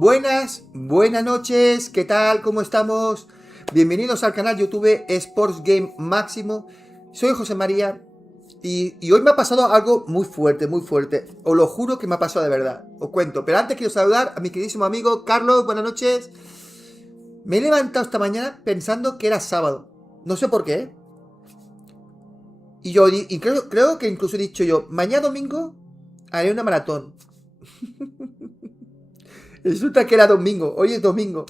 Buenas noches, ¿qué tal? ¿Cómo estamos? Bienvenidos al canal YouTube Sports Game Máximo. Soy José María y hoy me ha pasado algo muy fuerte, muy fuerte. Os lo juro que me ha pasado de verdad. Os cuento, pero antes quiero saludar a mi queridísimo amigo Carlos. Buenas noches. Me he levantado esta mañana pensando que era sábado. No sé por qué. Y creo que incluso he dicho yo, mañana domingo haré una maratón. Resulta que era domingo, hoy es domingo.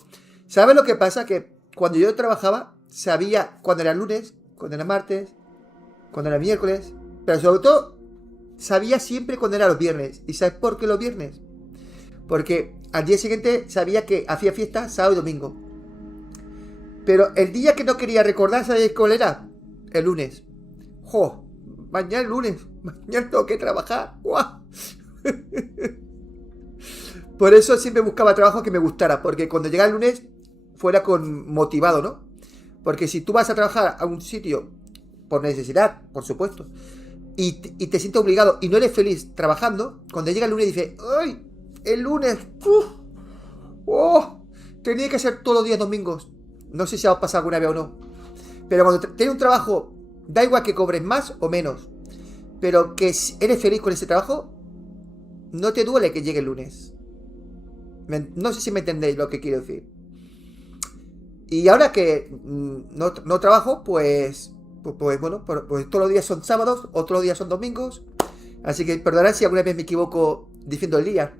¿Sabes lo que pasa? Que cuando yo trabajaba, sabía cuándo era lunes, cuándo era martes, cuándo era miércoles, pero sobre todo, sabía siempre cuándo era los viernes. ¿Y sabes por qué los viernes? Porque al día siguiente sabía que hacía fiesta sábado y domingo. Pero el día que no quería recordar, ¿sabéis cuál era? El lunes. ¡Jo! Mañana es lunes, mañana tengo que trabajar. ¡Guau! Por eso siempre buscaba trabajo que me gustara, porque cuando llegara el lunes fuera motivado, ¿no? Porque si tú vas a trabajar a un sitio por necesidad, por supuesto, y te sientes obligado y no eres feliz trabajando, cuando llega el lunes dices, ¡ay! El lunes, ¡uf! ¡Oh! Tenía que ser todos los días domingos. No sé si os ha pasado alguna vez o no. Pero cuando tienes un trabajo, da igual que cobres más o menos, pero que eres feliz con ese trabajo, no te duele que llegue el lunes. No sé si me entendéis lo que quiero decir. Y ahora que no trabajo, pues bueno, pues todos los días son sábados, otros días son domingos. Así que perdonad si alguna vez me equivoco diciendo el día.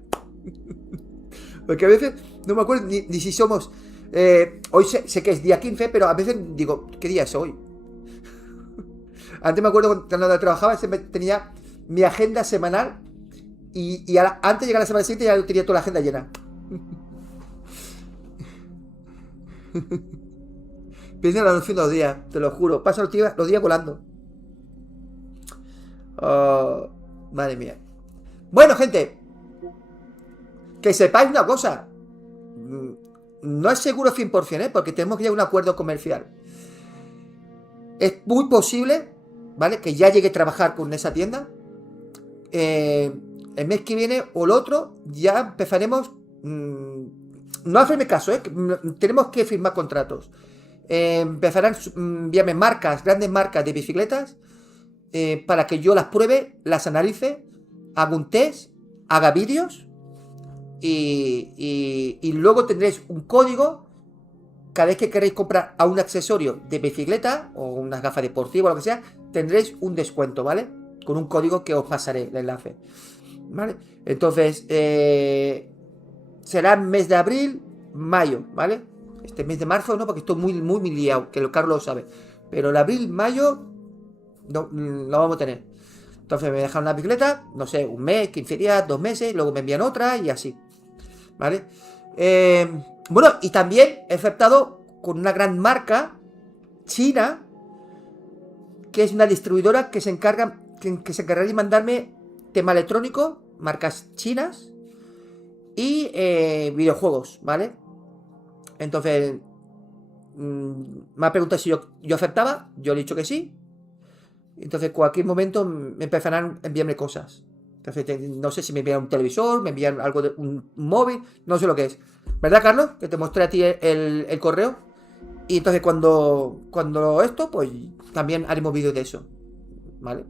Porque a veces no me acuerdo ni si somos... hoy sé que es día 15, pero a veces digo, ¿qué día es hoy? Antes me acuerdo cuando trabajaba, tenía mi agenda semanal y antes de llegar a la semana siguiente ya tenía toda la agenda llena. Piensa en la noción de los días, te lo juro. Pasan los días volando. Oh, madre mía. Bueno, gente, que sepáis una cosa. No es seguro 100%, porque tenemos que llegar a un acuerdo comercial. Es muy posible, ¿vale? Que ya llegue a trabajar con esa tienda. El mes que viene o el otro ya empezaremos. No hacerme caso, tenemos que firmar contratos. Empezarán a enviarme marcas, grandes marcas de bicicletas, para que yo las pruebe, las analice, haga un test, haga vídeos y luego tendréis un código. Cada vez que queréis comprar a un accesorio de bicicleta o unas gafas deportivas o lo que sea, tendréis un descuento, ¿vale? Con un código que os pasaré el enlace, ¿vale? Entonces, será mes de abril, mayo, ¿vale? Este mes de marzo no, porque estoy muy liado, que el Carlos lo sabe. Pero el abril, mayo, no, lo vamos a tener. Entonces me dejan una bicicleta, no sé, un mes, 15 días, 2 meses, luego me envían otra y así, ¿vale? Bueno, y también he aceptado con una gran marca china, que es una distribuidora que se encarga de mandarme tema electrónico, marcas chinas y videojuegos, ¿vale? Entonces me ha preguntado si yo aceptaba, yo le he dicho que sí. Entonces cualquier momento me empezarán a enviarme cosas. Entonces no sé si me envían un televisor, me envían algo de un móvil, no sé lo que es. ¿Verdad, Carlos? Que te mostré a ti el correo. Y entonces cuando esto, pues también haremos vídeos de eso, ¿vale?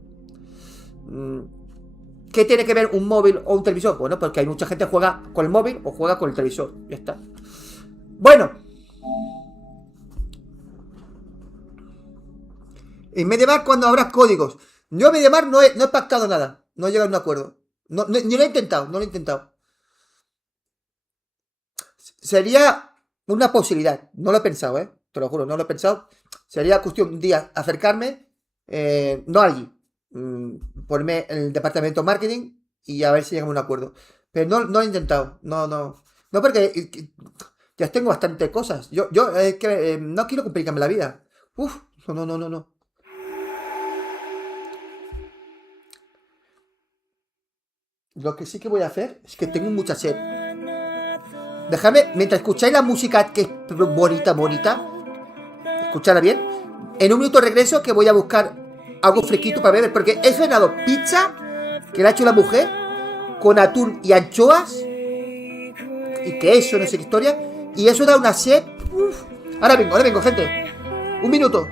¿Qué tiene que ver un móvil o un televisor? Bueno, porque hay mucha gente que juega con el móvil o juega con el televisor. Ya está. Bueno. En MediaMarkt cuando habrá códigos. Yo en MediaMarkt no he pactado nada. No he llegado a un acuerdo. Ni lo he intentado, no lo he intentado. Sería una posibilidad. No lo he pensado, te lo juro, no lo he pensado. Sería cuestión de un día acercarme, no allí, ponerme en el departamento de marketing y a ver si llegamos a un acuerdo. Pero no lo he intentado. No, porque ya tengo bastantes cosas. Yo no quiero complicarme la vida. Uf, no. Lo que sí que voy a hacer es que tengo mucha sed. Dejadme, mientras escucháis la música que es bonita, escuchadla bien. En un minuto regreso que voy a buscar algo fresquito para beber, porque he cenado pizza que la ha hecho la mujer con atún y anchoas y queso, no sé qué historia. Y eso da una sed. Uf. Ahora vengo, gente. Un minuto.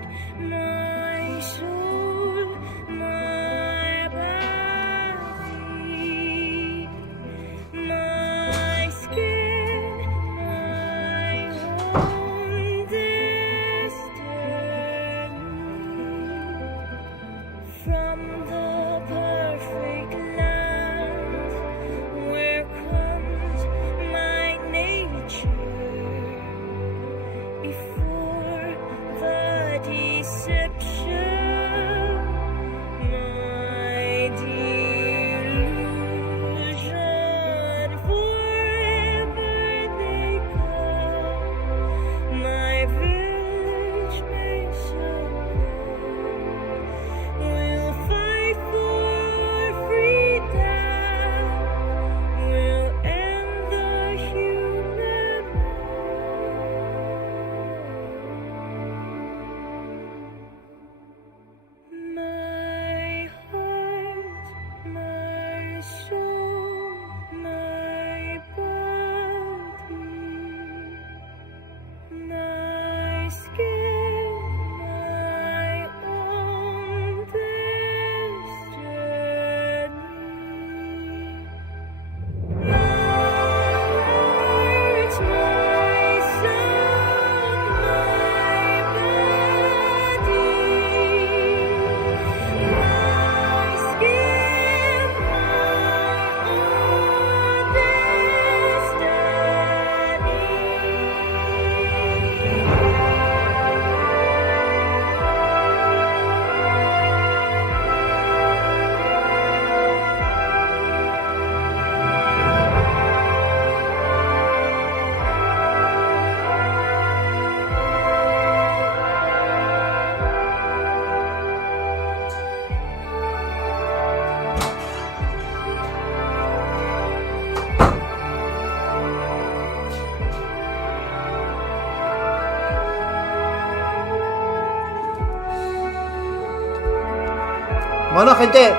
Bueno, gente,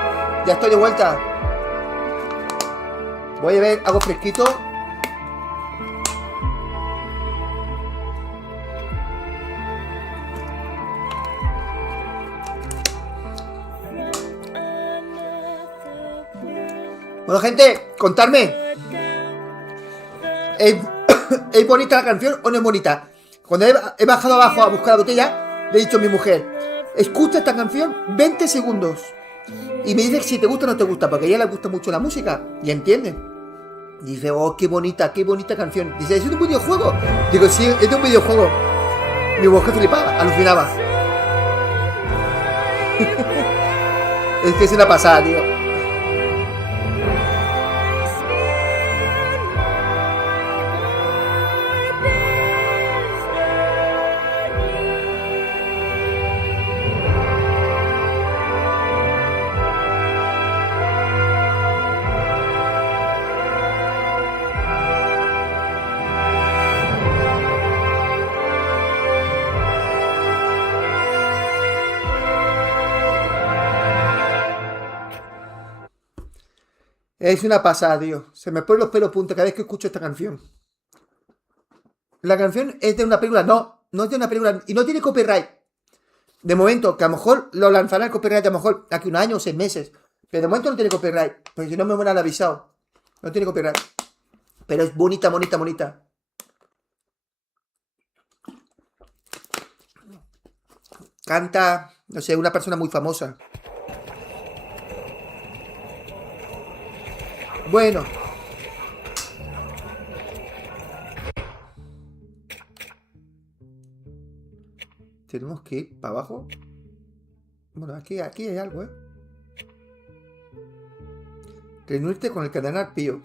ya estoy de vuelta. Voy a ver algo fresquito. Bueno, gente, contadme. ¿Es bonita la canción o no es bonita? Cuando he bajado abajo a buscar la botella, le he dicho a mi mujer: escucha esta canción 20 segundos. Y me dice si te gusta o no te gusta, porque a ella le gusta mucho la música. Y entiende. Dice: oh, qué bonita canción. Dice: ¿es de un videojuego? Digo: sí, es de un videojuego. Mi mujer flipaba, alucinaba. Es que es una pasada, tío. Es una pasada, tío. Se me ponen los pelos punta cada vez que escucho esta canción. La canción es de una película. No es de una película. Y no tiene copyright. De momento, que a lo mejor lo lanzará el copyright a lo mejor aquí un año o 6 meses. Pero de momento no tiene copyright. Porque si no me hubieran avisado. No tiene copyright. Pero es bonita. Canta, no sé, una persona muy famosa. Bueno. Tenemos que ir para abajo. Bueno, aquí hay algo, ¿eh? Reunirte con el cardenal Pío.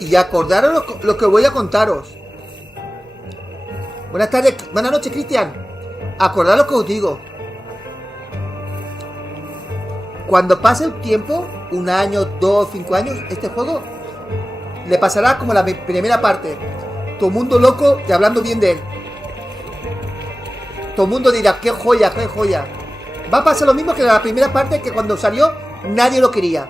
Y acordaros lo que voy a contaros. Buenas tardes, buenas noches, Cristian. Acordaros lo que os digo. Cuando pase el tiempo, 1 año, 2, 5 años, este juego le pasará como la primera parte. todo el mundo loco y hablando bien de él. Todo el mundo dirá, qué joya, qué joya. Va a pasar lo mismo que en la primera parte, que cuando salió nadie lo quería.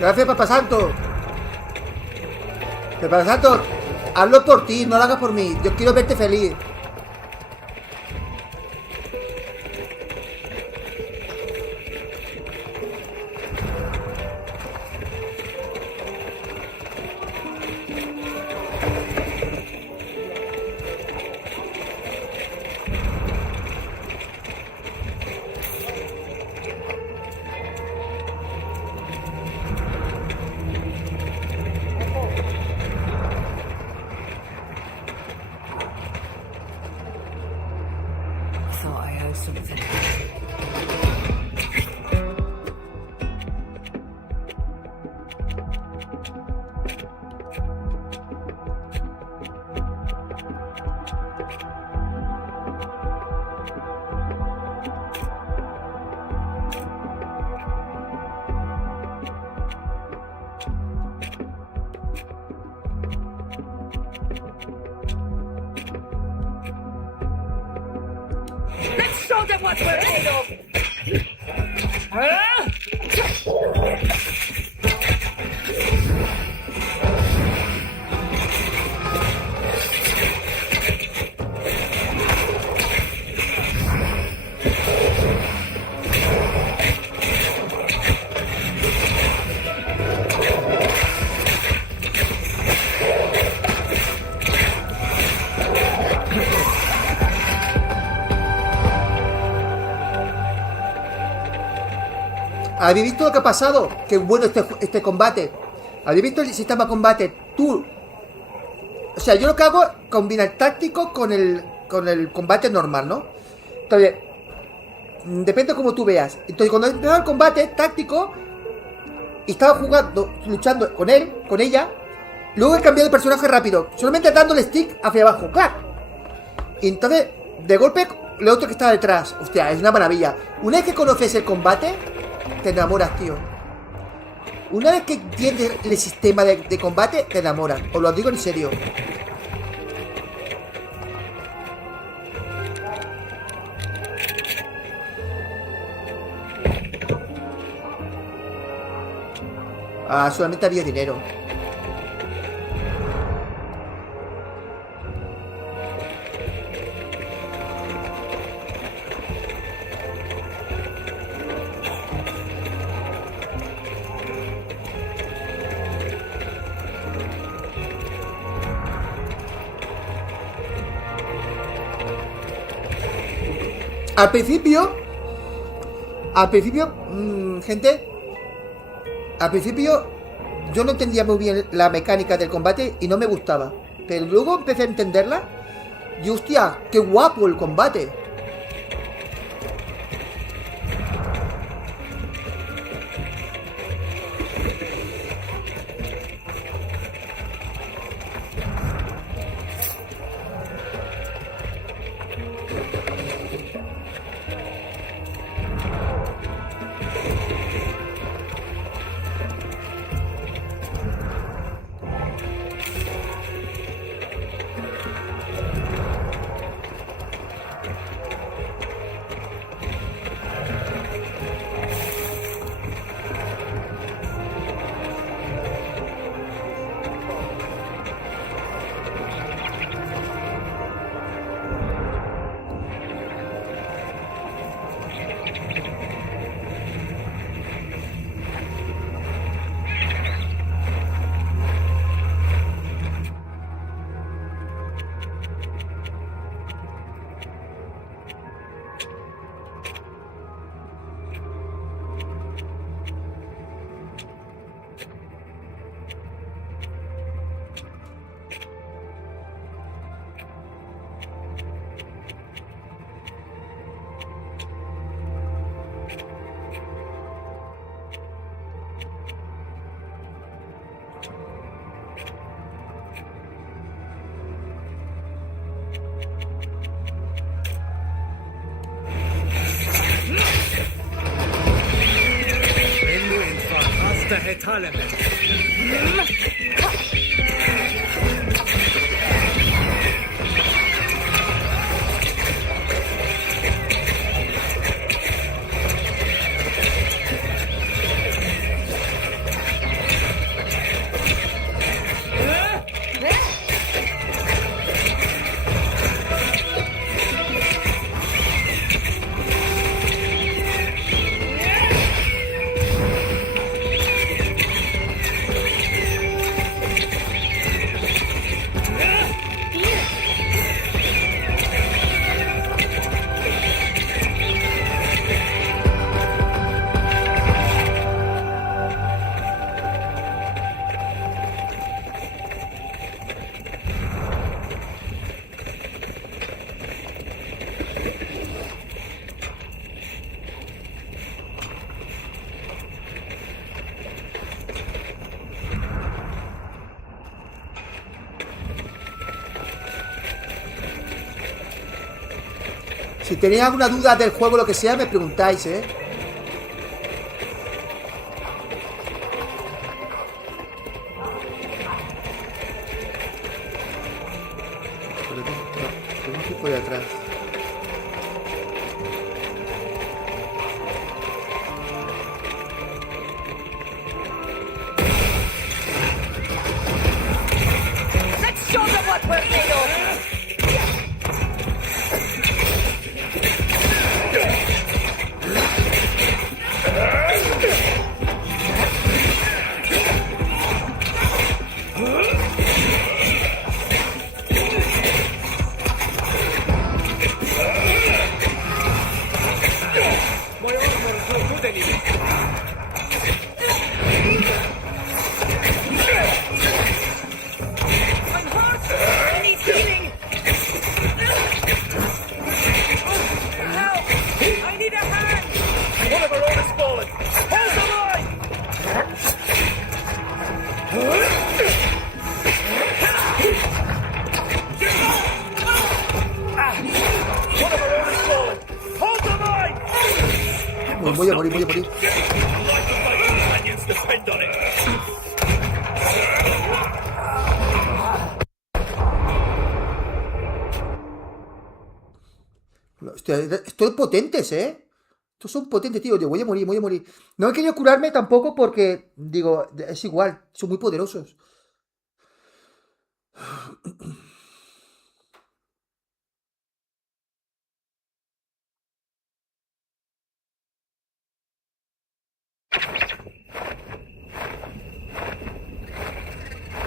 Gracias, Papa Santo. Papa Santo, hazlo por ti, no lo hagas por mí. Yo quiero verte feliz. Show them what we're made of! Huh? ¿Habéis visto lo que ha pasado? Qué bueno este combate. ¿Habéis visto el sistema de combate? Tú... O sea, yo lo que hago es combinar táctico con el combate normal, ¿no? Entonces, depende de cómo tú veas. Entonces, cuando empezaba el combate táctico y estaba jugando, luchando con él, con ella, luego he cambiado de personaje rápido, solamente dándole stick hacia abajo, ¡clac! Y entonces, de golpe, lo otro que estaba detrás. Hostia, es una maravilla. Una vez que conoces el combate, te enamoras, tío. Una vez que entiendes el sistema de combate, te enamoras. Os lo digo en serio. Ah, solamente había dinero. Al principio, gente, al principio yo no entendía muy bien la mecánica del combate y no me gustaba. Pero luego empecé a entenderla y hostia, qué guapo el combate. Si tenéis alguna duda del juego o lo que sea, me preguntáis, ¿eh? No, tengo que ir por atrás. Let's show them what we're made of! I'm hurt! I need healing! Help! I need a hand! One of our own has fallen! Hold the line! One of our own has fallen! Hold the line! Voy a morir, voy a morir. I'd like to fight companions to spend on it! Estoy potentes, ¿eh? Estos son potentes, tío. Yo voy a morir, voy a morir. No he querido curarme tampoco porque, digo, es igual. Son muy poderosos.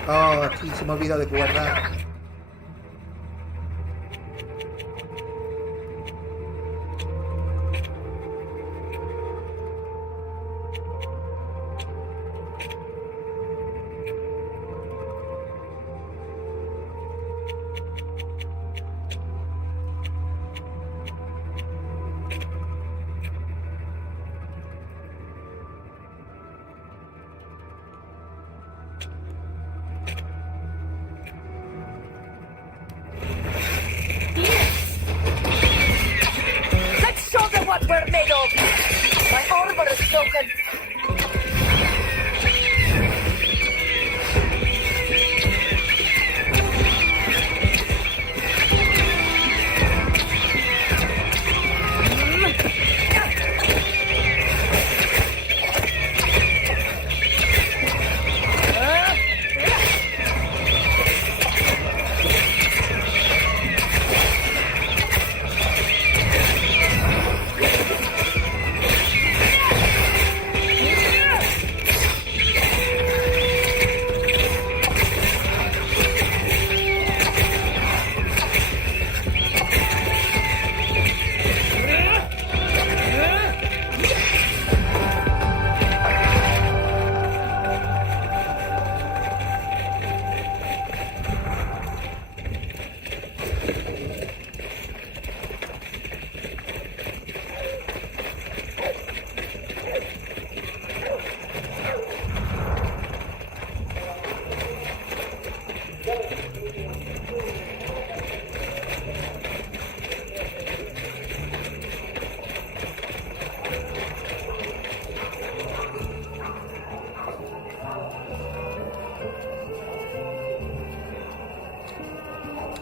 Ah, aquí se me ha olvidado de guardar. Let's show them what we're made of! My armor is broken!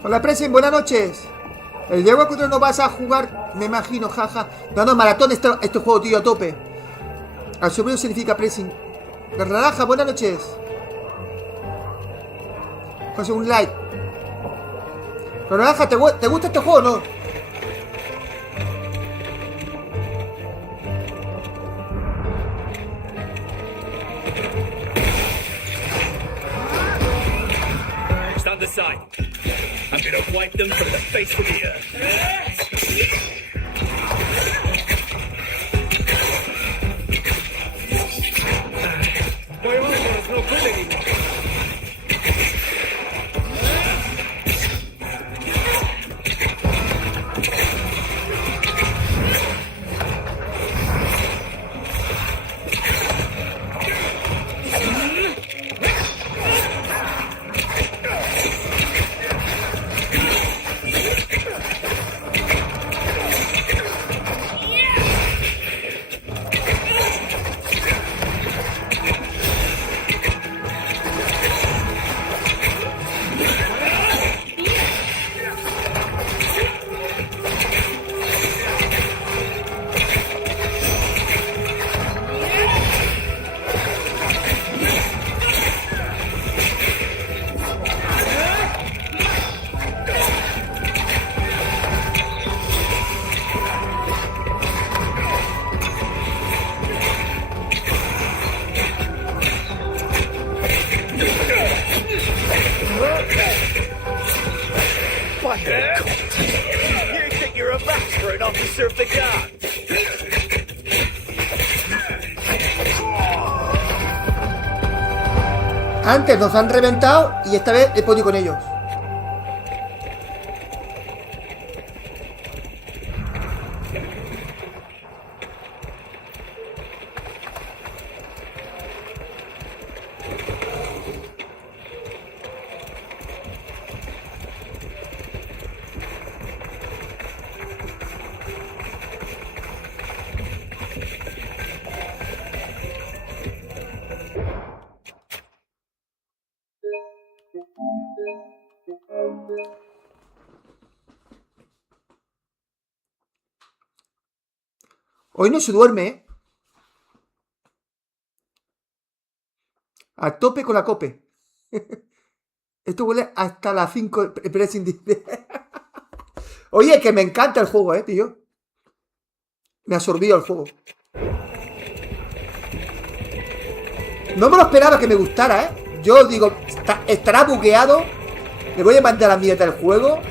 Hola, Presen, buenas noches. El Diego Cutro no vas a jugar, me imagino, jaja. No, maratón este juego, tío, a tope. Al sobrino significa pressing. La naranja, buenas noches. José, un like. La naranja, ¿te gusta este juego o no? Stand aside. I'm gonna wipe them from the face of the earth. My armor's not good anymore. You think you're a match for an officer of the guard? Antes nos han reventado y esta vez he podido con ellos. Hoy no se duerme, ¿eh? A tope con la cope. Esto huele hasta las 5 prescindible. Oye, que me encanta el juego, tío. Me ha absorbido el juego. No me lo esperaba que me gustara, Yo digo, estará bugueado. Le voy a mandar la mierda del juego.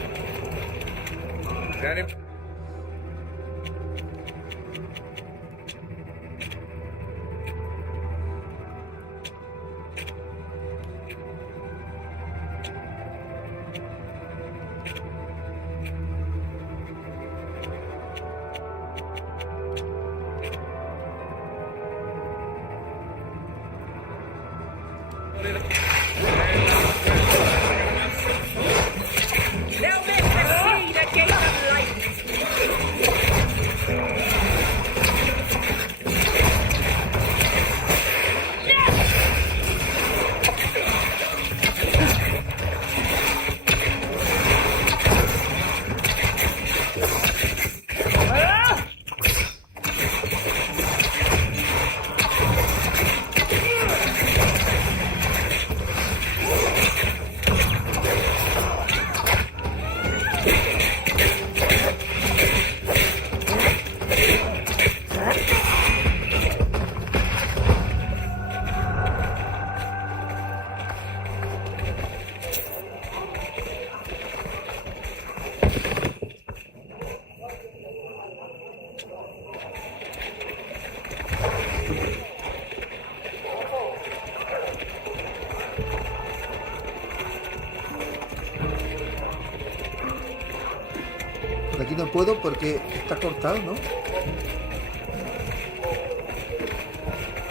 Aquí no puedo porque está cortado, ¿no?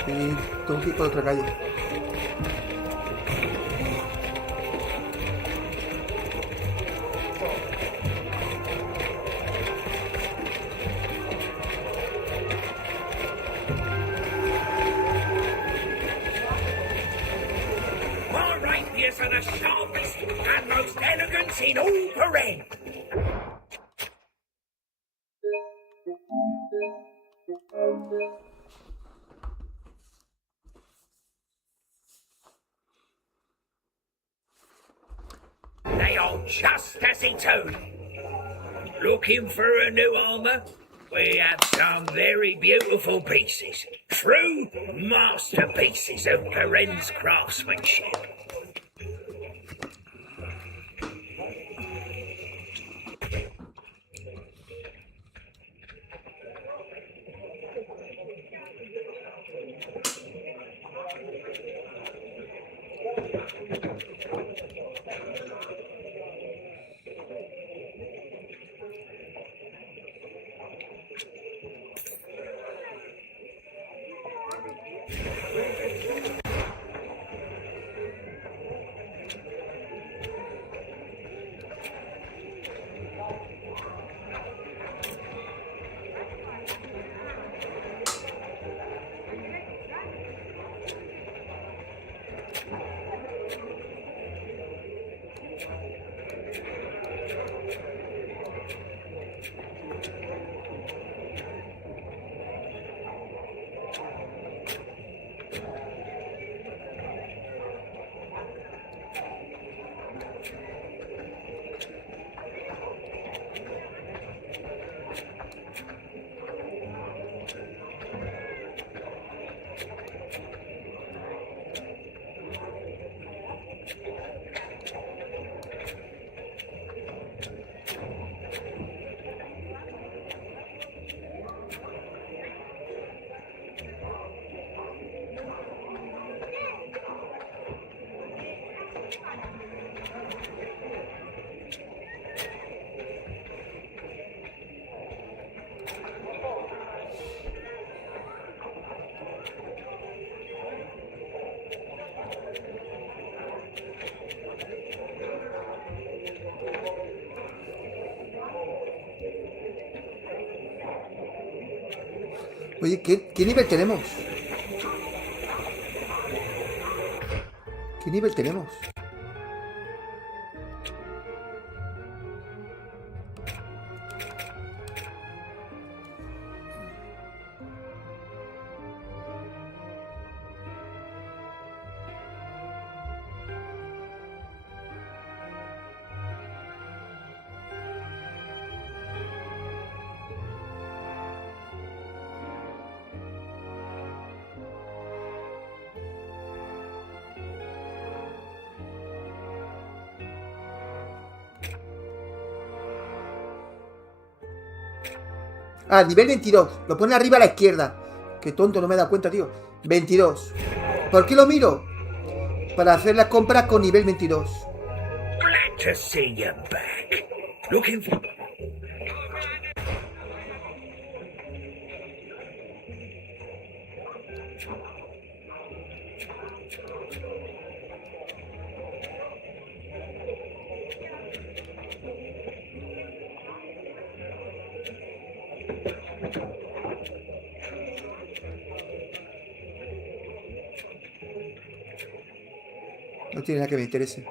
Y tengo que ir por otra calle. More rapiers are the sharpest and most shenanigans in all Paren. They are just as he told. Looking for a new armour? We have some very beautiful pieces. True masterpieces of Paren's craftsmanship. Oye, ¿qué nivel tenemos? ¿Qué nivel tenemos? Ah, nivel 22. Lo pone arriba a la izquierda. Qué tonto, no me he dado cuenta, tío. 22. ¿Por qué lo miro? Para hacer las compras con nivel 22. Glad to see you back. Looking for... No tiene nada que me interese.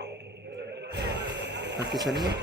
Artesanía.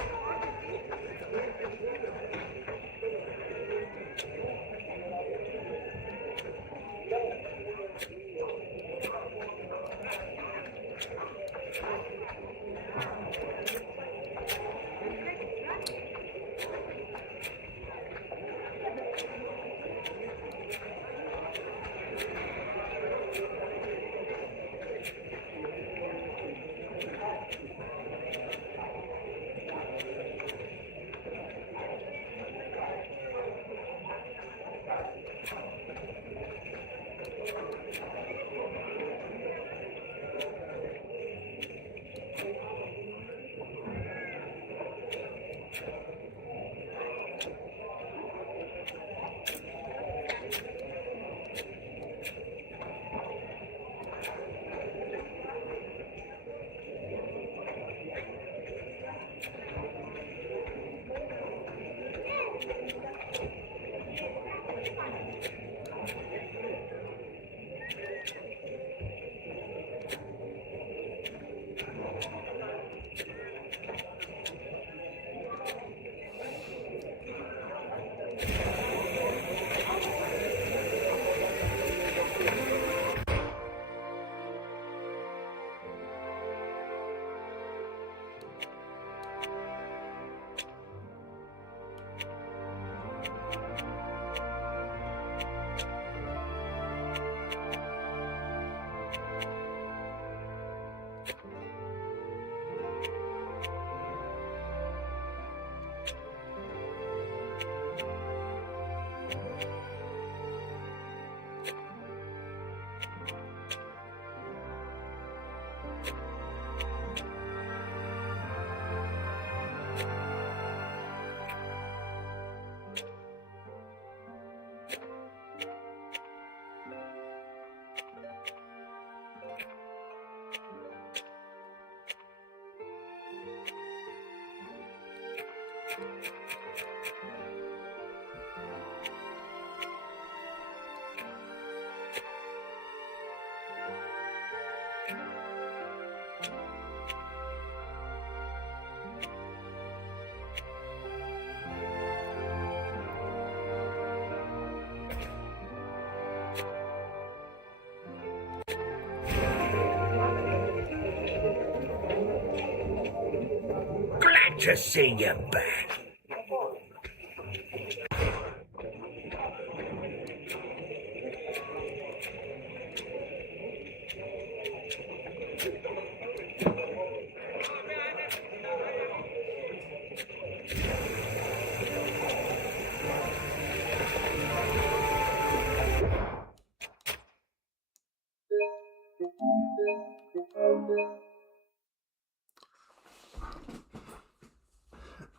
Glad to see you back.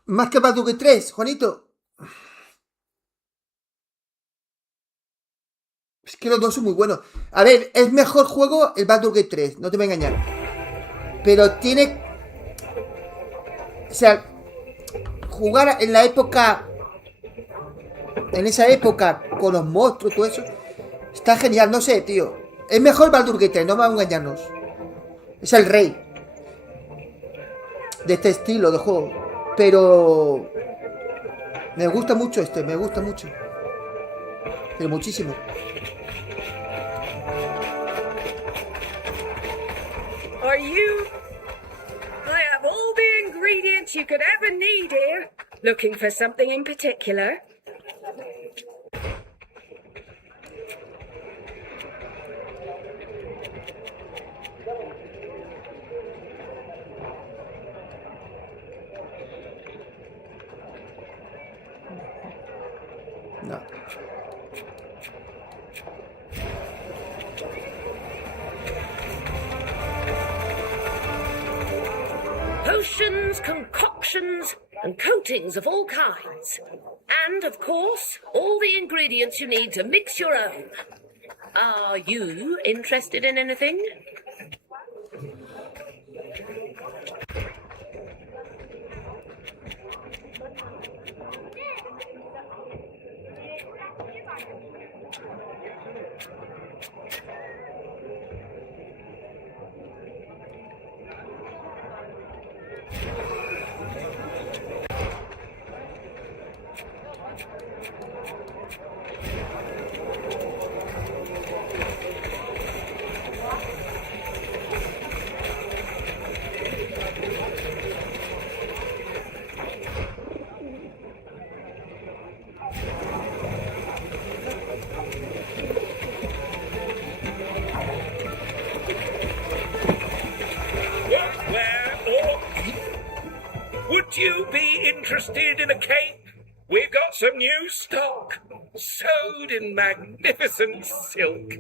Más que Baldur's 3, Juanito. Es que los dos son muy buenos. A ver, es mejor juego el Baldur's 3, no te voy a engañar. Pero tiene... O sea, jugar en la época... En esa época, con los monstruos, todo eso... Está genial, no sé, tío. Es mejor Baldur's 3, no vamos a engañarnos. Es el rey de este estilo de juego. Pero... Me gusta mucho este, me gusta mucho. Pero muchísimo. Are you? I have all the ingredients you could ever need here. Looking for something in particular? No. Potions, concoctions, and coatings of all kinds. And, of course, all the ingredients you need to mix your own. Are you interested in anything? Would you be interested in a cape? We've got some new stock, sewed in magnificent silk.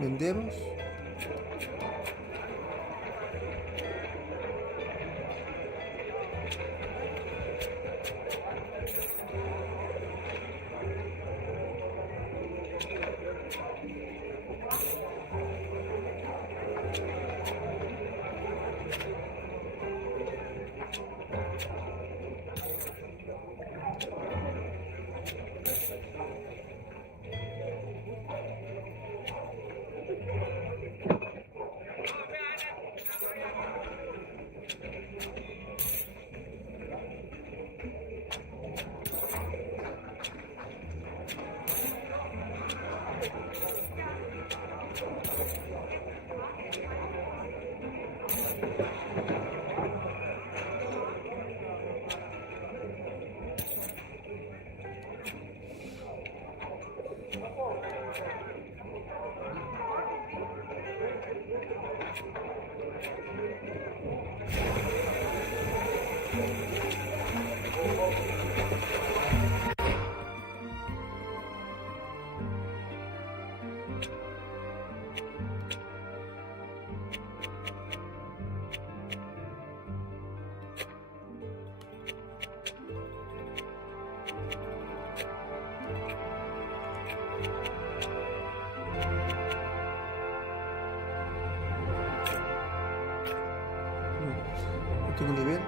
Vendemos. No tengo nivel.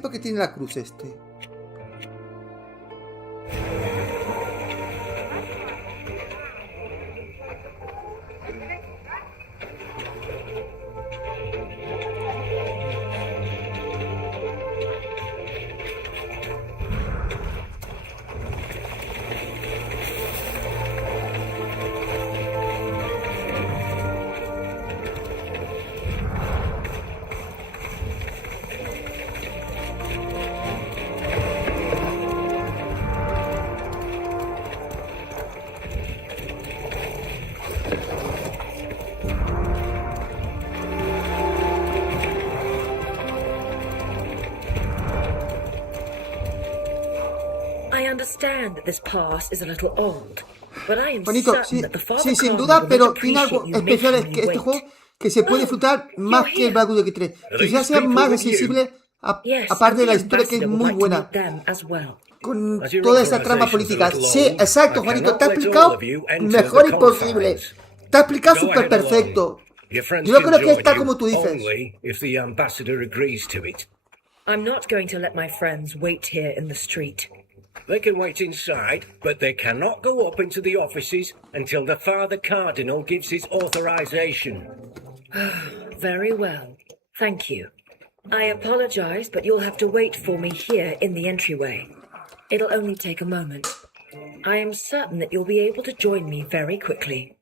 ¿Por qué tiene la cruz este? I understand that this pass is a little old, but I am Bonito, certain sí, that the Father sí, sin Cardinal duda, will pero not tiene algo appreciate you especial making que me este wait. juego que se puede disfrutar más que el Baldur's Gate 3. Quizás sea más accesible, Yes, aparte de and la the historia que es ambassador would muy like to buena, meet them as well. con As your toda esa trama authorization's política. a little Sí, old, exacto, I Juanito, cannot te ha let all explicado of you enter mejor the imposible. confines. Te ha explicado Go súper ahead alone. perfecto. Your friends Yo can creo que join está you como tú dices. only if the ambassador agrees to it. I'm not going to let my friends wait here in the street. They can wait inside, but they cannot go up into the offices until the Father Cardinal gives his authorization. Very well. Thank you. I apologize, but you'll have to wait for me here in the entryway. It'll only take a moment. I am certain that you'll be able to join me very quickly.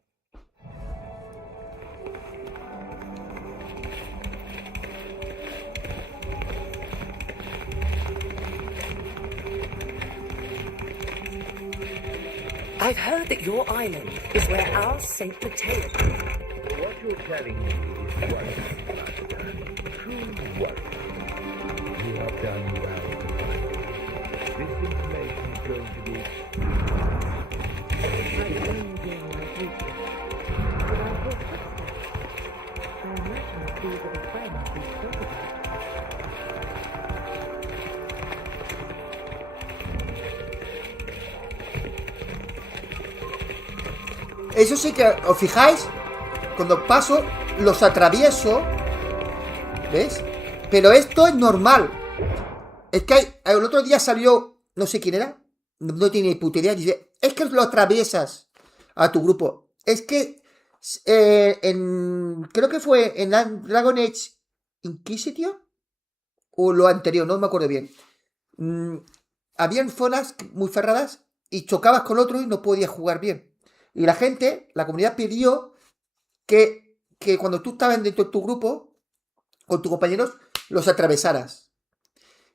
I've heard that your island is where our Saint Mateo. What you're telling me is worse, Master. True worse. You have done well tonight. This information is going to be... Eso sí que os fijáis, cuando paso los atravieso. ¿Ves? Pero esto es normal. Es que el otro día salió, no sé quién era, no tiene ni puta idea, dice, es que lo atraviesas a tu grupo. Es que creo que fue en Dragon Age Inquisition o lo anterior, no me acuerdo bien. Habían zonas muy cerradas y chocabas con otro y no podías jugar bien. Y la gente, la comunidad pidió que cuando tú estabas dentro de tu grupo, con tus compañeros, los atravesaras.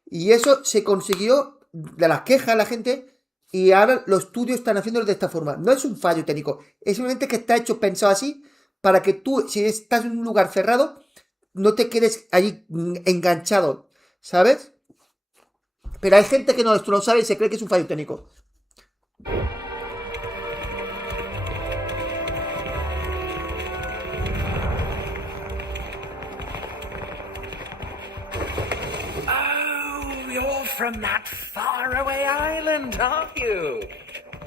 Y eso se consiguió de las quejas de la gente y ahora los estudios están haciéndolo de esta forma. No es un fallo técnico, es simplemente que está hecho, pensado así, para que tú, si estás en un lugar cerrado, no te quedes ahí enganchado, ¿sabes? Pero hay gente que no esto lo sabe y se cree que es un fallo técnico. From that faraway island, aren't you?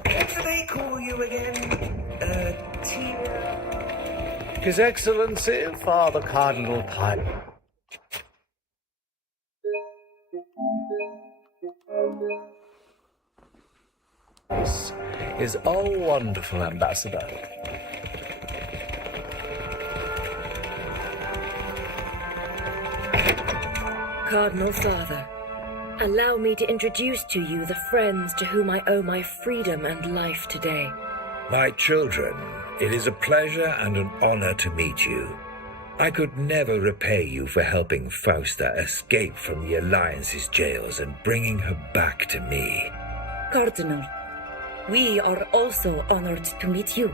What do they call you again? His Excellency, Father Cardinal Pilot. This is a wonderful ambassador. Cardinal Father, allow me to introduce to you the friends to whom I owe my freedom and life today. My children, it is a pleasure and an honor to meet you. I could never repay you for helping Fausta escape from the Alliance's jails and bringing her back to me. Cardinal, we are also honored to meet you.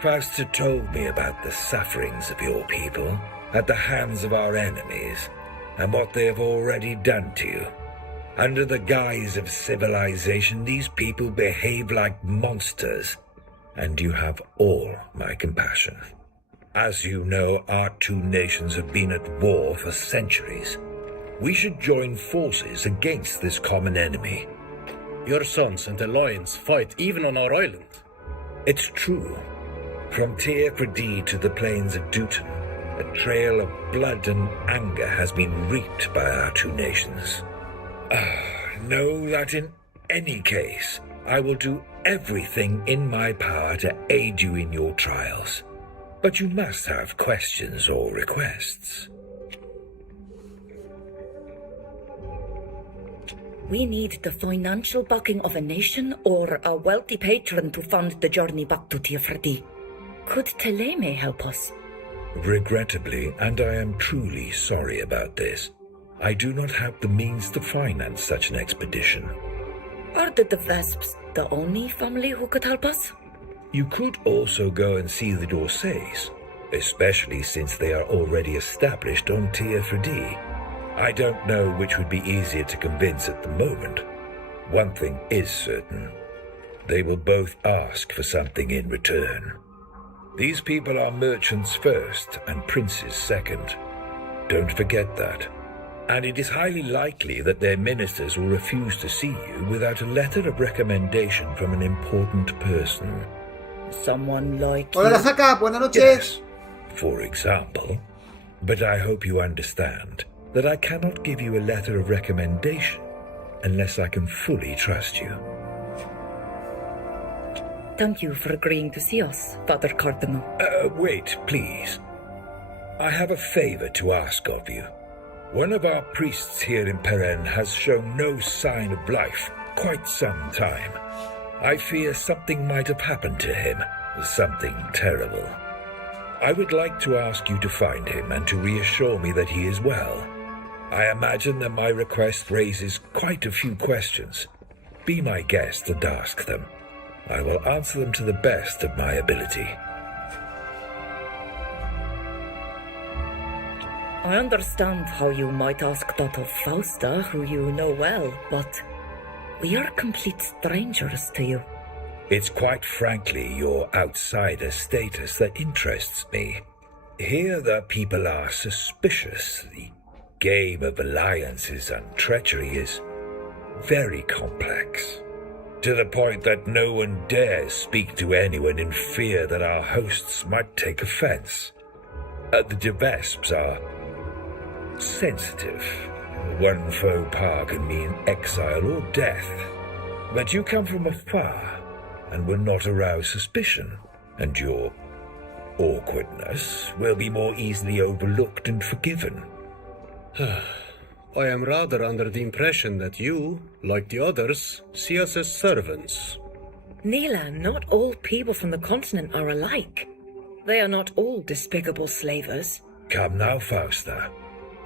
Fausta told me about the sufferings of your people at the hands of our enemies and what they have already done to you. Under the guise of civilization, these people behave like monsters, and you have all my compassion. As you know, our two nations have been at war for centuries. We should join forces against this common enemy. Your sons and Alliance fight even on our island. It's true. From Tir-Pradee to the plains of Duton, a trail of blood and anger has been reaped by our two nations. Know that in any case, I will do everything in my power to aid you in your trials. But you must have questions or requests. We need the financial backing of a nation or a wealthy patron to fund the journey back to Tir-Pradee. Could Teleme help us? Regrettably, and I am truly sorry about this, I do not have the means to finance such an expedition. Are the Vesps the only family who could help us? You could also go and see the Dorsays, especially since they are already established on Tir-Pradee. I don't know which would be easier to convince at the moment. One thing is certain. They will both ask for something in return. These people are merchants first and princes second. Don't forget that. And it is highly likely that their ministers will refuse to see you without a letter of recommendation from an important person. Someone like Hola, you? Razaka, buenas noches. Yes, for example. But I hope you understand that I cannot give you a letter of recommendation unless I can fully trust you. Thank you for agreeing to see us, Father Cardinal. Wait, please. I have a favor to ask of you. One of our priests here in Peren has shown no sign of life quite some time. I fear something might have happened to him, something terrible. I would like to ask you to find him and to reassure me that he is well. I imagine that my request raises quite a few questions. Be my guest and ask them. I will answer them to the best of my ability. I understand how you might ask that of Fausta, who you know well, but we are complete strangers to you. It's quite frankly your outsider status that interests me. Here the people are suspicious. The game of alliances and treachery is very complex, to the point that no one dares speak to anyone in fear that our hosts might take offense. The Devesps are sensitive. One faux pas can mean exile or death. But you come from afar and will not arouse suspicion, and your awkwardness will be more easily overlooked and forgiven. I am rather under the impression that you, like the others, see us as servants. Neela, not all people from the continent are alike. They are not all despicable slavers. Come now, Fausta.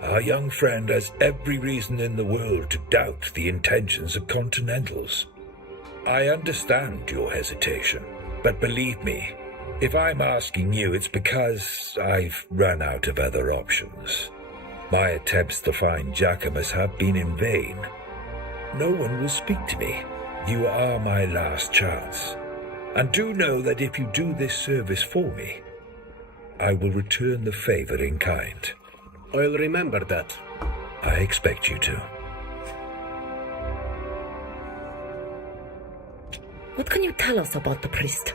Our young friend has every reason in the world to doubt the intentions of Continentals. I understand your hesitation, but believe me, if I'm asking you, it's because I've run out of other options. My attempts to find Jacquemus have been in vain. No one will speak to me. You are my last chance. And do know that if you do this service for me, I will return the favor in kind. I'll remember that. I expect you to. What can you tell us about the priest?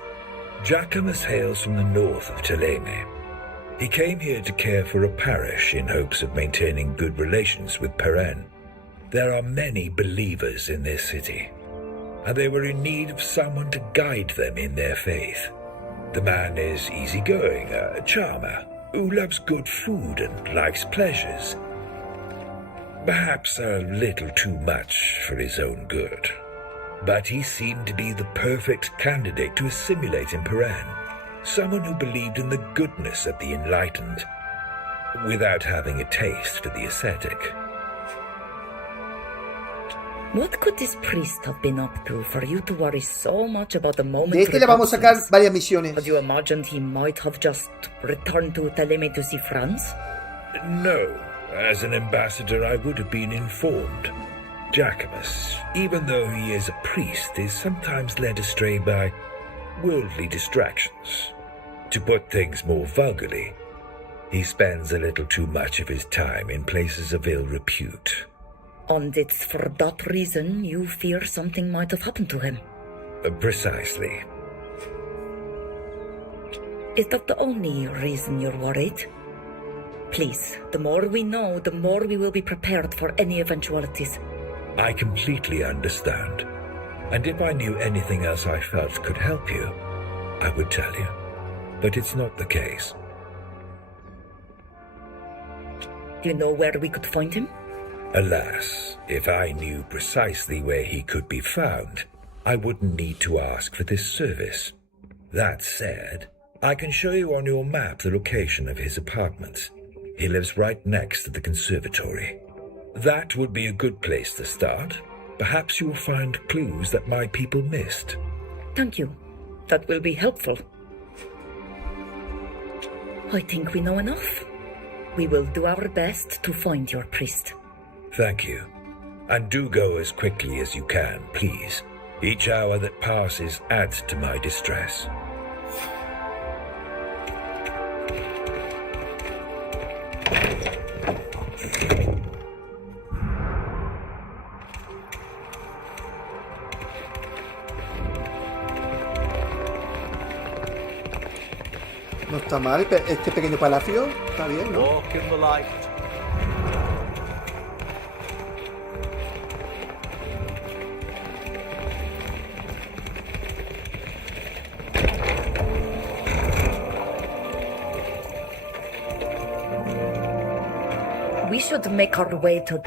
Jacquemus hails from the north of Teleme. He came here to care for a parish in hopes of maintaining good relations with Peren. There are many believers in this city, and they were in need of someone to guide them in their faith. The man is easygoing, a charmer, who loves good food and likes pleasures. Perhaps a little too much for his own good. But he seemed to be the perfect candidate to assimilate in Peren. Someone who believed in the goodness of the enlightened, without having a taste for the ascetic. What could this priest have been up to for you to worry so much about the moment? De este le vamos a sacar varias misiones. Had you imagined he might have just returned to Teleme to see France? No. As an ambassador, I would have been informed. Jacquemus, even though he is a priest, is sometimes led astray by worldly distractions. To put things more vulgarly, he spends a little too much of his time in places of ill repute. And it's for that reason you fear something might have happened to him? Precisely. Is that the only reason you're worried? Please, the more we know, the more we will be prepared for any eventualities. I completely understand. And if I knew anything else I felt could help you, I would tell you. But it's not the case. Do you know where we could find him? Alas, if I knew precisely where he could be found, I wouldn't need to ask for this service. That said, I can show you on your map the location of his apartments. He lives right next to the conservatory. That would be a good place to start. Perhaps you'll find clues that my people missed. Thank you. That will be helpful. I think we know enough. We will do our best to find your priest. Thank you. And do go as quickly as you can, please. Each hour that passes adds to my distress. No está mal este pequeño palacio. Está bien, ¿no? Walk in the light. We should make our way to...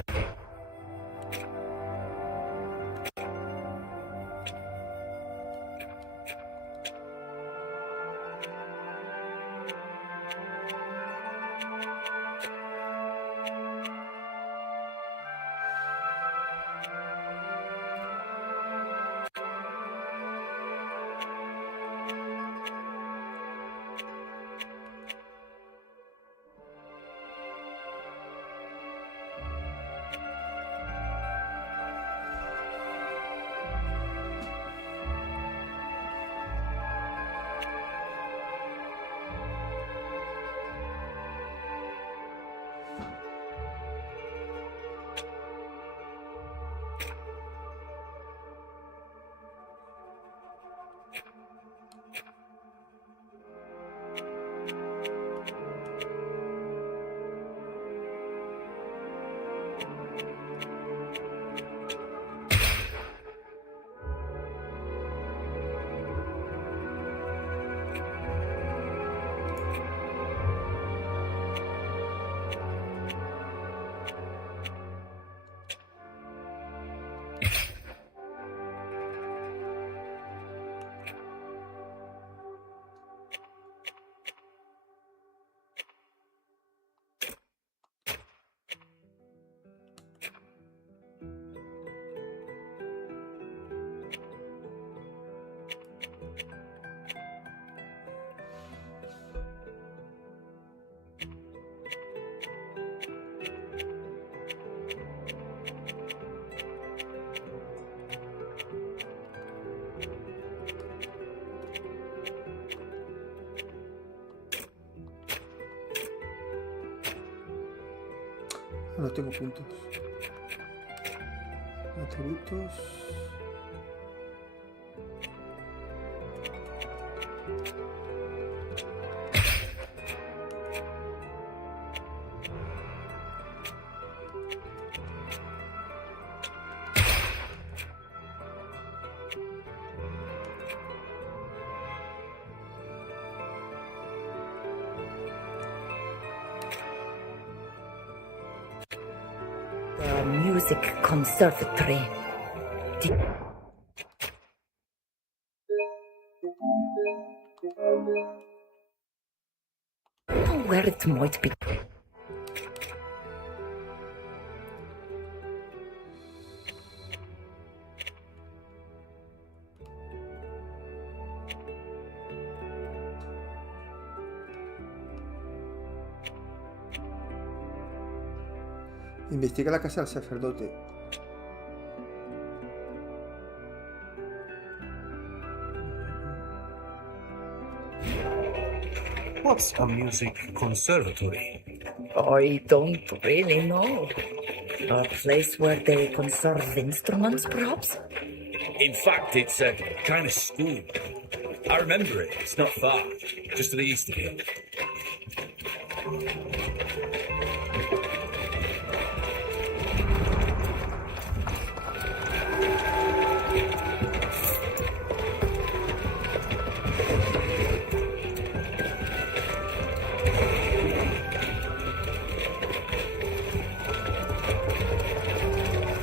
No tengo puntos. Atributos. The Music Conservatory. Where it might be. Investiga la casa del sacerdote. What's a music conservatory? I don't really know. A place where they conserve instruments, perhaps? In fact, it's a kind of school. I remember it. It's not far. Just to the east of here.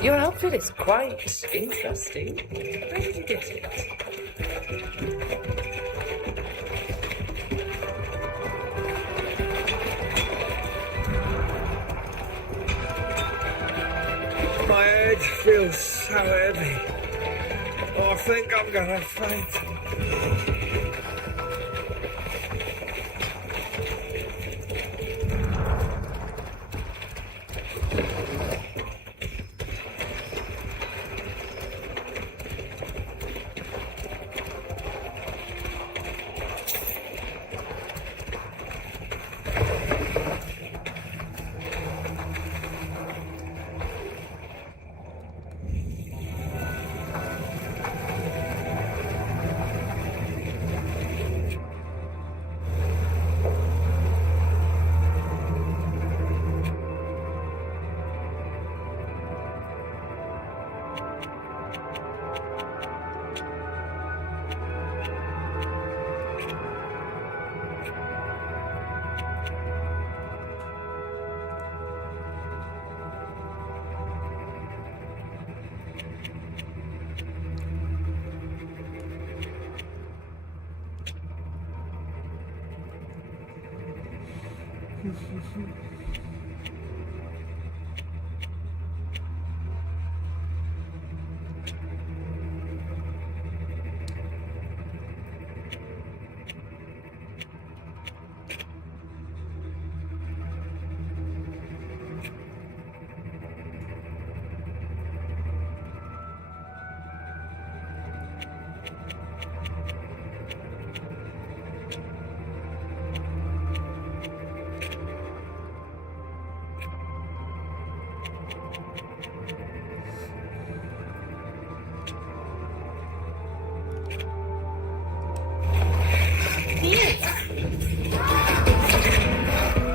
Your outfit is quite interesting. Where did you get it? My head feels so heavy. Oh, I think I'm gonna faint.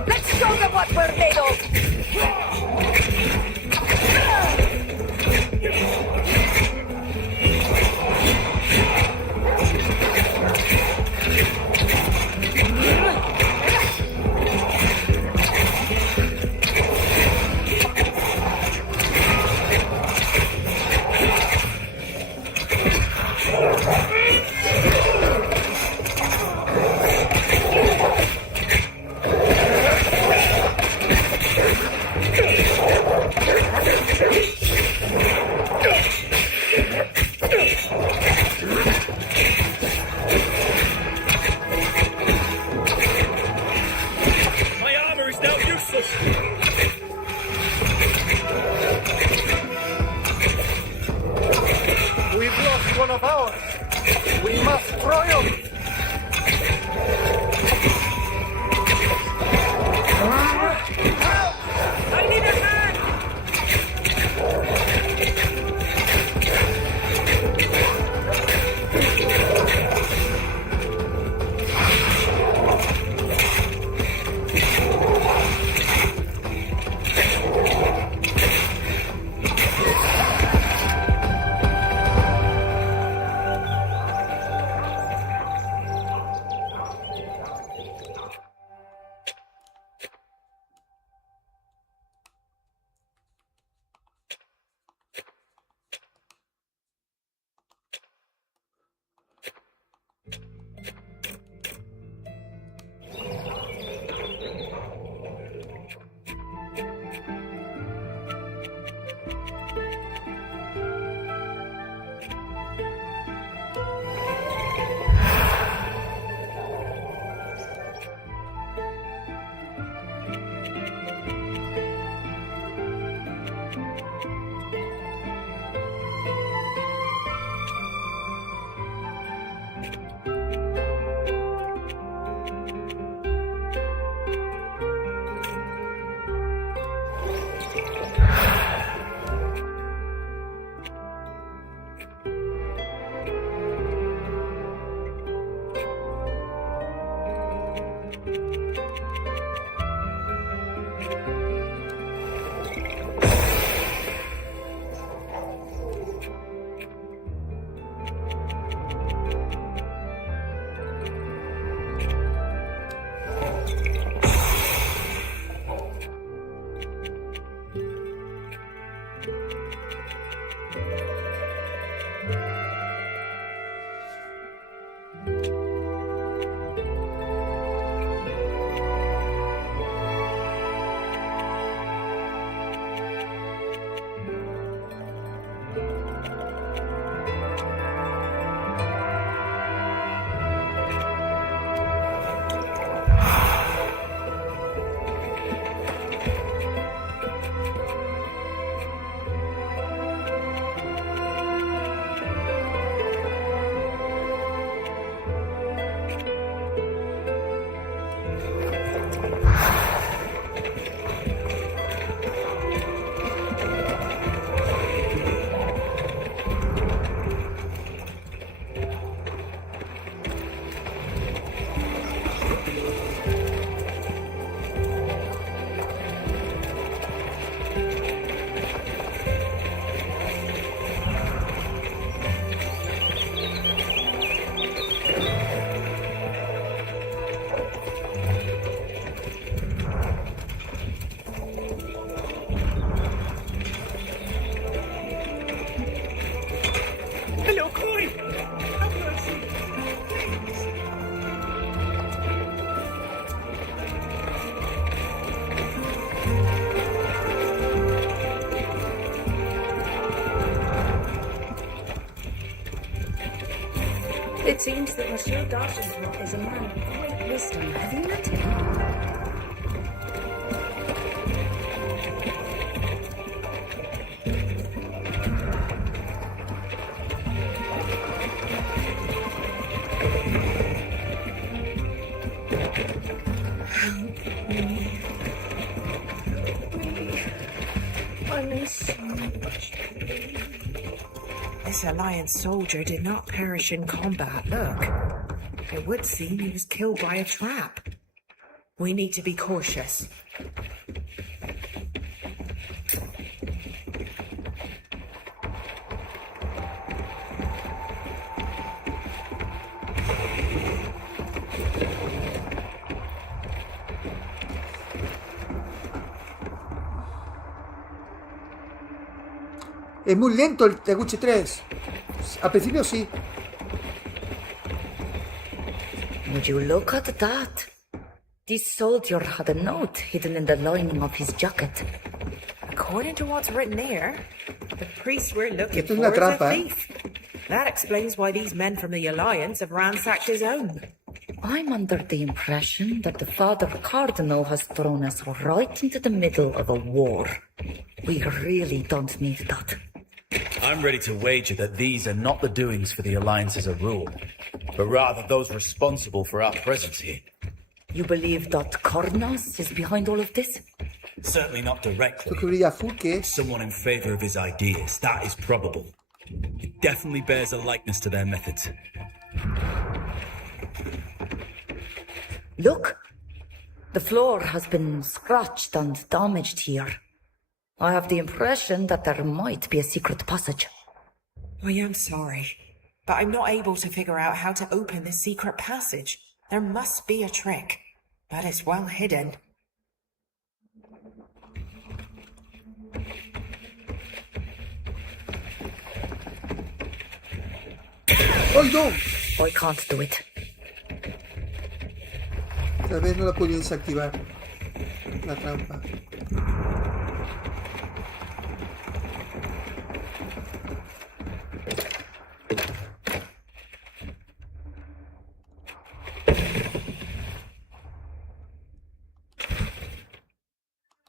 Let's show them what we're made of! My armor is now useless. We've lost one of ours. We must triumph. I need a hand! It seems that Monsieur d'Argenton is a man of great wisdom. Have you met him? I'm in so much pain. This Alliance soldier did not perish in combat, look. It would seem he was killed by a trap. We need to be cautious. Es muy lento el Teguchi 3. Al principio sí. Would you look at that? This soldier had a note hidden in the lining of his jacket. According to what's written here, the priest we're looking Esto es for una is a trampa, thief. That explains why these men from the Alliance have ransacked his home. I'm under the impression that the Father Cardinal has thrown us right into the middle of a war. We really don't need that. I'm ready to wager that these are not the doings for the Alliance as a rule, but rather those responsible for our presence here. You believe that Cardinals is behind all of this? Certainly not directly. Esto que brilla azul, ¿qué es? Someone in favor of his ideas, that is probable. It definitely bears a likeness to their methods. Look! The floor has been scratched and damaged here. I have the impression that there might be a secret passage. I am sorry, but I'm not able to figure out how to open this secret passage. There must be a trick, but it's well hidden. ¡Oh, no! I can't do it. Tal vez no la puedo desactivar. La trampa.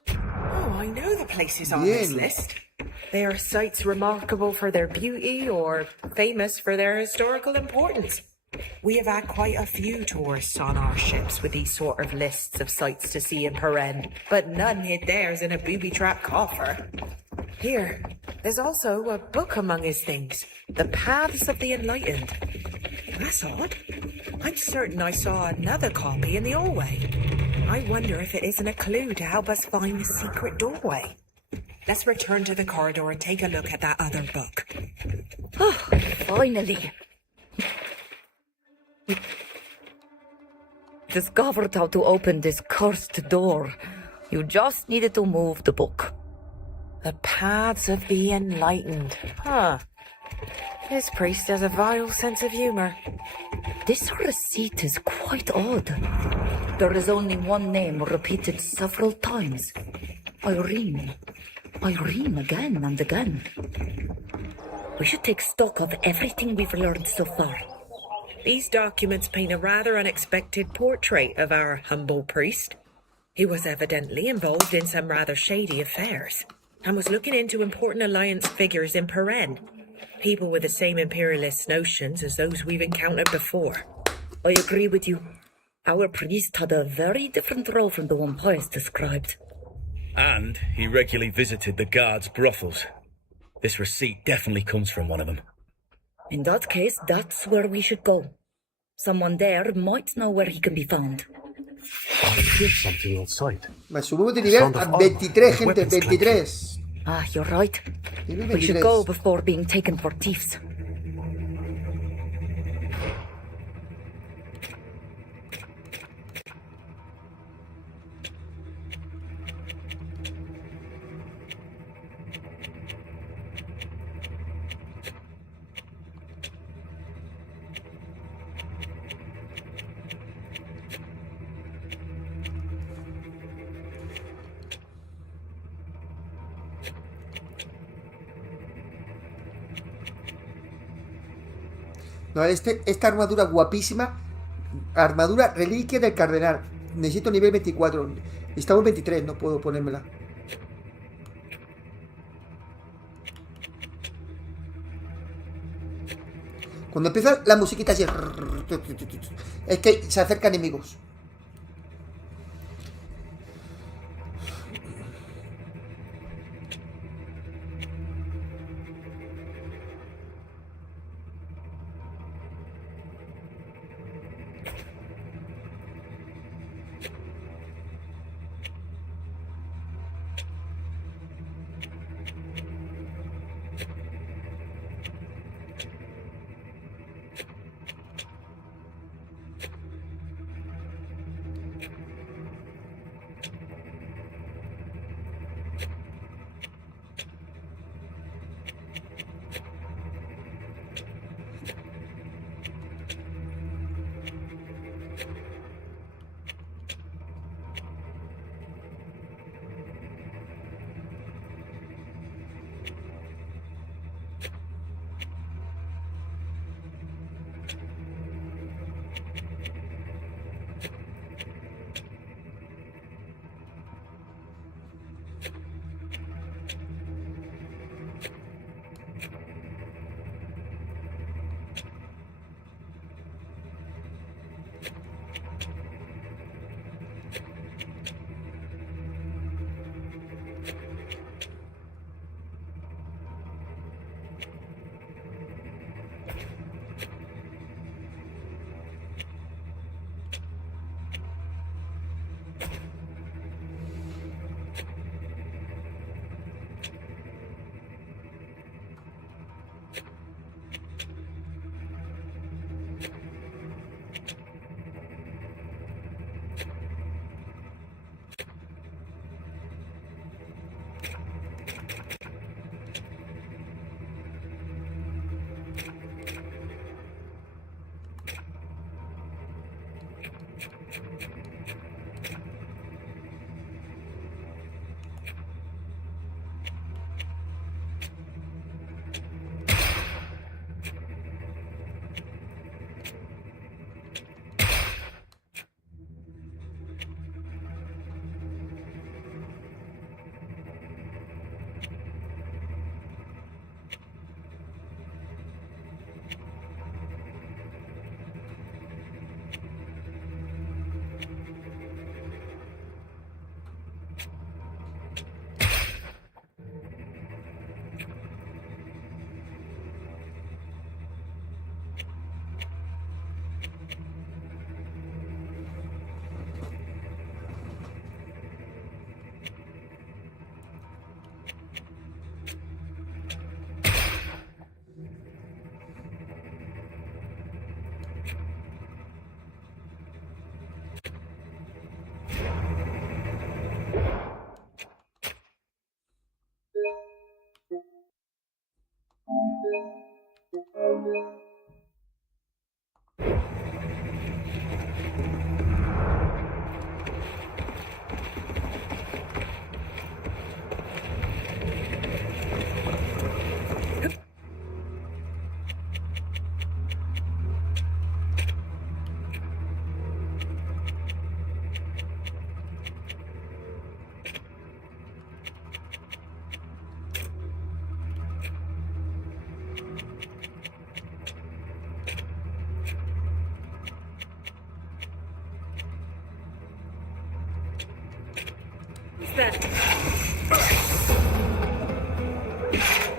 Oh, I know the places on this Bien. list. They are sites remarkable for their beauty or famous for their historical importance. We have had quite a few tourists on our ships with these sort of lists of sights to see in Paren, but none hid theirs in a booby-trap coffer. Here, there's also a book among his things, The Paths of the Enlightened. That's odd. I'm certain I saw another copy in the hallway. I wonder if it isn't a clue to help us find the secret doorway. Let's return to the corridor and take a look at that other book. Oh, finally. We discovered how to open this cursed door. You just needed to move the book. The paths of the enlightened. Huh. This priest has a vile sense of humor. This receipt is quite odd. There is only one name repeated several times. Irene. Irene again and again. We should take stock of everything we've learned so far. These documents paint a rather unexpected portrait of our humble priest. He was evidently involved in some rather shady affairs and was looking into important alliance figures in Peren. People with the same imperialist notions as those we've encountered before. I agree with you. Our priest had a very different role from the one Pius described. And he regularly visited the guards' brothels. This receipt definitely comes from one of them. In that case, that's where we should go. Someone there might know where he can be found. I hear something outside. Me subimos de nivel a 23, gente, 23. Ah, you're right. Nivel We should 23. go before being taken for thieves. No, esta armadura guapísima. Armadura reliquia del cardenal. Necesito nivel 24. Estamos 23, no puedo ponérmela. Cuando empieza la musiquita así, es que se acercan enemigos.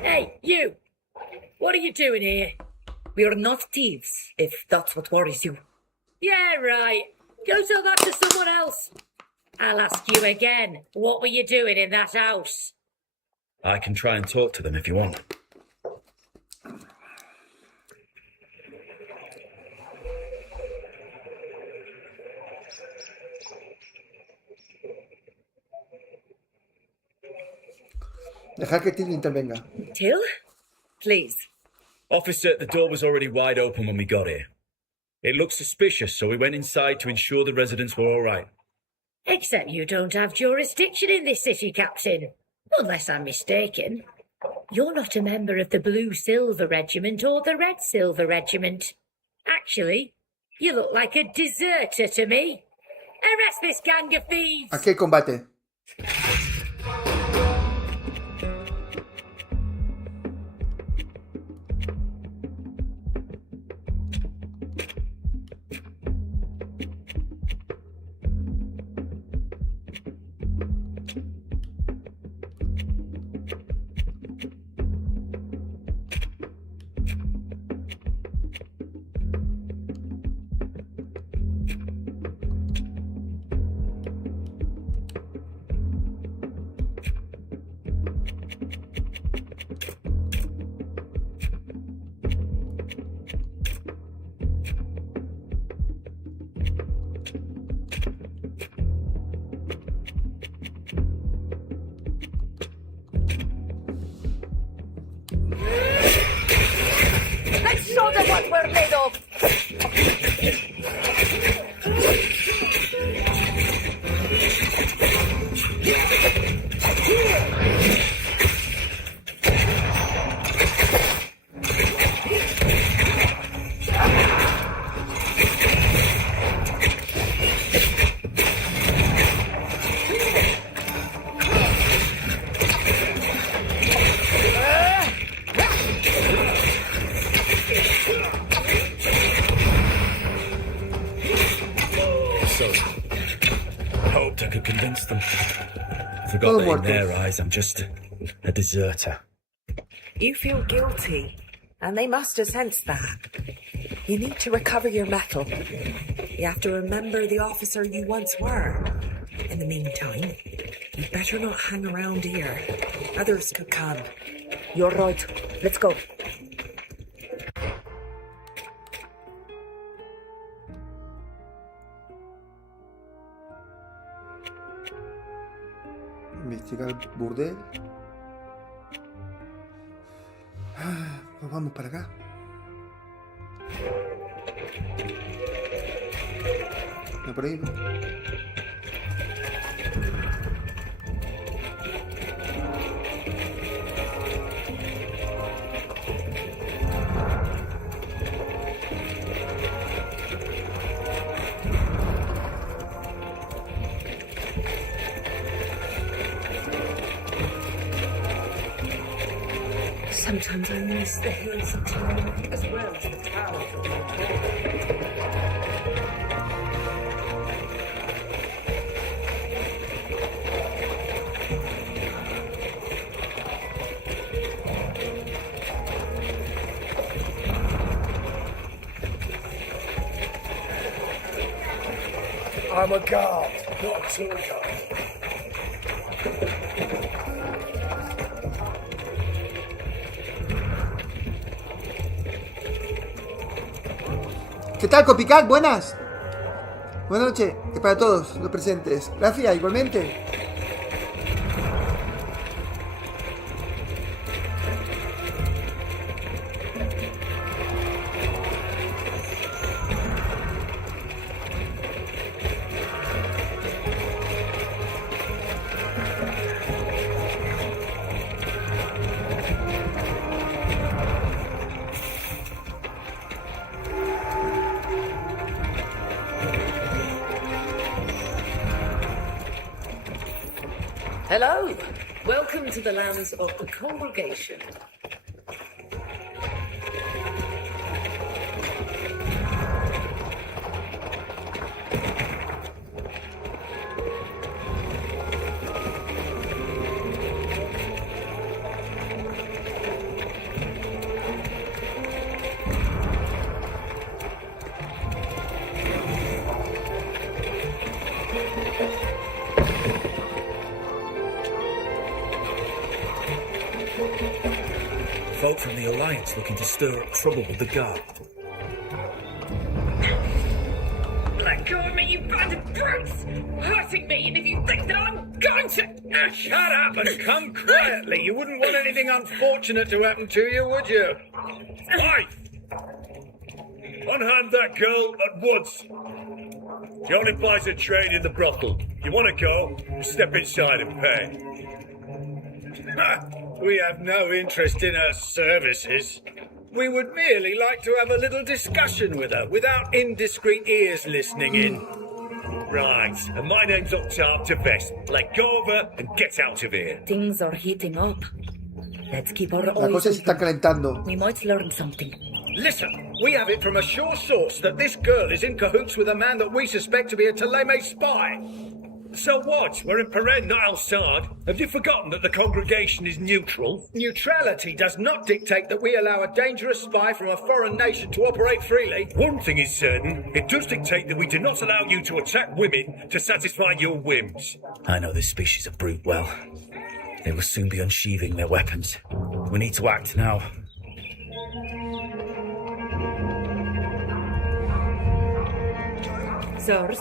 Hey, you! What are you doing here? We are not thieves, if that's what worries you. Yeah, right. Go tell that to someone else. I'll ask you again. What were you doing in that house? I can try and talk to them if you want. Dejar que Till intervenga. Till? Please. Officer, the door was already wide open when we got here. It looked suspicious, so we went inside to ensure the residents were all right. Except you don't have jurisdiction in this city, Captain. Unless I'm mistaken. You're not a member of the Blue Silver Regiment or the Red Silver Regiment. Actually, you look like a deserter to me. Arrest this gang of thieves! Aquí hay combate. Let's show them what we're made of! Hoped I could convince them. Forgot that in their eyes I'm just a deserter. You feel guilty, and they must have sensed that. You need to recover your mettle. You have to remember the officer you once were. In the meantime, you'd better not hang around here. Others could come. You're right. Let's go. Investigar el burdel. Pues vamos para acá. No, por ahí, ¿no? Sometimes I miss the hills of time as well as the towers of my I'm a guard, not a tour guard. ¿Qué tal, Copycat? Buenas. Buenas noches. Y para todos los presentes. Gracias, igualmente. Hello. Welcome to the lands of the congregation. Folk from the Alliance looking to stir up trouble with the guard. Let go of me, you bad brutes! Hurting me, and if you think that I'm going to... Shut up and come quietly. You wouldn't want anything unfortunate to happen to you, would you? Wife! Unhand that girl at once. She only buys a trade in the brothel. You want to go? Step inside and pay. We have no interest in her services. We would merely like to have a little discussion with her without indiscreet ears listening in. Right, and my name's Octave Vest. Let go of her and get out of here. Things are heating up. Let's keep our La eyes cosa se está open. calentando. We might learn something. Listen, we have it from a sure source that this girl is in cahoots with a man that we suspect to be a Taleme spy. So what? We're in Peren, not Al-Sad. Have you forgotten that the congregation is neutral? Neutrality does not dictate that we allow a dangerous spy from a foreign nation to operate freely. One thing is certain, it does dictate that we do not allow you to attack women to satisfy your whims. I know this species of brute well. They will soon be unsheathing their weapons. We need to act now. Sirs,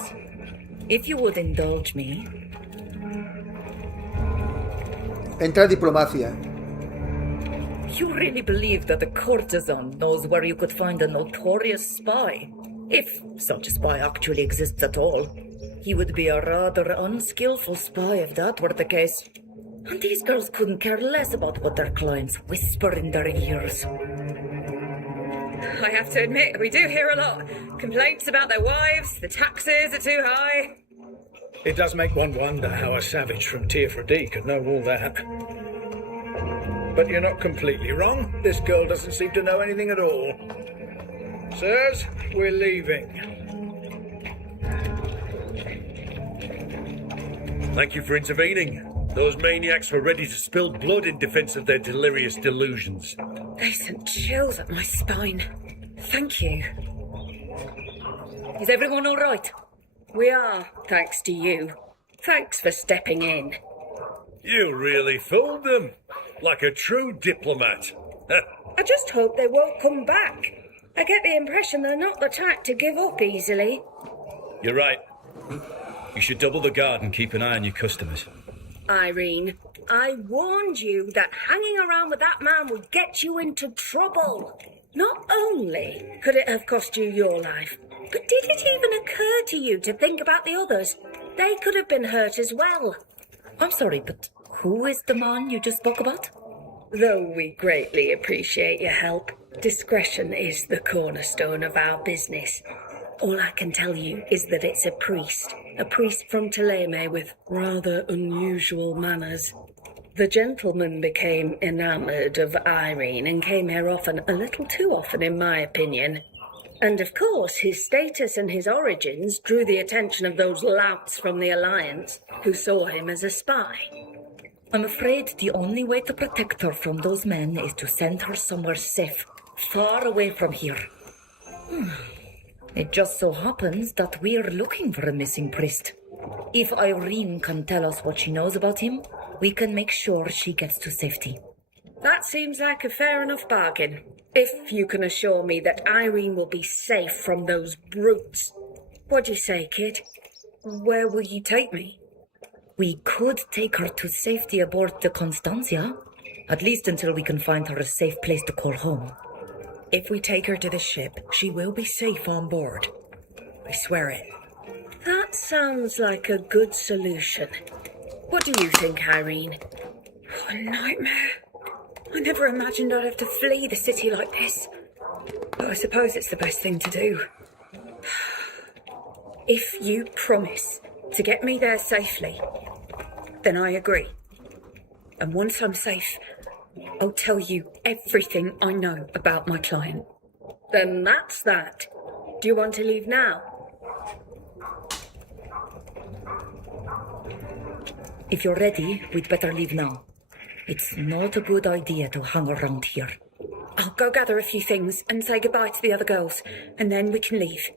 if you would indulge me. Entra diplomacia. You really believe that the courtesan knows where you could find a notorious spy? If such a spy actually exists at all. He would be a rather unskillful spy if that were the case. And these girls couldn't care less about what their clients whisper in their ears. I have to admit, we do hear a lot. Complaints about their wives, the taxes are too high. It does make one wonder how a savage from Tier could know all that. But you're not completely wrong. This girl doesn't seem to know anything at all. Sirs, we're leaving. Thank you for intervening. Those maniacs were ready to spill blood in defense of their delirious delusions. They sent chills up my spine. Thank you. Is everyone all right? We are, thanks to you. Thanks for stepping in. You really fooled them. Like a true diplomat. I just hope they won't come back. I get the impression they're not the type to give up easily. You're right. You should double the guard and keep an eye on your customers. Irene, I warned you that hanging around with that man would get you into trouble. Not only could it have cost you your life, but did it even occur to you to think about the others? They could have been hurt as well. I'm sorry, but who is the man you just spoke about? Though we greatly appreciate your help, discretion is the cornerstone of our business. All I can tell you is that it's a priest from Taleme with rather unusual manners. The gentleman became enamoured of Irene and came here often, a little too often in my opinion. And of course, his status and his origins drew the attention of those louts from the Alliance who saw him as a spy. I'm afraid the only way to protect her from those men is to send her somewhere safe, far away from here. It just so happens that we're looking for a missing priest. If Irene can tell us what she knows about him, we can make sure she gets to safety. That seems like a fair enough bargain. If you can assure me that Irene will be safe from those brutes. What do you say, kid? Where will you take me? We could take her to safety aboard the Constancia, at least until we can find her a safe place to call home. If we take her to the ship, she will be safe on board. I swear it. That sounds like a good solution. What do you think, Irene? What a nightmare. I never imagined I'd have to flee the city like this. But I suppose it's the best thing to do. If you promise to get me there safely, then I agree. And once I'm safe, I'll tell you everything I know about my client. Then that's that. Do you want to leave now? If you're ready, we'd better leave now. It's not a good idea to hang around here. I'll go gather a few things and say goodbye to the other girls, and then we can leave.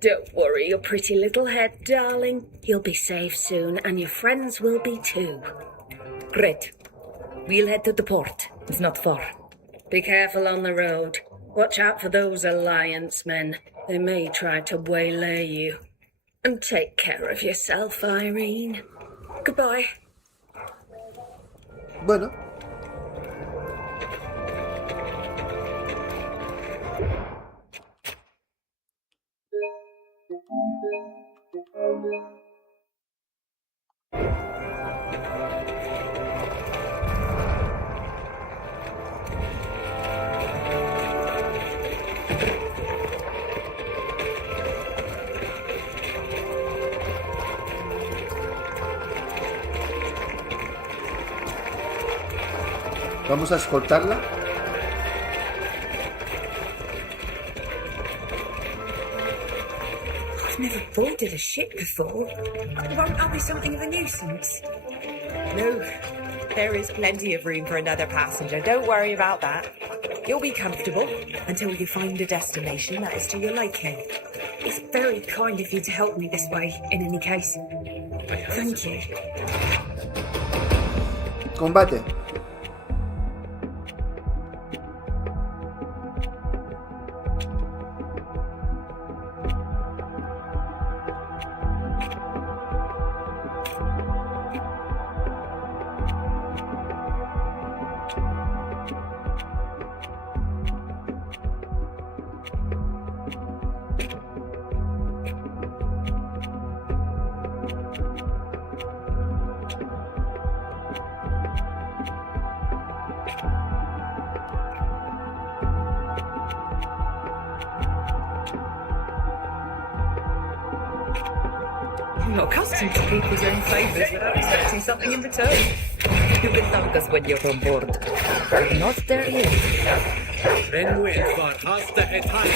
Don't worry your pretty little head, darling. You'll be safe soon, and your friends will be too. Great. We'll head to the port. It's not far. Be careful on the road. Watch out for those Alliance men. They may try to waylay you. And take care of yourself, Irene. Goodbye. Bueno. Vamos a escoltarla. I've never boarded a ship before. Won't I be something of a nuisance? No, there is plenty of room for another passenger. Don't worry about that. You'll be comfortable until you find a destination that is to your liking. It's very kind of you to help me this way, in any case. Thank you. Combate. I'm not accustomed to people doing favours without expecting something in return. You will thank us when you're on board. We're not there yet. Renwin for Hasta Etan.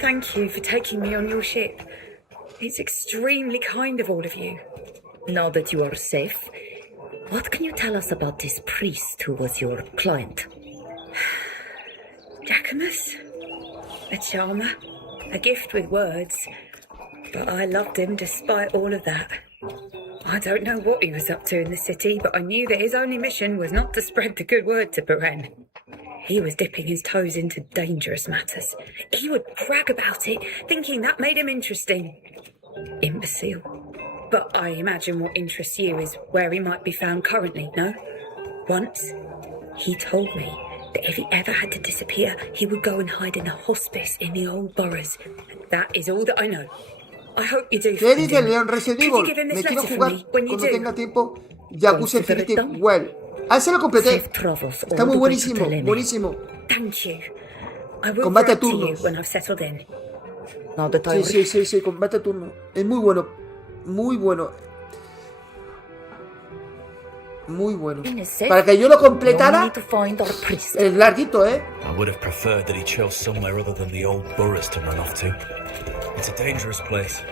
Thank you for taking me on your ship. It's extremely kind of all of you. Now that you are safe, What can you tell us about this priest who was your client? Jackamus? A charmer? A gift with words. But I loved him despite all of that. I don't know what he was up to in the city, but I knew that his only mission was not to spread the good word to Beren. He was dipping his toes into dangerous matters. He would brag about it, thinking that made him interesting. Imbecile. But I imagine what interests you is where he might be found currently, no? Once, he told me that if he ever had to disappear, he would go and hide in a hospice in the old boroughs. That is all that I know. I hope you do. ¿Qué dice Leon Resident Evil? Me quiero jugar cuando tenga tiempo. Yakuza Infinity Well. Ah, se lo completé. Está muy buenísimo, buenísimo. Thank you. I will Combate a write to you turnos. when I've settled in. Sí, combate a turno. Es muy bueno. Muy bueno. Muy bueno. Para que yo lo completara, es larguito, ¿eh? I would have preferred that he chose somewhere other than the old boroughs to run off to. It's a dangerous place.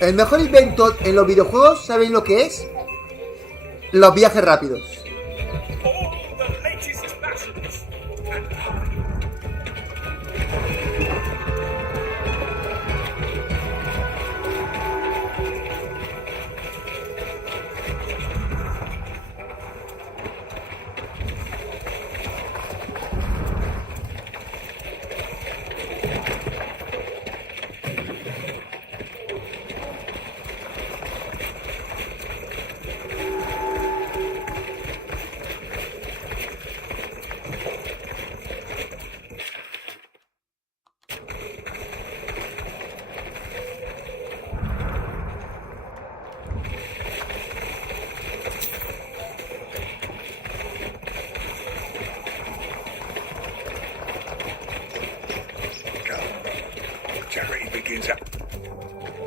El mejor invento en los videojuegos, ¿sabéis lo que es? Los viajes rápidos.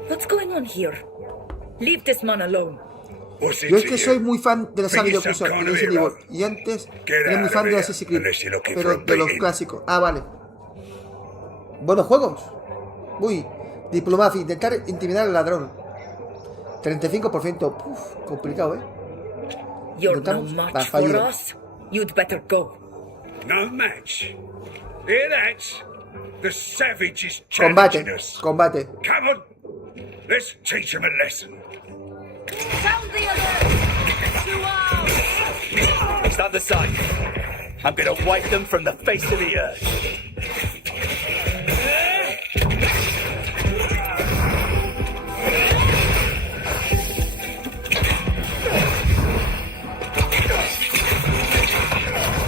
What's going on here? Leave this man alone. Yo es que soy muy fan de la saga de Yakuza y Resident Evil. Y antes era muy fan de Assassin's Creed, pero de los clásicos. Ah, vale. Buenos juegos. Uy, diplomacia, intentar intimidar al ladrón. 35%. Uf, complicado, ¿eh? You're no match for us. You'd better go. No match. Hear that? The savage is Combate, challenging us. combate. Come on. Let's teach him a lesson. Sound the others! Stand aside. I'm gonna wipe them from the face of the earth.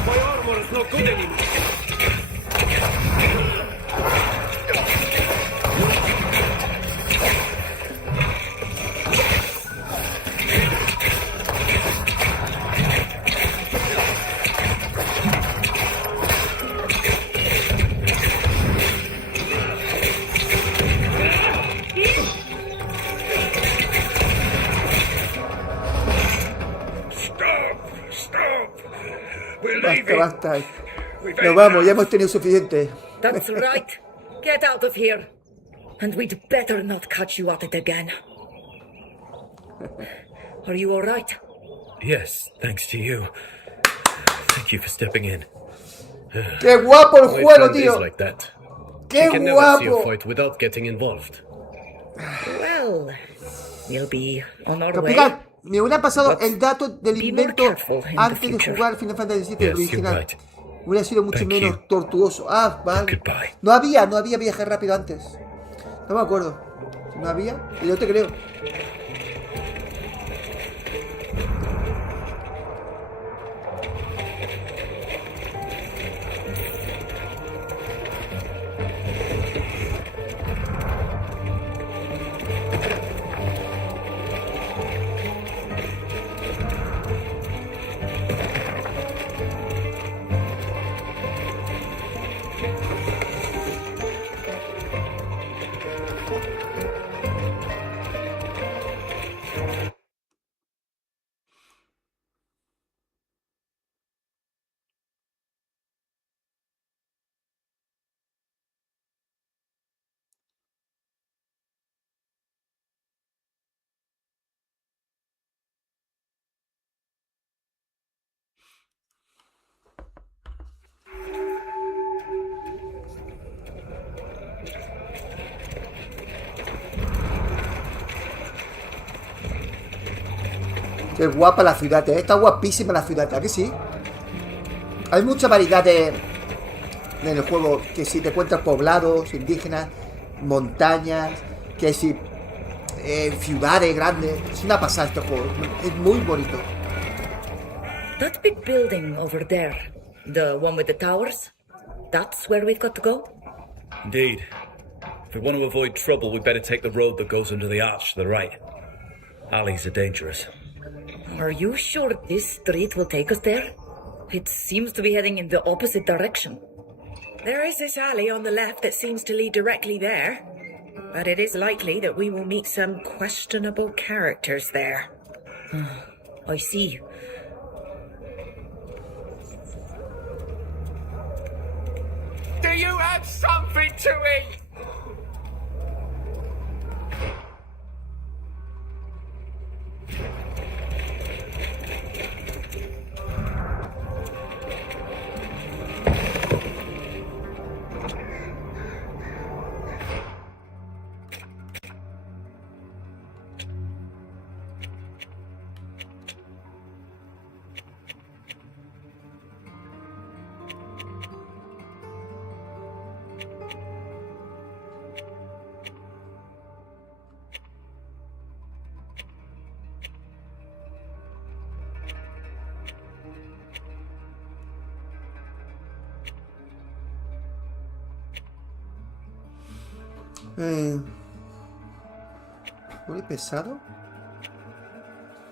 My armor is not good anymore. Basta. Nos vamos, ya hemos tenido suficiente. That's right. Get out of here. And we'd better not catch you at it again. Are you all right? Yes, thanks to you. Thank you for stepping in. ¡Qué guapo el My juego, friend is tío! like that. ¡Qué He can never see a guapo! fight without getting involved. Well, we'll be on our way. Explicar, me hubiera pasado But el dato del be more invento careful in the antes de future. jugar Final Fantasy VII Yes, original. you're right. Hubiera sido mucho Thank menos you. tortuoso. Ah, vale. Goodbye. No había viaje rápido antes. No me acuerdo. ¿No había? Y yo te creo. Qué guapa la ciudad, ¿eh? Está guapísima la ciudad, ¿a que sí? Hay mucha variedad en el juego. Que si te encuentras poblados, indígenas, montañas, que si ciudades grandes. Es una pasada este juego. Es muy bonito. That big building over there, the one with the towers, that's where we've got to go? Indeed. If we want to avoid trouble, we better take the road that goes under the arch to the right. Alleys are dangerous. Are you sure this street will take us there? It seems to be heading in the opposite direction. There is this alley on the left that seems to lead directly there, but it is likely that we will meet some questionable characters there. I see. Do you have something to eat? Muy pesado.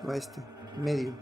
O este, medio.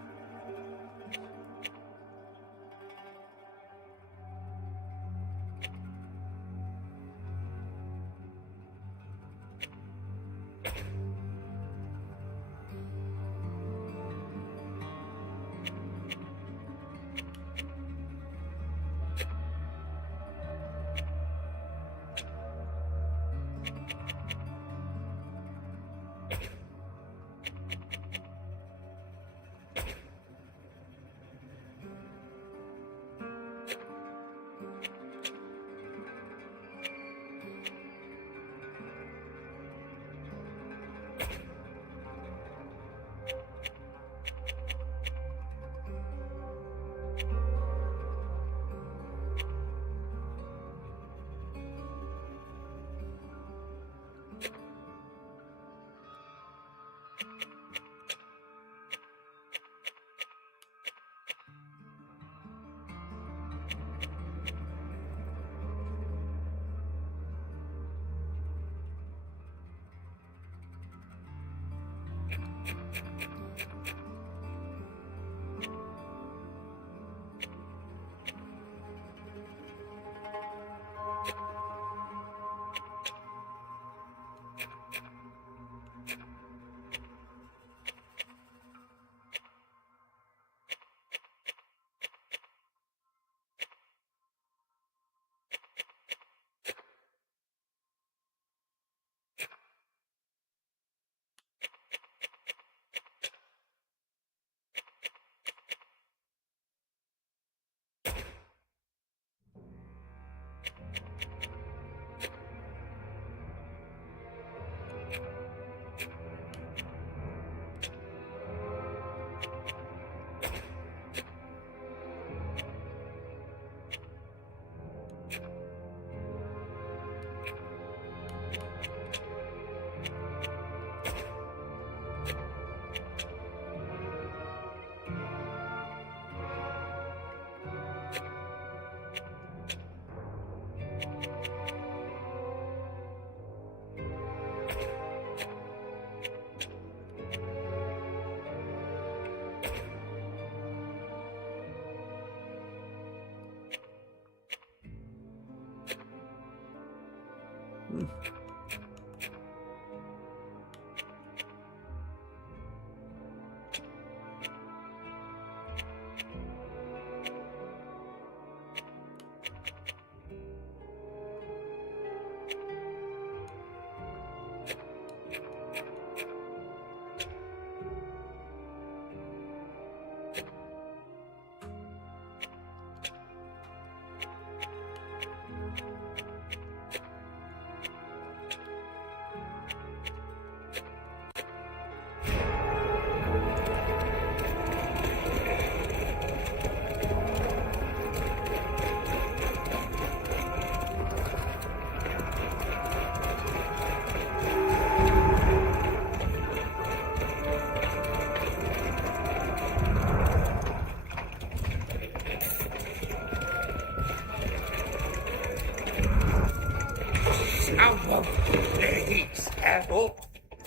Thanks, Apple.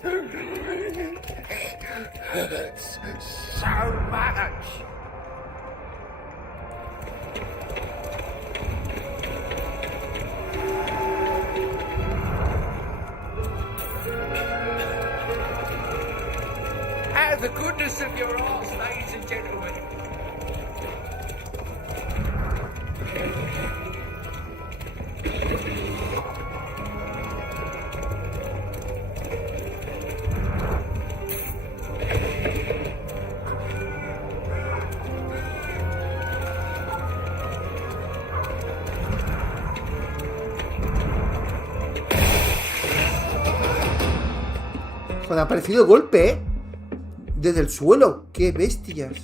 It hurts so much. Out of the goodness of your hearts, ladies and gentlemen. Joder, ha aparecido el golpe, ¿eh? Desde el suelo. ¡Qué bestias!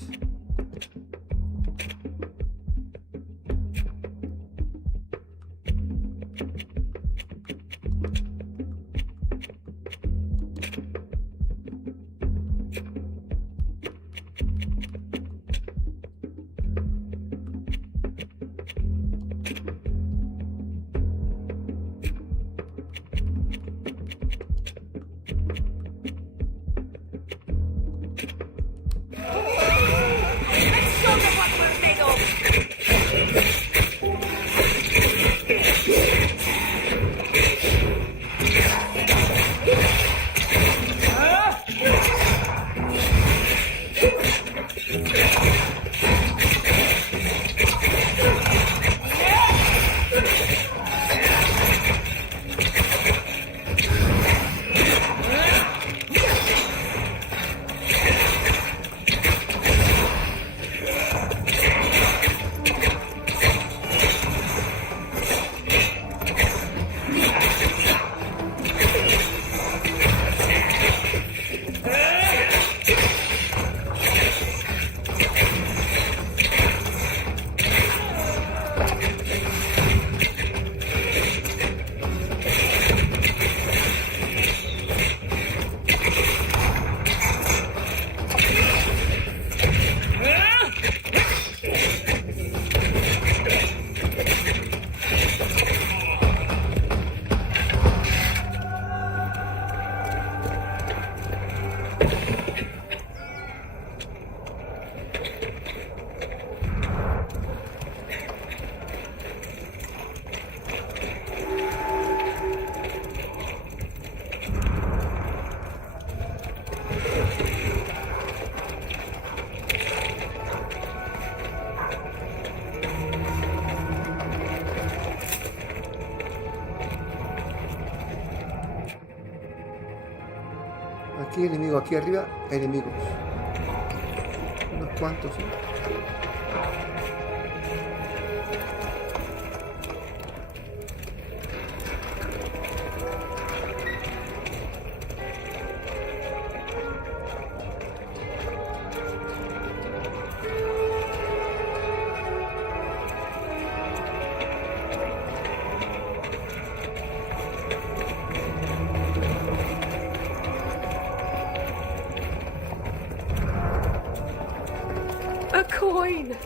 Aquí enemigo, aquí arriba enemigos. Unos cuantos, ¿eh? A coin!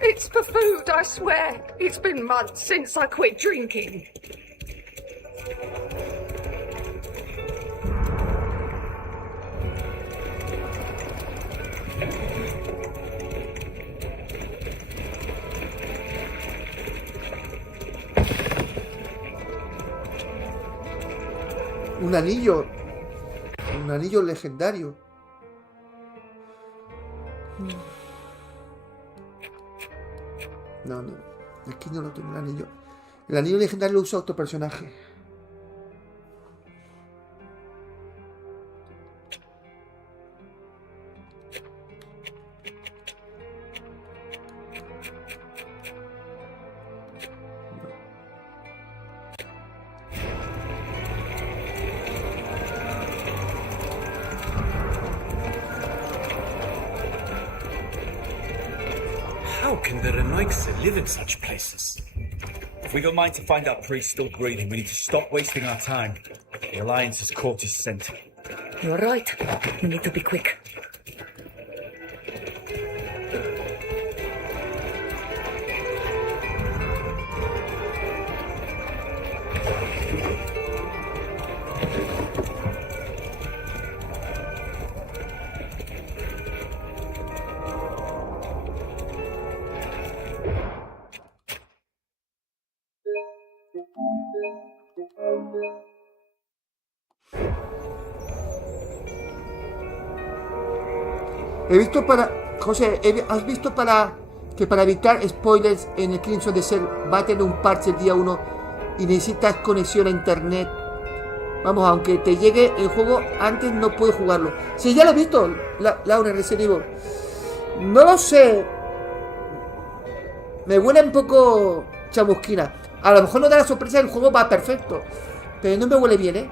It's for food, I swear. It's been months since I quit drinking. Un anillo. Un anillo legendario. No, no. Aquí no lo tengo el anillo. El anillo legendario lo usa otro personaje. How can the Renoixe live in such places? If we got mind to find that priest still breathing, we need to stop wasting our time. The Alliance has caught his scent. You're right. We need to be quick. He visto para... José, ¿has visto que para evitar spoilers en el Crimson Desert va a tener un parche el día 1 y necesitas conexión a internet? Vamos, aunque te llegue el juego, antes no puedes jugarlo. Sí, ya lo he visto, Laura Resident Evil. No lo sé. Me huele un poco chamusquina. A lo mejor no da la sorpresa, el juego va perfecto. Pero no me huele bien, ¿eh?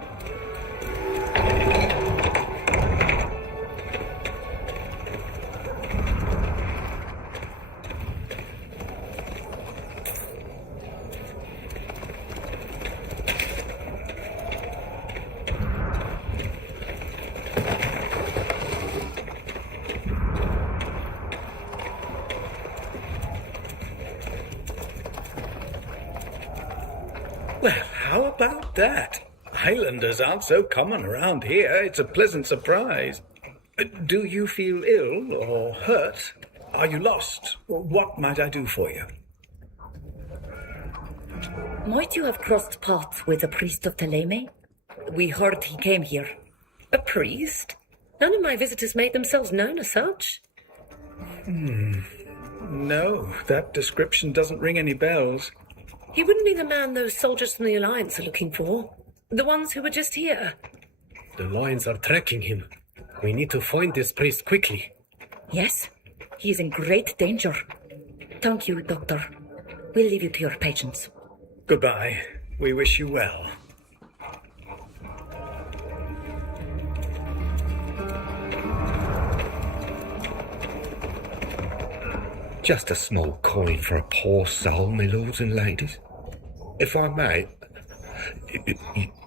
Well, how about that? Highlanders aren't so common around here. It's a pleasant surprise. Do you feel ill or hurt? Are you lost? What might I do for you? Might you have crossed paths with a priest of Teleme? We heard he came here. A priest? None of my visitors made themselves known as such. No, that description doesn't ring any bells. He wouldn't be the man those soldiers from the Alliance are looking for. The ones who were just here. The lions are tracking him. We need to find this priest quickly. Yes, he is in great danger. Thank you, Doctor. We'll leave you to your patients. Goodbye. We wish you well. Just a small coin for a poor soul, my lords and ladies. If I may,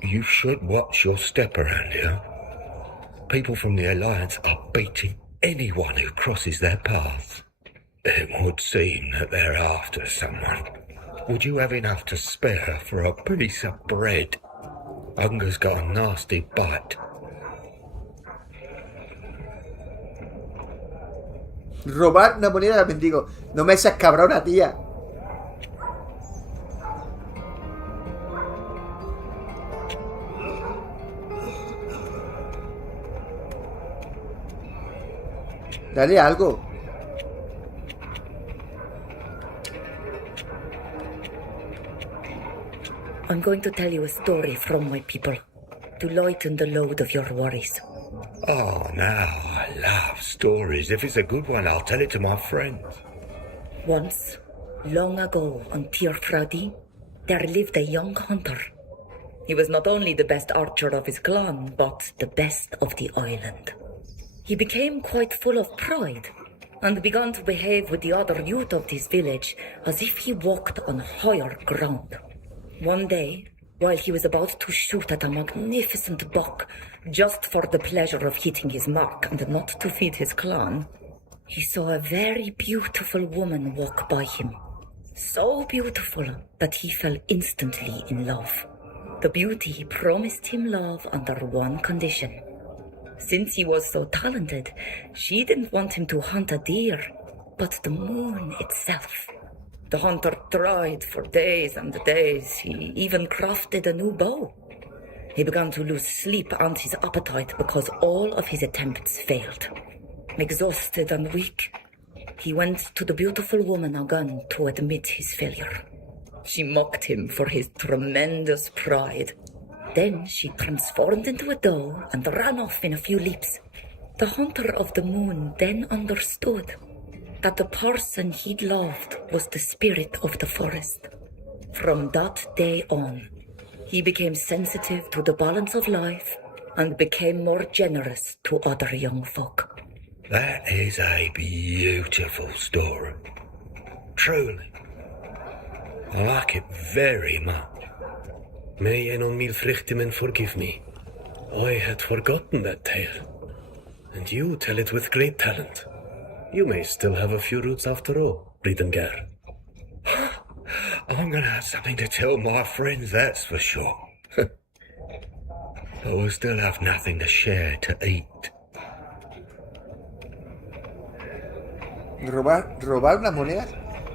you should watch your step around here. People from the Alliance are beating anyone who crosses their path. It would seem that they're after someone. Would you have enough to spare for a piece of bread? Hunger's got a nasty bite. Robar una moneda al mendigo. No me seas cabrona, tía. Dale algo. I'm going to tell you a story from my people to lighten the load of your worries. Oh, now, I love stories. If it's a good one, I'll tell it to my friends. Once, long ago on Tirfradi, there lived a young hunter. He was not only the best archer of his clan, but the best of the island. He became quite full of pride and began to behave with the other youth of this village as if he walked on higher ground. One day, while he was about to shoot at a magnificent buck, just for the pleasure of hitting his mark and not to feed his clan, he saw a very beautiful woman walk by him. So beautiful that he fell instantly in love. The beauty promised him love under one condition. Since he was so talented, she didn't want him to hunt a deer, but the moon itself. The hunter tried for days and days. He even crafted a new bow. He began to lose sleep and his appetite because all of his attempts failed. Exhausted and weak, he went to the beautiful woman again to admit his failure. She mocked him for his tremendous pride. Then she transformed into a doe and ran off in a few leaps. The hunter of the moon then understood that the person he'd loved was the spirit of the forest. From that day on, he became sensitive to the balance of life and became more generous to other young folk. That is a beautiful story. Truly. I like it very much. May Enon Milfrichtimen forgive me. I had forgotten that tale. And you tell it with great talent. You may still have a few roots after all, Bridengar. I'm gonna have something to tell my friends, that's for sure. But we'll still have nothing to share to eat. Robar unas monedas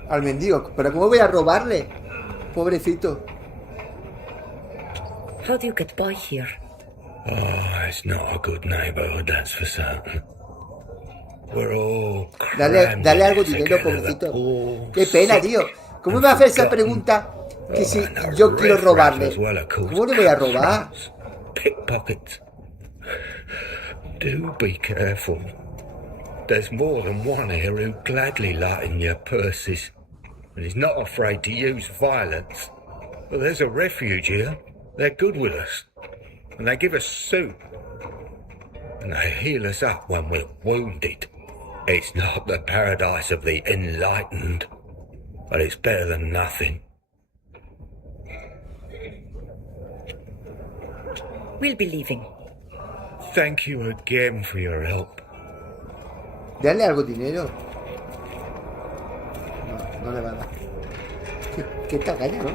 al mendigo. ¿Pero cómo voy a robarle? Pobrecito. How do you get by here? Oh, it's not a good neighborhood, that's for certain. We're all Dale algo de dinero, pobrecito. Qué pena, tío. ¿Cómo me va a hacer esa pregunta? Que si yo quiero robarle. ¿Cómo le voy a robar? Pickpockets. Do be careful. There's more than one here who'd gladly lighten your purses, and he's not afraid to use violence. But there's a refuge here. They're good with us, and they give us soup, and they heal us up when we're wounded. It's not the paradise of the enlightened, but it's better than nothing. We'll be leaving. Thank you again for your help. Dale algo de dinero. No le va a dar. Qué tacaña, ¿no?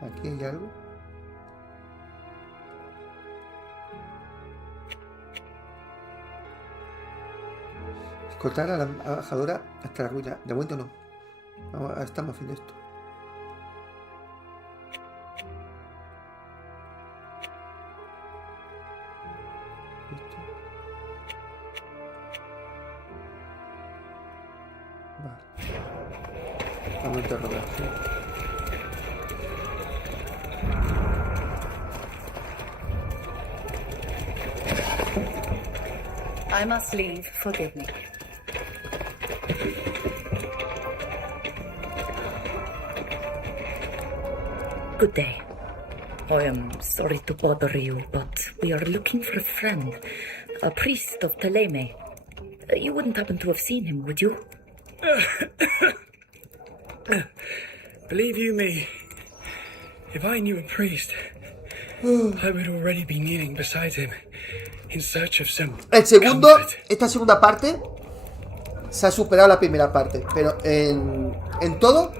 Aquí hay algo. Escoltar a la embajadora hasta la ruina. De momento no. Estamos haciendo esto. Vale. Vamos a interrogar. I must leave. Forgive me. Good day. I am sorry to bother you, but we are looking for a friend, a priest of Teleme. You wouldn't happen to have seen him, would you? Believe you me, if I knew a priest, I would already be kneeling beside him in search of some comfort. Esta segunda parte se ha superado la primera parte, pero en todo,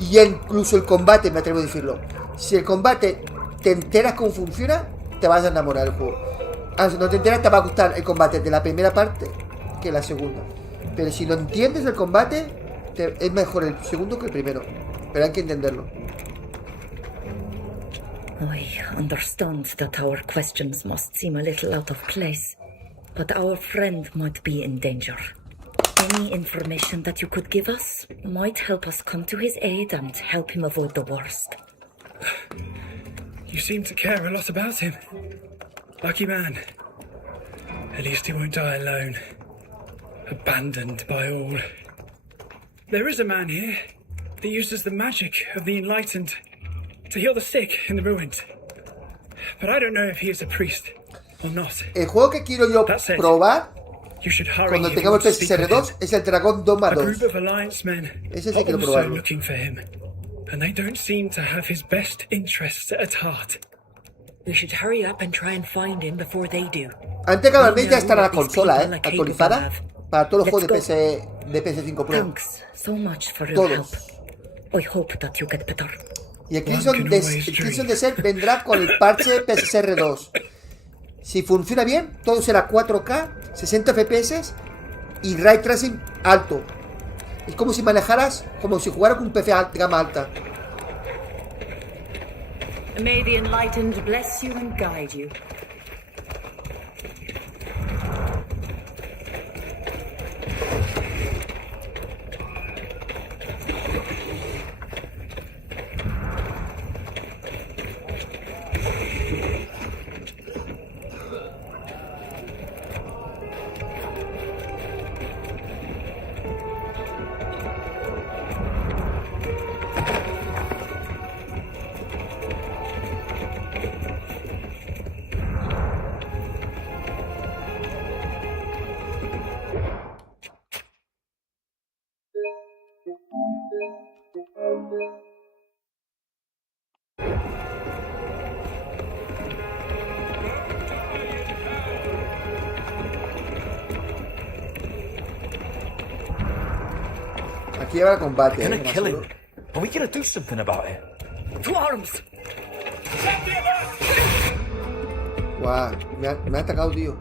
y incluso el combate, me atrevo a decirlo. Si el combate te enteras cómo funciona, te vas a enamorar del juego. Si no te enteras, te va a gustar el combate de la primera parte que la segunda. Pero si no entiendes el combate, es mejor el segundo que el primero. Pero hay que entenderlo. I understand that our questions must seem a little out of place, but our friend might be in danger. Any information that you could give us might help us come to his aid and help him avoid the worst. You seem to care a lot about him. Lucky man. At least he won't die alone. Abandoned by all. There is a man here that uses the magic of the enlightened to heal the sick in the ruins. But I don't know if he is a priest or not. El juego que quiero yo probar cuando tengamos el PS2 es el Dragon Dogma 2. Ese sí quiero probarlo. Looking for him, and they don't seem to have his best interests at heart. We should hurry up and try and find him before they do. Antes que Valve ya estará la consola, actualizada para todos los juegos de PS5 Pro. Thanks so much for your help. I hope that you get better. Y el Crimson Desert vendrá con el parche PSR 2. Si funciona bien, todo será 4K, 60 FPS y Ray Tracing alto. Es como si manejaras, como si jugaras con un PC de gama alta. May the enlightened bless you and guide you. Aquí lleva combate. We're gonna kill him. Are we gonna do something about it? To arms! Guau, me ha atacado, tío.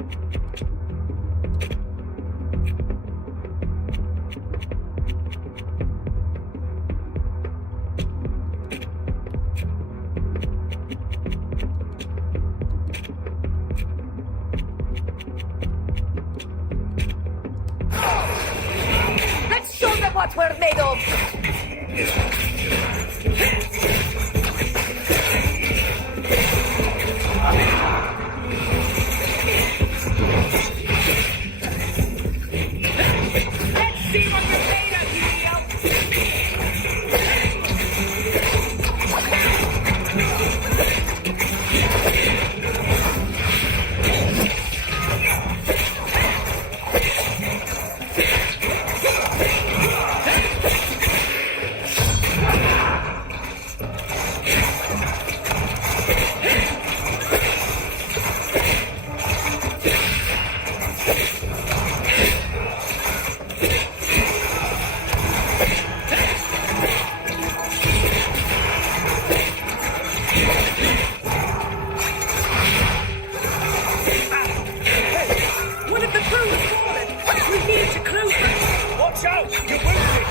what we're made of. Let's see what we're made of here. One of the crew has fallen. We need to close them. Watch out! You're wounded.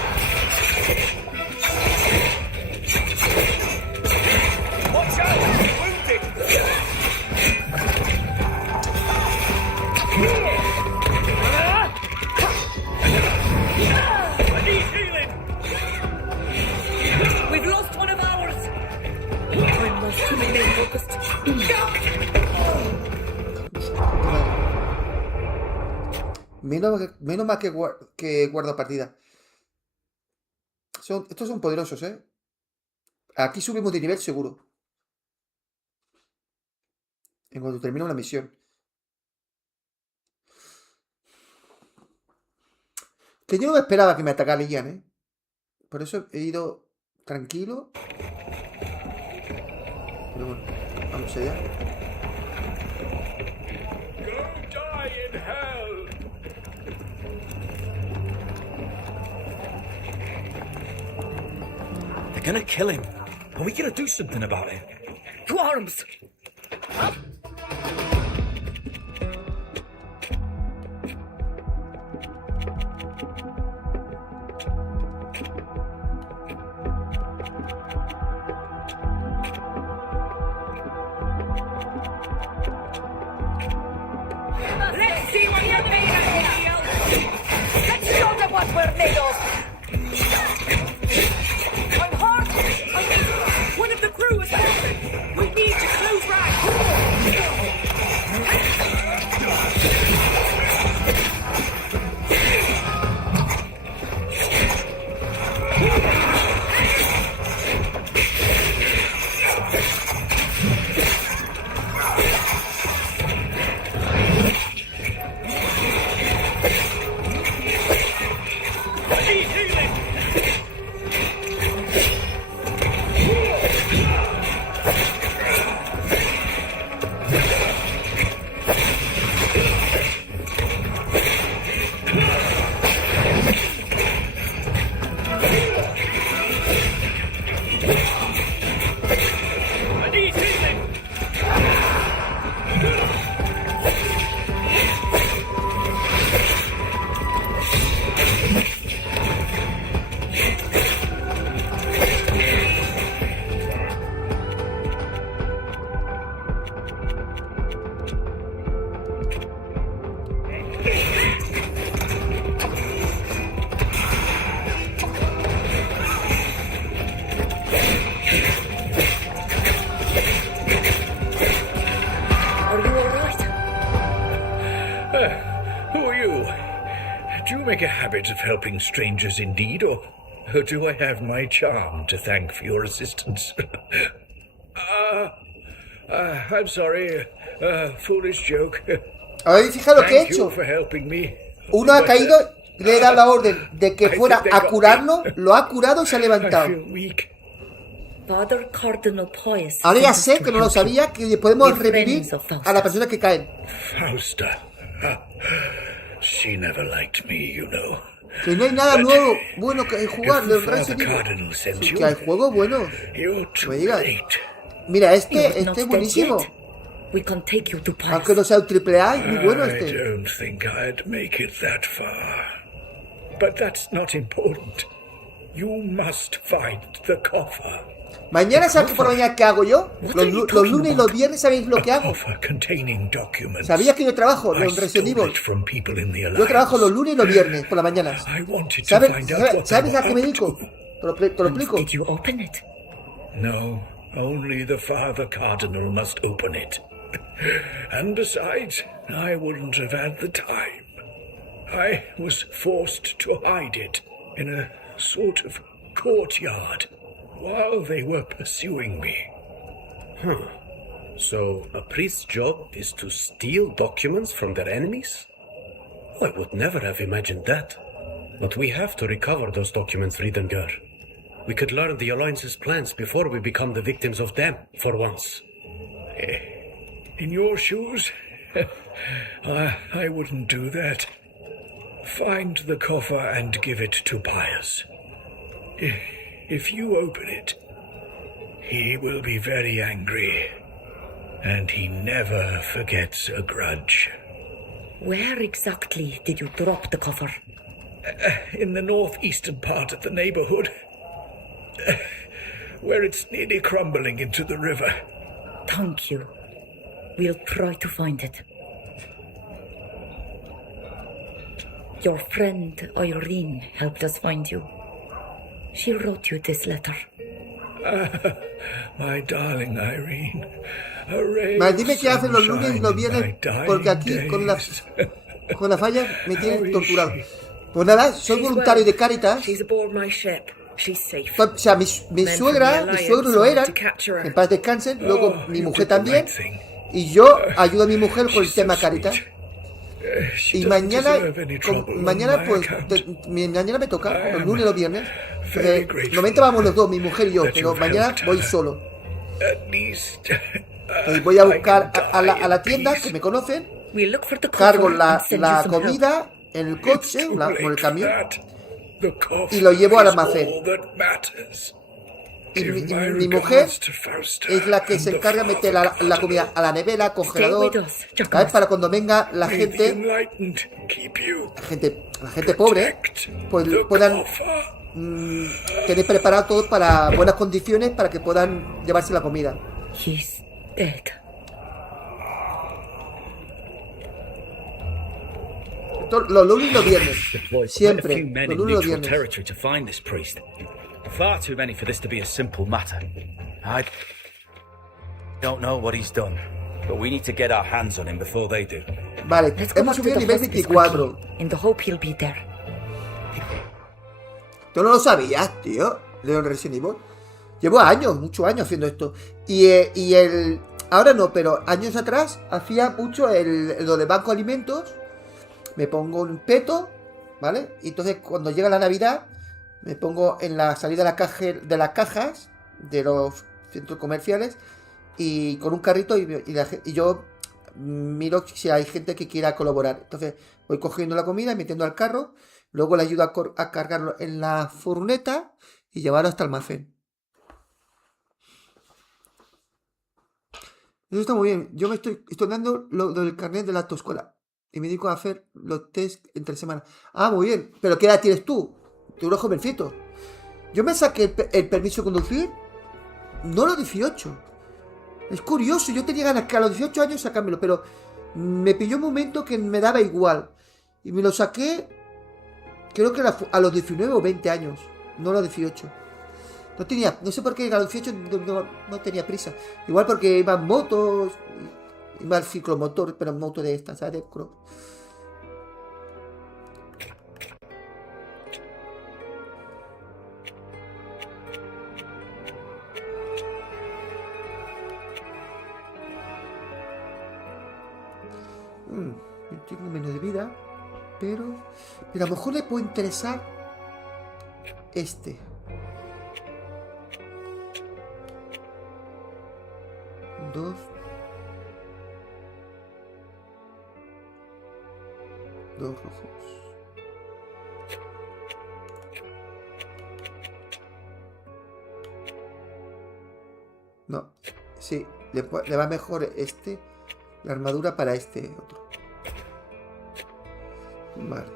Watch out! You're wounded. I need healing. We've lost one of ours. I must remain focused. Menos mal que guardo partida. Estos son poderosos, ¿eh? Aquí subimos de nivel seguro. En cuanto termine una misión. Que yo no me esperaba que me atacara Ian, ¿eh? Por eso he ido tranquilo. Pero bueno, vamos allá. Go die in hell. They're gonna kill him. Are we gonna do something about it? To arms! Let's see what you're made of. Let's show them what we're made of. I'm hurt. One of the crew has fallen. We need to close ranks. Do you make a habit of helping strangers indeed, or do I have my charm to thank for your assistance? I'm sorry. Foolish joke. Ahora fija lo que he hecho. Uno ha caído y le he dado la orden de que fuera a curarlo, lo ha curado y se ha levantado. Father Cardinal Pius. Ahora ya sé, que no lo sabía, que podemos revivir a la persona que caen. Fausta. She never liked me, you know. Que no hay nada nuevo, bueno que jugar, de Resident Evil. Que hay juegos buenos. No me digas. Mira, este es buenísimo. Aunque no sea un triple A, es muy bueno este. I don't think I'd make it that far. But that's not important. You must find the coffer. Mañana, ¿sabes por la mañana qué hago yo? Los lunes y los viernes, ¿sabéis lo que hago? ¿Sabías que yo trabajo en Resident Evil? Yo trabajo los lunes y los viernes por las mañanas. ¿Sabes a qué me dedico? Te lo explico. No, only the Father Cardinal must open it. And besides, I wouldn't have had the time. I was forced to hide it in a sort of courtyard while they were pursuing me. So, a priest's job is to steal documents from their enemies? I would never have imagined that. But we have to recover those documents, Riedengar. We could learn the Alliance's plans before we become the victims of them, for once. In your shoes, I wouldn't do that. Find the coffer and give it to Pius. If you open it, he will be very angry. And he never forgets a grudge. Where exactly did you drop the coffer? In the northeastern part of the neighborhood. Where it's nearly crumbling into the river. Thank you. We'll try to find it. Your friend Irene helped us find you. She wrote you this letter. My darling Irene. Más dime qué hacen los lunes y los viernes, porque aquí con la falla me tienen torturado. Pues nada, soy voluntario de Caritas. O sea, mi suegro lo era, en paz descansen, luego mi mujer también, y yo ayudo a mi mujer con el tema Caritas. Y mañana pues, mañana me toca, los lunes y los viernes. Normalmente vamos los dos, mi mujer y yo, pero mañana voy solo. Entonces voy a buscar a la tienda, que me conocen, cargo la comida en el coche, con el camión, y lo llevo al almacén. Y mi mujer es la que se encarga de meter la comida a la nevera, congelador, ¿sabes? Para cuando venga la gente pobre, pues puedan tener preparado todo para buenas condiciones para que puedan llevarse la comida. Los lunes y los viernes. Siempre. Los lunes y los viernes. Far too many for this to be a simple matter. I don't know what he's done, but we need to get our hands on him before they do. Vale, hemos subido a nivel 24. In the hope he'll be there. Tú no lo sabías, tío. Leon Resident Evil. Llevo años, muchos años haciendo esto. Y ahora no, pero años atrás hacía mucho lo de banco de alimentos. Me pongo un peto, ¿vale? Y entonces cuando llega la Navidad me pongo en la salida de las cajas de los centros comerciales y con un carrito y yo miro si hay gente que quiera colaborar. Entonces voy cogiendo la comida y metiendo al carro, luego le ayudo a cargarlo en la furgoneta y llevarlo hasta el almacén. Eso está muy bien. Yo estoy dando lo del carnet de la autoescuela y me dedico a hacer los test entre semana. Ah, muy bien. ¿Pero qué edad tienes tú? Tú eres jovencito. Yo me saqué el permiso de conducir no a los 18. Es curioso, yo tenía ganas que a los 18 años sacármelo, pero me pilló un momento que me daba igual. Y me lo saqué, creo que a los 19 o 20 años, no a los 18. No sé por qué a los 18 no tenía prisa. Igual porque iba en motos, iba al ciclomotor, pero en moto de estas, ¿sabes? Tengo menos de vida, pero a lo mejor le puede interesar este. Dos rojos. No, sí, le va mejor la armadura para este otro. Vale.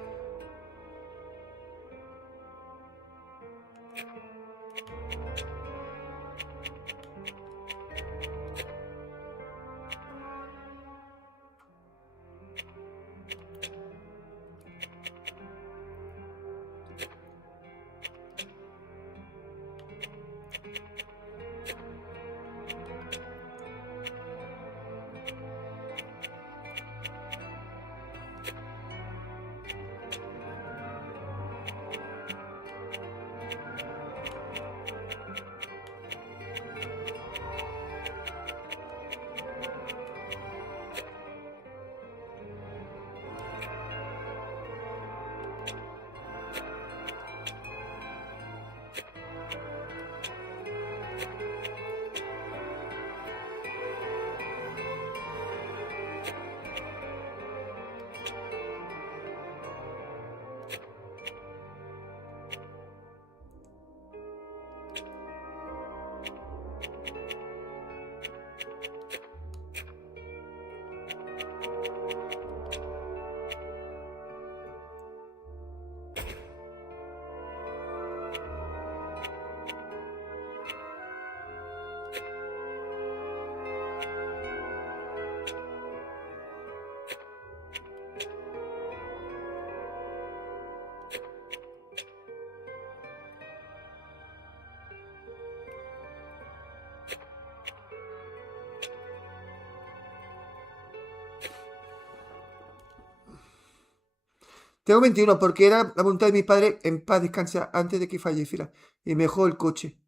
Tengo 21 porque era la voluntad de mi padre en paz descansa antes de que falleciera. Y me dejó el coche.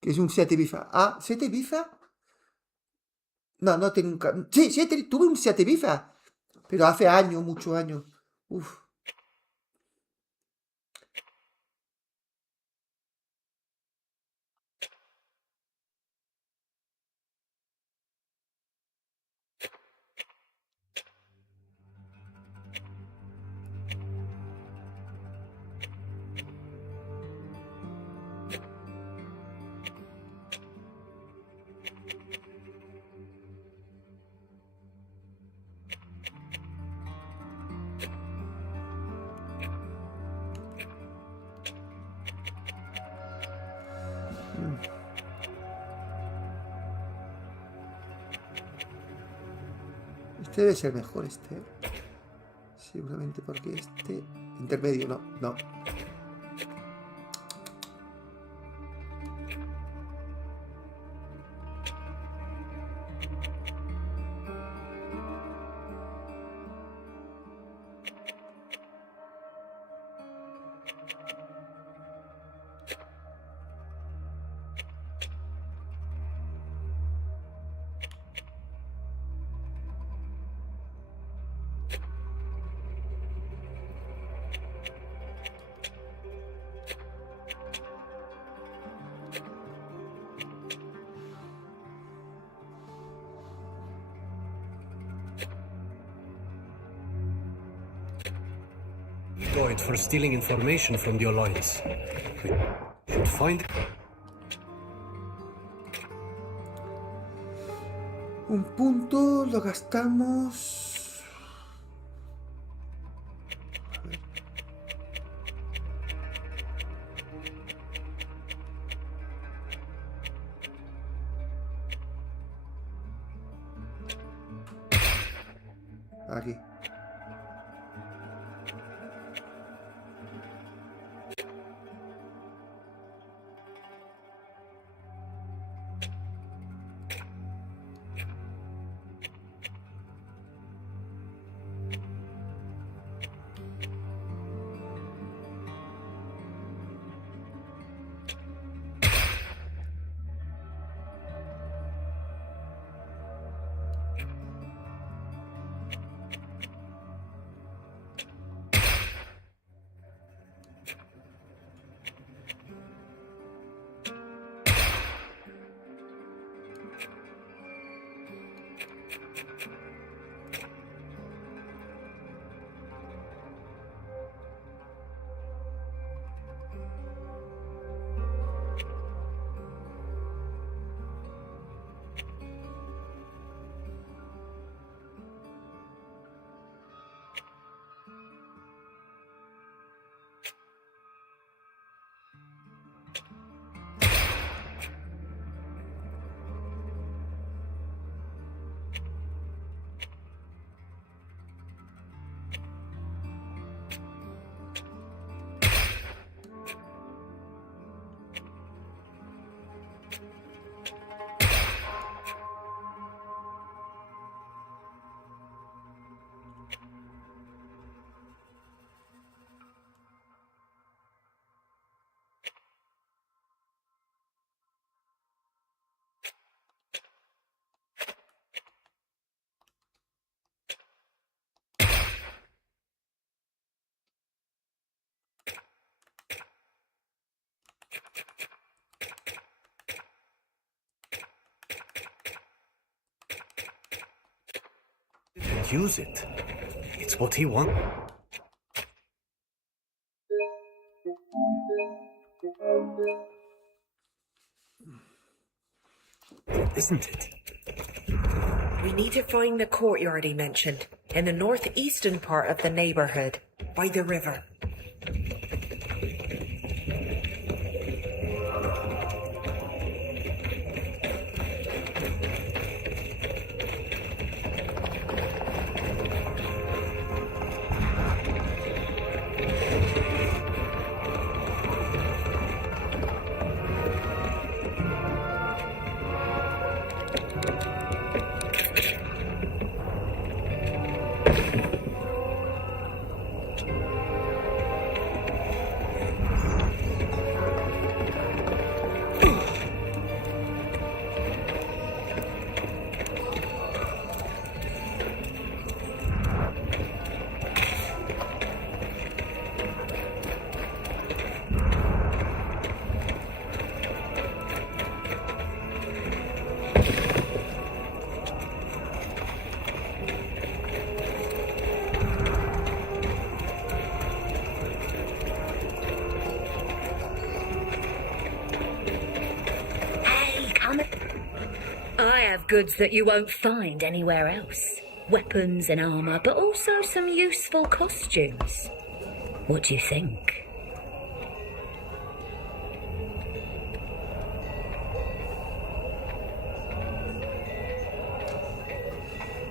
Que es un Seat Ibiza. Ah, ¿Seat Ibiza? No, no tengo un carro. Sí, sí, tuve un Seat Ibiza. Pero hace años, muchos años. Uf. Este debe ser mejor, este. Seguramente porque este... Intermedio, no, no. Deployed for stealing information from the Alliance. We should find... Un punto lo gastamos... A ver. Aquí. And use it. It's what he wants. Isn't it? We need to find the courtyard he mentioned, in the northeastern part of the neighborhood, by the river. have goods that you won't find anywhere else. Weapons and armor, but also some useful costumes. What do you think?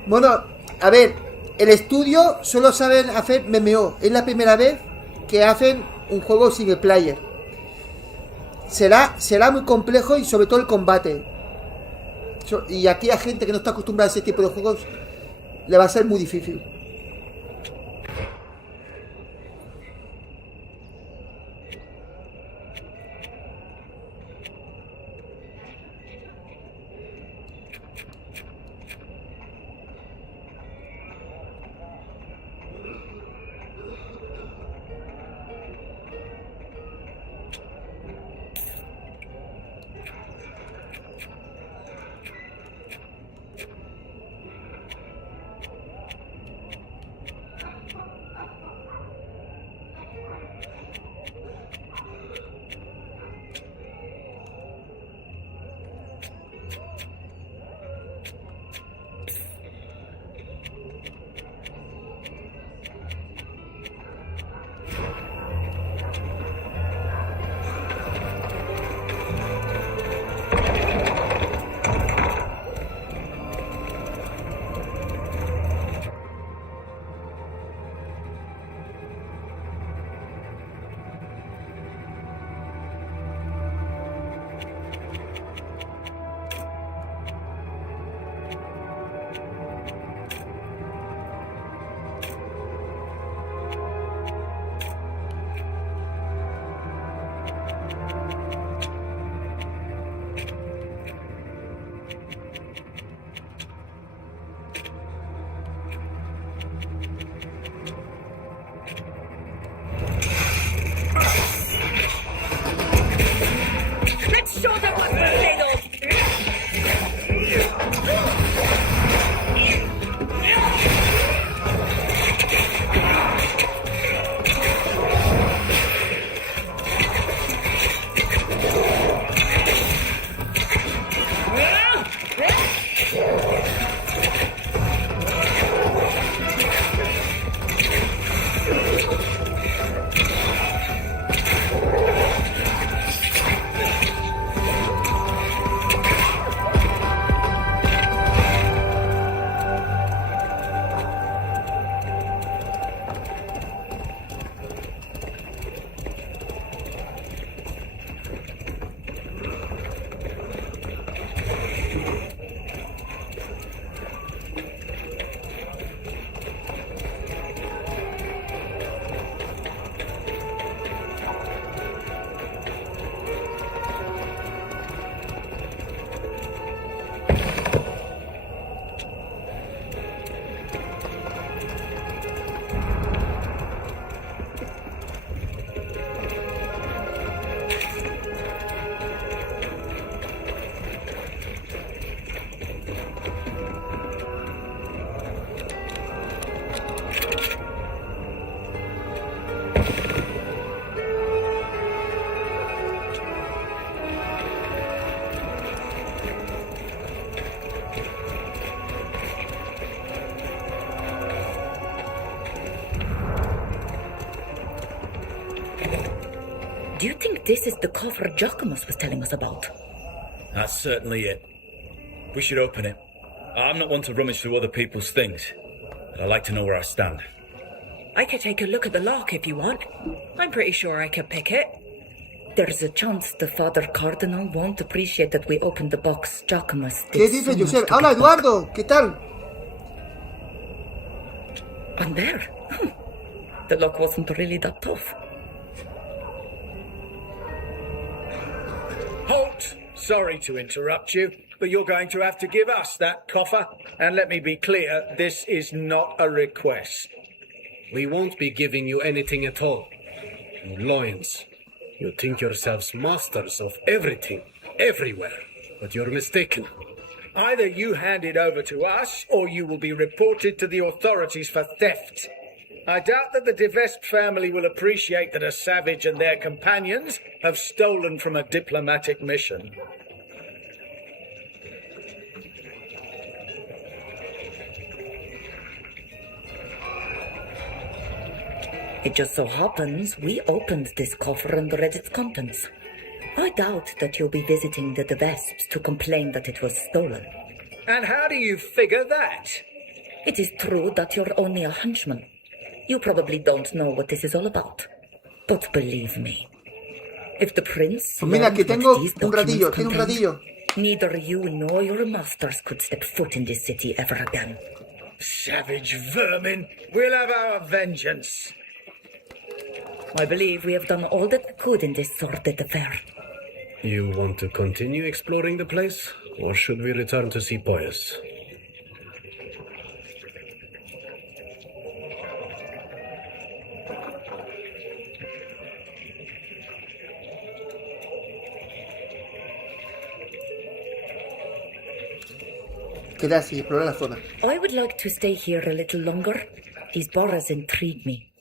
Bueno, a ver, el estudio solo saben hacer MMO. Es la primera vez que hacen un juego single player. Será muy complejo y sobre todo el combate. Y aquí a gente que no está acostumbrada a ese tipo de juegos le va a ser muy difícil. Do you think this is the coffer Giacomus was telling us about? That's certainly it. We should open it. I'm not one to rummage through other people's things, but I like to know where I stand. I could take a look at the lock if you want. I'm pretty sure I could pick it. There's a chance the Father Cardinal won't appreciate that we opened the box Giacomus did. ¿Qué dice Joseph? Hola Eduardo, ¿qué tal? And there. The lock wasn't really that tough. Halt! Sorry to interrupt you, but you're going to have to give us that coffer. And let me be clear, this is not a request. We won't be giving you anything at all. You lions. You think yourselves masters of everything, everywhere. But you're mistaken. Either you hand it over to us, or you will be reported to the authorities for theft. I doubt that the Divest family will appreciate that a savage and their companions have stolen from a diplomatic mission. It just so happens we opened this coffer and read its contents. I doubt that you'll be visiting the Vesps to complain that it was stolen. And how do you figure that? It is true that you're only a hunchman. You probably don't know what this is all about. But believe me, if the prince Pues mira, que learned tengo what these un ratillo, documents tiene un contain, ratillo. neither you nor your masters could step foot in this city ever again. Savage vermin. We'll have our vengeance. I believe we have done all that we could in this sordid affair. You want to continue exploring the place, or should we return to see Poyas? Quedarse y explorar la zona. I would like to stay here a little longer. These boras intrigue me.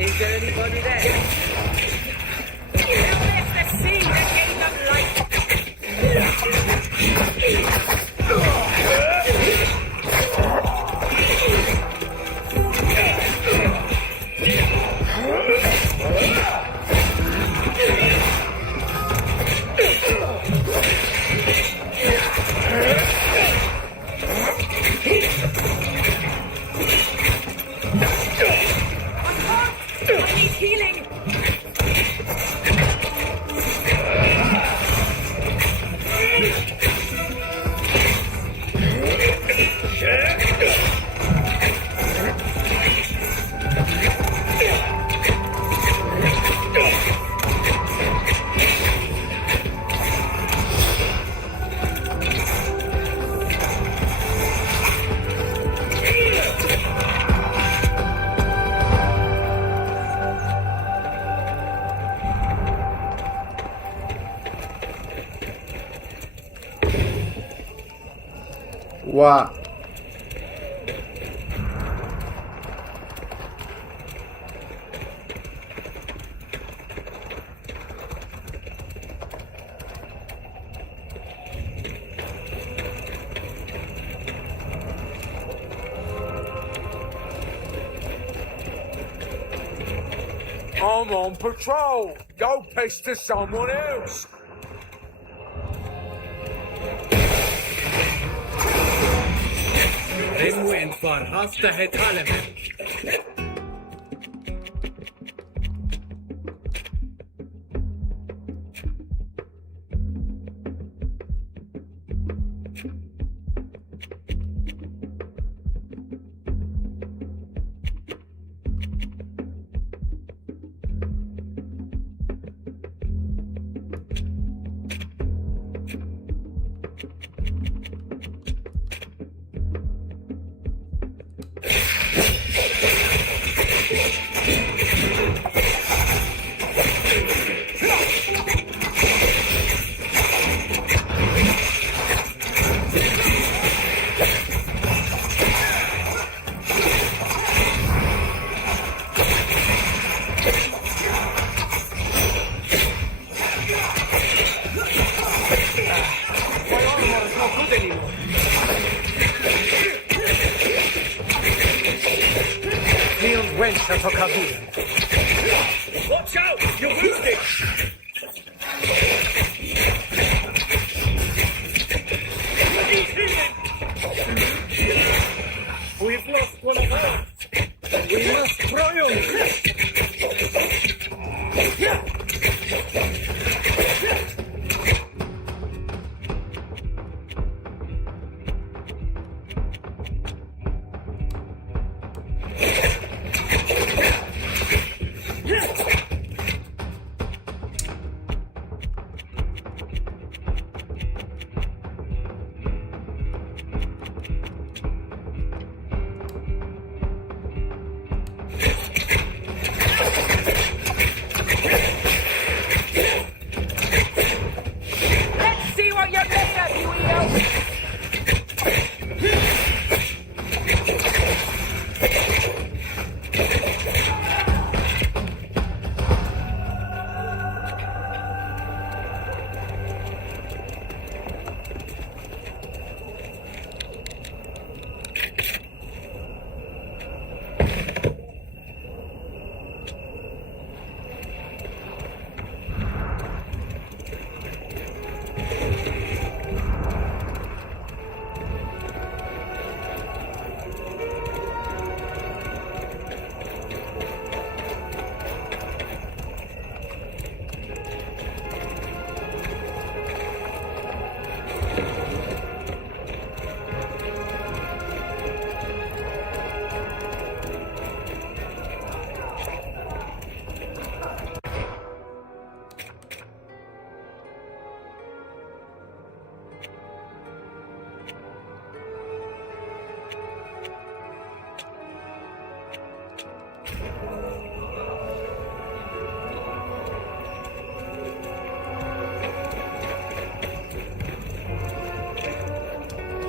Is there anybody there? Let's the sea that gave them I need healing. Guau. I'm on patrol. Go pester someone else. I'm waiting for half the head element. wench a tocadura. Watch out! You're wounded! He's healing! We've lost one of ours. We must triumph. Let's see what you're made of, you eel!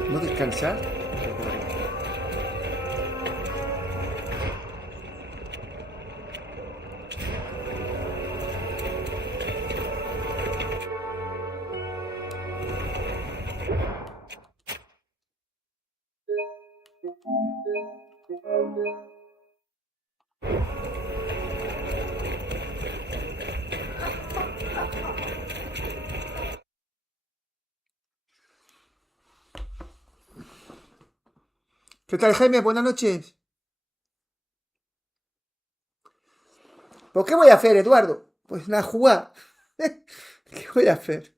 ¿No descansar? ¿Qué tal, Jaime? Buenas noches. ¿Por qué voy a hacer, Eduardo? Pues nada, jugar. ¿Qué voy a hacer?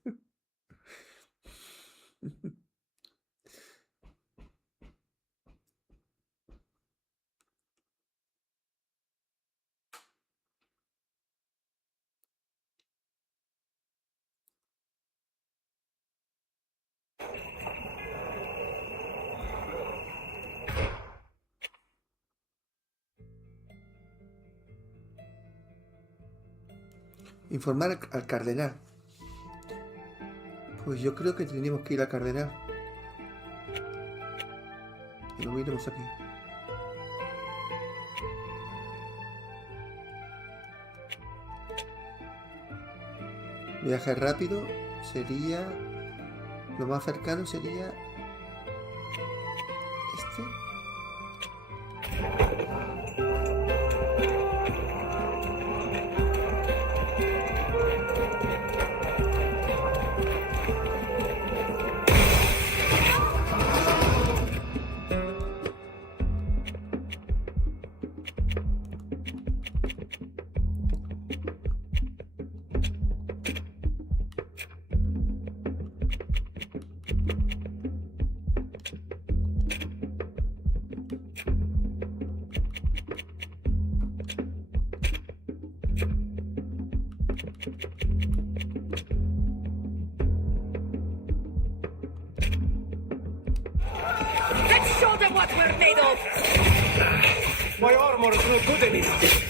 Informar al cardenal. Pues yo creo que tenemos que ir al cardenal. Y lo miremos aquí. Viaje rápido sería... Lo más cercano sería... Este. Let's show them what we're made of! My armor is no good enough.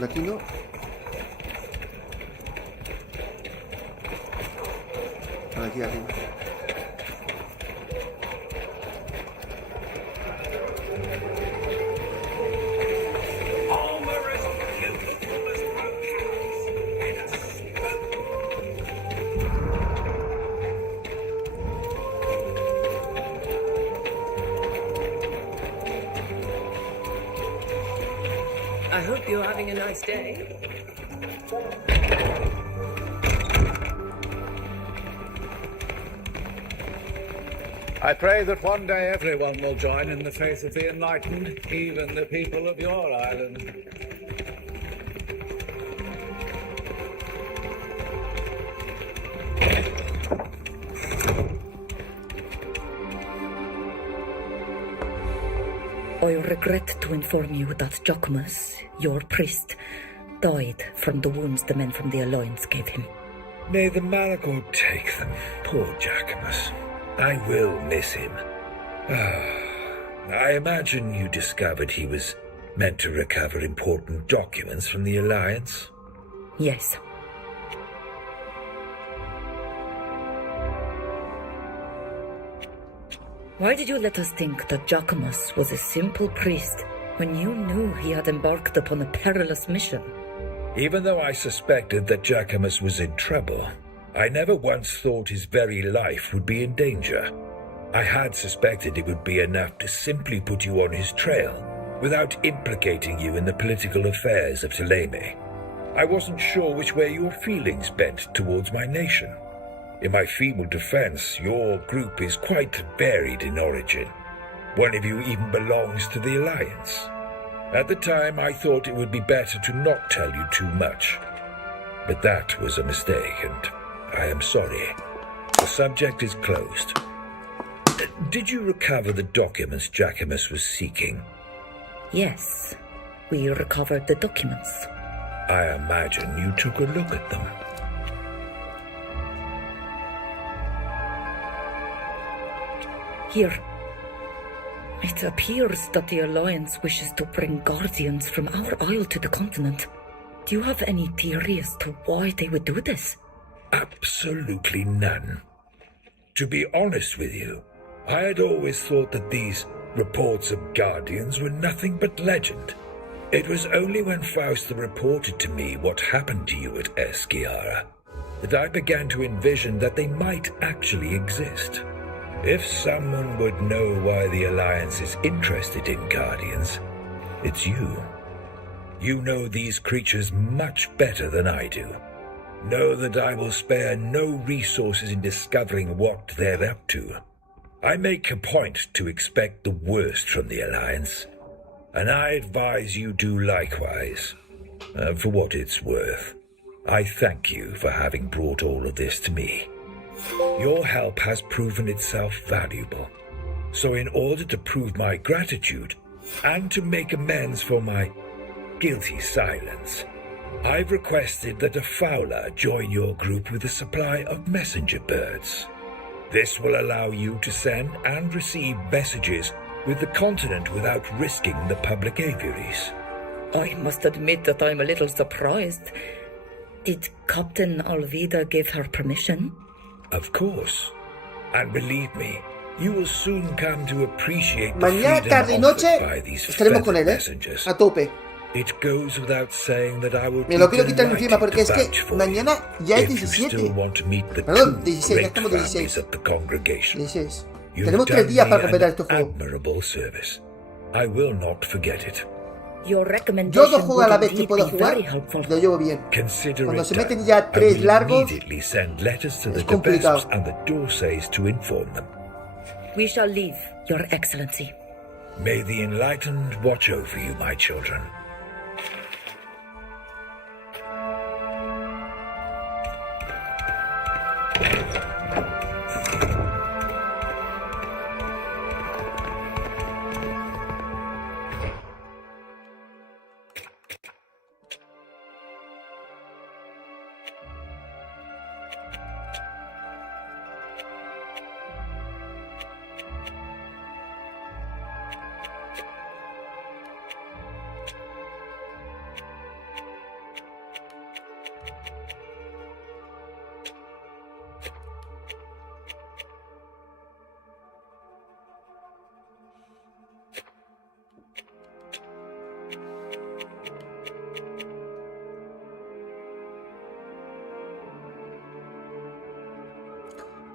por aquí no. Por aquí arriba. I hope you're having a nice day. I pray that one day everyone will join in the faith of the enlightened, even the people of your island. I regret to inform you that Jocmus, your priest, died from the wounds the men from the Alliance gave him. May the Marigold take them, poor Jacquemus. I will miss him. I imagine you discovered he was meant to recover important documents from the Alliance? Yes. Why did you let us think that Jocmus was a simple priest when you knew he had embarked upon a perilous mission? Even though I suspected that Jacquemus was in trouble, I never once thought his very life would be in danger. I had suspected it would be enough to simply put you on his trail, without implicating you in the political affairs of Thélème. I wasn't sure which way your feelings bent towards my nation. In my feeble defense, your group is quite varied in origin. One of you even belongs to the Alliance. At the time, I thought it would be better to not tell you too much. But that was a mistake, and I am sorry. The subject is closed. Did you recover the documents Jacquemus was seeking? Yes, we recovered the documents. I imagine you took a look at them. Here. It appears that the Alliance wishes to bring guardians from our isle to the continent. Do you have any theory as to why they would do this? Absolutely none. To be honest with you, I had always thought that these reports of guardians were nothing but legend. It was only when Fausta reported to me what happened to you at Eschiara that I began to envision that they might actually exist. If someone would know why the Alliance is interested in guardians, it's you. You know these creatures much better than I do. Know that I will spare no resources in discovering what they're up to. I make a point to expect the worst from the Alliance, and I advise you do likewise. For what it's worth, I thank you for having brought all of this to me. Your help has proven itself valuable, so in order to prove my gratitude and to make amends for my guilty silence, I've requested that a fowler join your group with a supply of messenger birds. This will allow you to send and receive messages with the continent without risking the public aviaries. I must admit that I'm a little surprised. Did Captain Alvida give her permission? Of course. And believe me, you will soon come to appreciate the Mañana, tarde y freedom noche offered by these estaremos con feathered él, messengers. a tope. It goes without saying that I will Me lo be quiero quitar delighted encima porque es to que vouch for mañana you ya es if you 17. still want to meet the Perdón, two 16, ya great estamos families 16. of the congregation. 16. You've Tenemos done 3 días me para completar an este juego. admirable service. I will not forget it. Your Yo recommendation 2 juegos a la would vez que indeed puedo be jugar, very helpful. lo llevo bien. Consider Cuando it se meten done. ya I 3 will largos, immediately send letters to the es complicado. Devesps and the Dorsays to inform them. We shall leave, Your Excellency. May the enlightened watch over you, my children.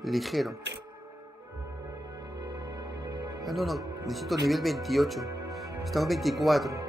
Ligero. Ah, no, no. Necesito nivel 28. Estamos 24.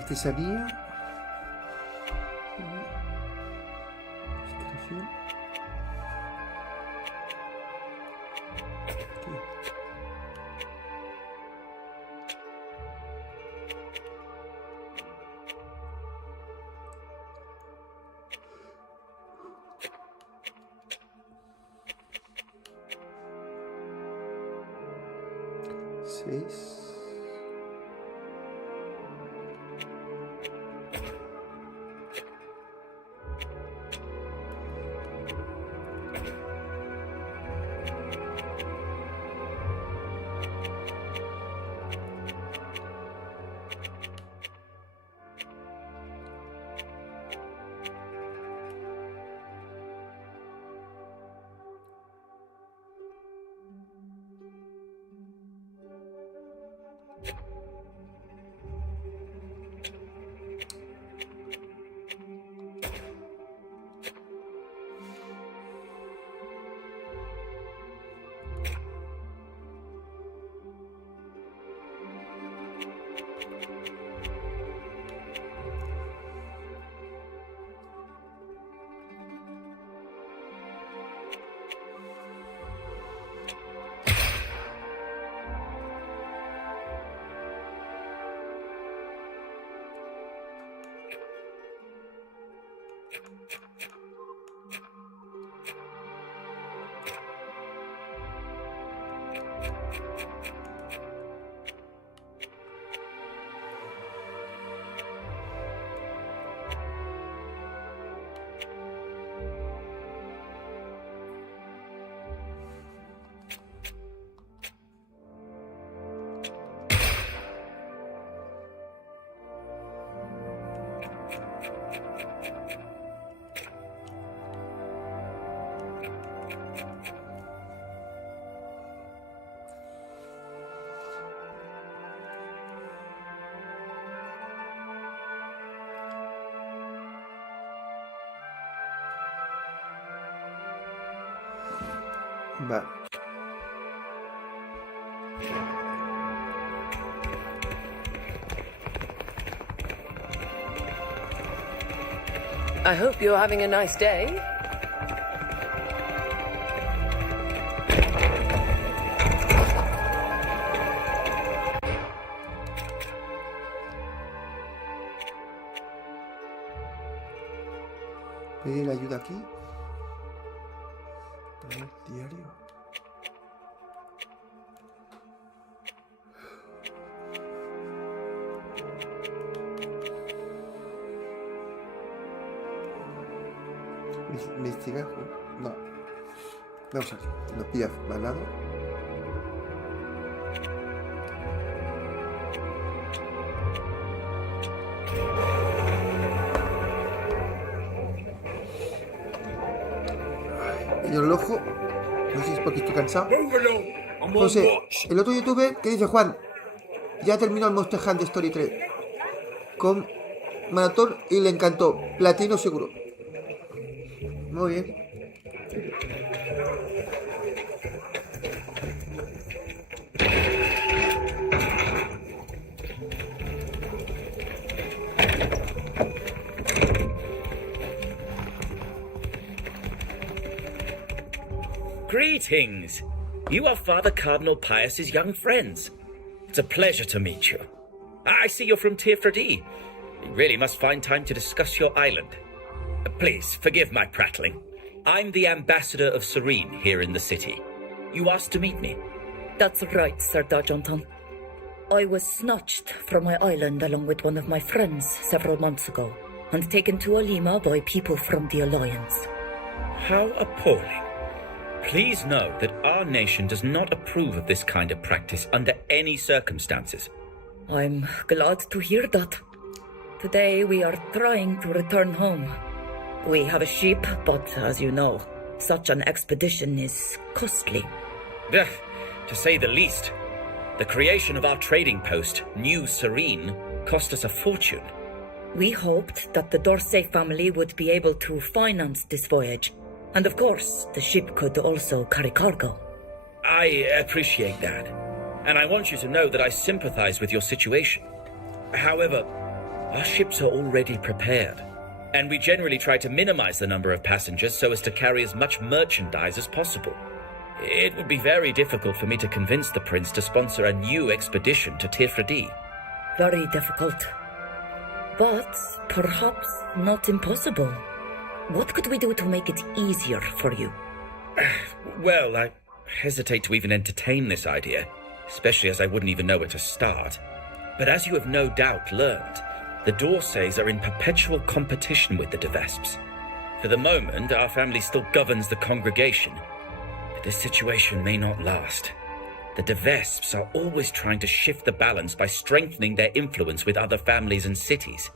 Artesanía. Excavación. 6. Vale. I hope you're having a nice day. Pedir ayuda aquí. A ver, diario. Investigar. No. Vamos aquí. Nos pilla al lado. Y el ojo. No sé si es porque estoy cansado. José, el otro youtuber que dice Juan, ya terminó el Monster Hunter Story 3 con maratón y le encantó. Platino seguro. Muy bien. Greetings! You are Father Cardinal Pius's young friends. It's a pleasure to meet you. I see you're from Tirfredi. You really must find time to discuss your island. Please, forgive my prattling. I'm the ambassador of Serene here in the city. You asked to meet me. That's right, Sir Dargenton. I was snatched from my island along with one of my friends several months ago and taken to Olima by people from the Alliance. How appalling. Please know that our nation does not approve of this kind of practice under any circumstances. I'm glad to hear that. Today we are trying to return home. We have a ship, but as you know, such an expedition is costly. To say the least. The creation of our trading post, New Serene, cost us a fortune. We hoped that the Dorsey family would be able to finance this voyage. And of course, the ship could also carry cargo. I appreciate that. And I want you to know that I sympathize with your situation. However, our ships are already prepared. And we generally try to minimize the number of passengers so as to carry as much merchandise as possible. It would be very difficult for me to convince the prince to sponsor a new expedition to Tirfredi. Very difficult. But perhaps not impossible. What could we do to make it easier for you? Well, I hesitate to even entertain this idea, especially as I wouldn't even know where to start. But as you have no doubt learned, the Dorsays are in perpetual competition with the De Vesps. For the moment, our family still governs the congregation, but this situation may not last. The De Vesps are always trying to shift the balance by strengthening their influence with other families and cities.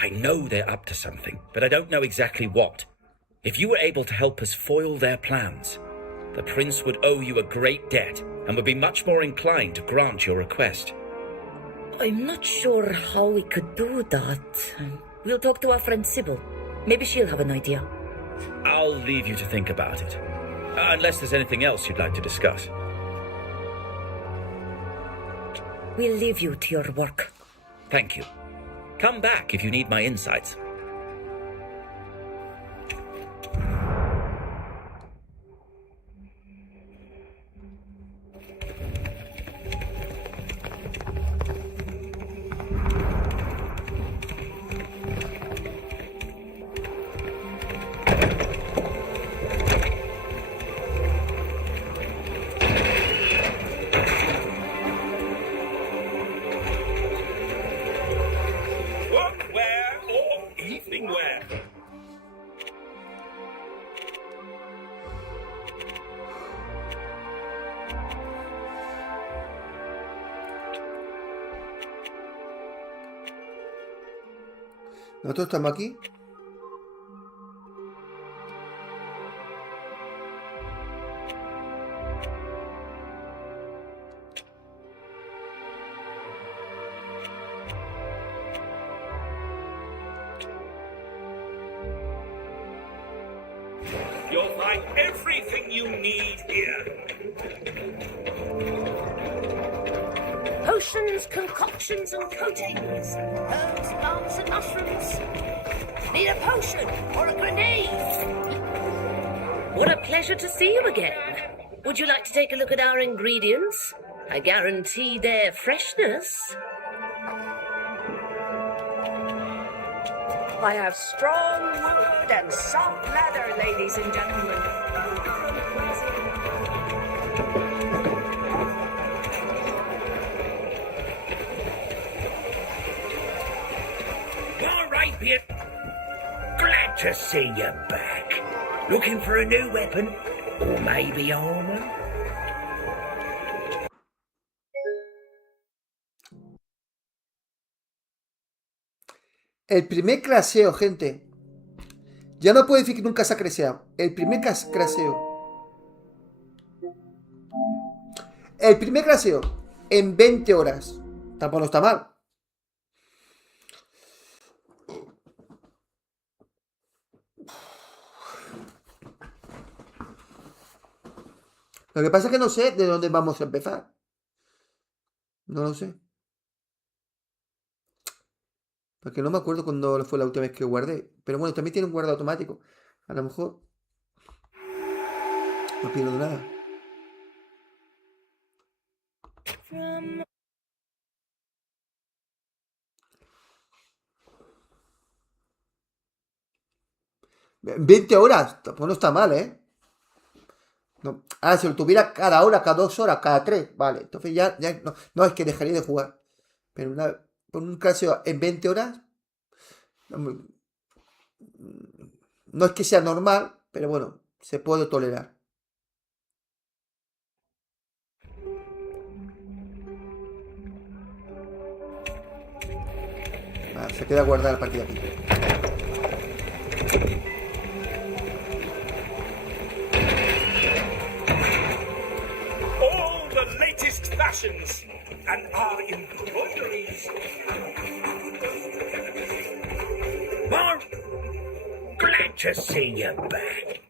I know they're up to something, but I don't know exactly what. If you were able to help us foil their plans, the prince would owe you a great debt and would be much more inclined to grant your request. I'm not sure how we could do that. We'll talk to our friend Sybil. Maybe she'll have an idea. I'll leave you to think about it. Unless there's anything else you'd like to discuss. We'll leave you to your work. Thank you. Come back if you need my insights. Workwear or evening wear? Nosotros estamos aquí. You'll find everything you need here. Potions, concoctions, and coatings. Herbs, plants, and mushrooms. Need a potion or a grenade? What a pleasure to see you again. Would you like to take a look at our ingredients? I guarantee their freshness. I have strong wood and soft leather, ladies and gentlemen. All right, Piet. Glad to see you back. Looking for a new weapon? Or maybe armor? El primer craseo, gente. Ya no puedo decir que nunca se ha craseado. El primer craseo. El primer craseo en 20 horas. Tampoco no está mal. Lo que pasa es que no sé de dónde vamos a empezar. No lo sé. Porque no me acuerdo cuándo fue la última vez que guardé. Pero bueno, también tiene un guardado automático. A lo mejor no pierdo nada. ¿20 horas? Pues no está mal, ¿eh? No. Ah, si lo tuviera cada hora, cada 2 horas, cada 3. Vale, entonces ya no, es que dejaría de jugar. Pero por un caso en 20 horas no es que sea normal, pero bueno, se puede tolerar. Vale, se queda guardada la partida aquí. All the latest fashions and our embroideries. Mark, glad to see you back.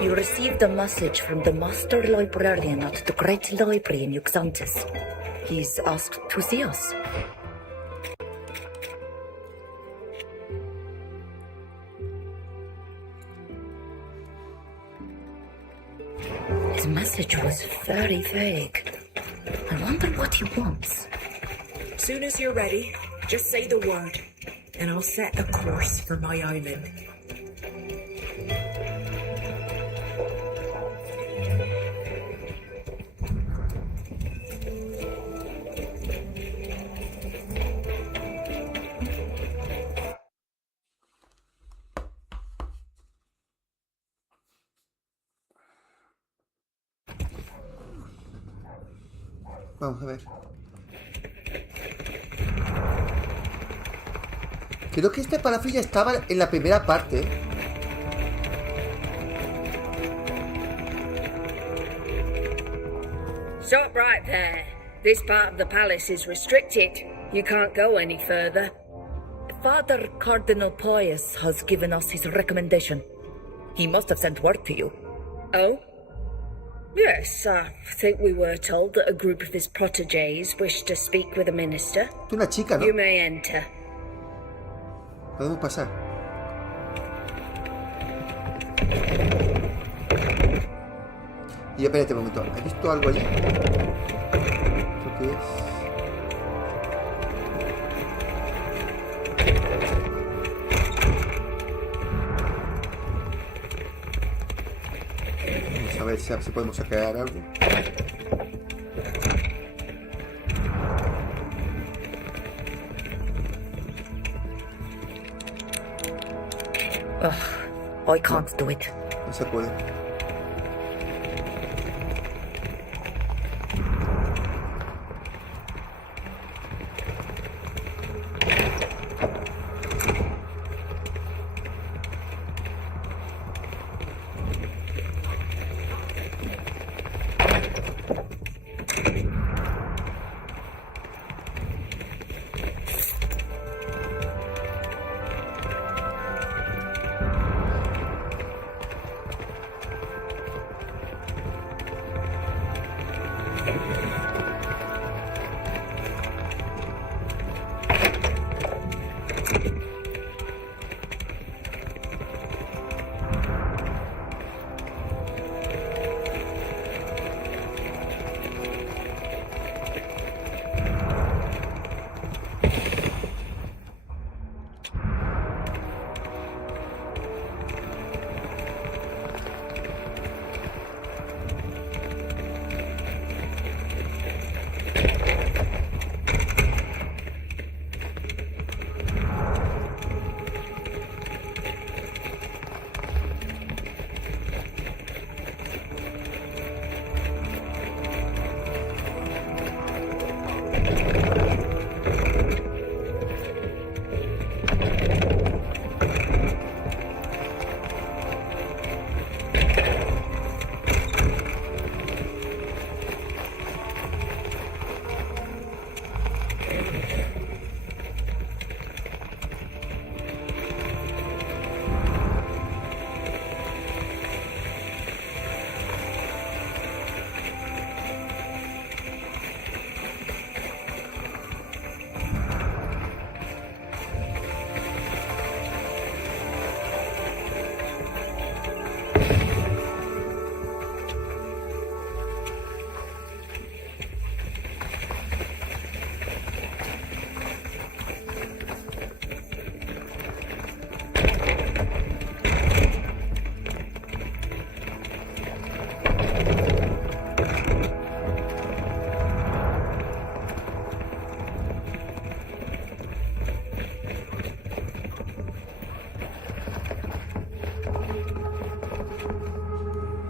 You received a message from the Master Librarian at the Great Library in Uxantis. He's asked to see us. His message was very vague. I wonder what he wants. Soon as you're ready, just say the word, and I'll set a course for my island. Vamos a ver. Creo que este parafil ya estaba en la primera parte. Stop right there. This part of the palace is restricted. You can't go any further. Father Cardinal Pius has given us his recommendation. He must have sent word to you. Oh? Yes, I think we were told that a group of his protégés wished to speak with a minister. Una chica, ¿no? You may enter. Podemos pasar. Y espérate un momento. ¿Has visto algo allí? ¿Esto qué es? Vamos a ver si podemos sacar algo. I can't do it. No se puede.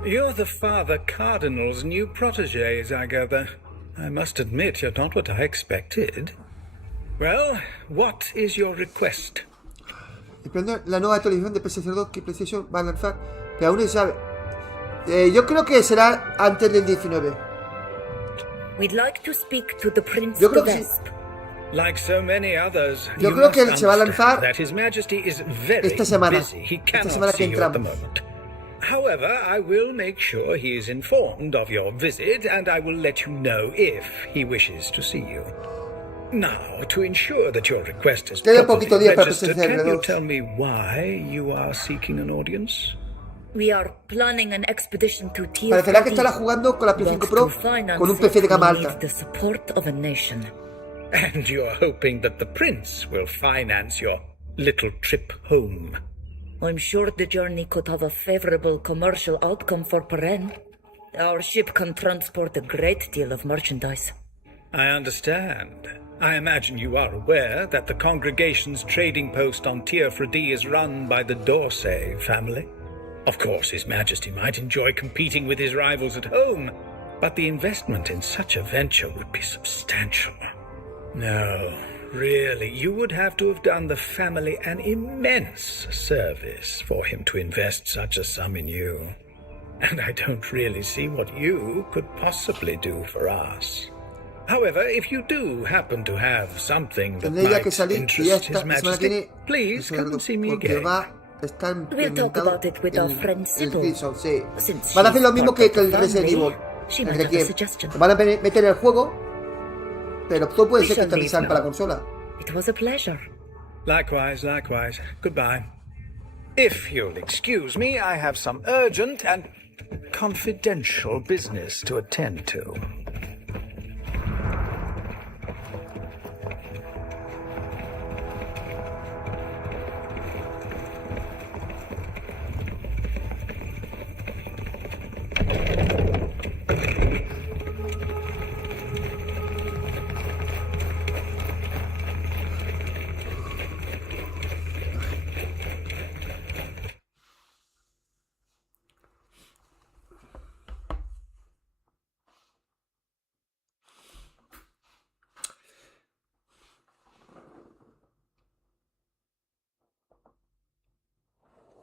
You're the Father Cardinal's new protégés, I gather. I must admit, you're not what I expected. Well, what is your request? Esperando la nueva actualización de PS2 que PlayStation va a lanzar, que aún no se sabe. Yo creo que será antes del 19. We'd like to speak to the Prince Yo creo de que sí. Vesp. Like so many others, Yo you creo que must se va a lanzar understand that His Majesty is very esta semana. busy. He Esta cannot semana que see you at the entramos. moment. However, I will make sure he is informed of your visit, and I will let you know if he wishes to see you. Now, to ensure that your request is Queda properly poquito día para registered, presenciar can you el tell me why you are seeking an audience? We are planning an expedition to Tier Parecerá que 3D, estará jugando con la Play 5 but Pro to finance con un PC de it, gama we alta. need the support of a nation. And you're hoping that the prince will finance your little trip home. I'm sure the journey could have a favorable commercial outcome for Peren. Our ship can transport a great deal of merchandise. I understand. I imagine you are aware that the congregation's trading post on Tier 3D is run by the Dorsey family. Of course, His Majesty might enjoy competing with his rivals at home, but the investment in such a venture would be substantial. No, really, you would have to have done the family an immense service for him to invest such a sum in you. And I don't really see what you could possibly do for us. However, if you do happen to have something that Tendré ya que might salir y ya interest está. His La semana que Majesty, viene please come and see me porque again. va a estar We'll talk implementado about it with our friend el Sybil. Season, sí. Since Van a hacer she's lo mismo part que of el the Resident family, Evil. she El might de have a que suggestion. van a meter el juego, pero todo puede We ser que shall leave actualizar para la now. consola. It was a pleasure. Likewise, likewise. Goodbye. If you'll excuse me, I have some urgent and confidential business to attend to.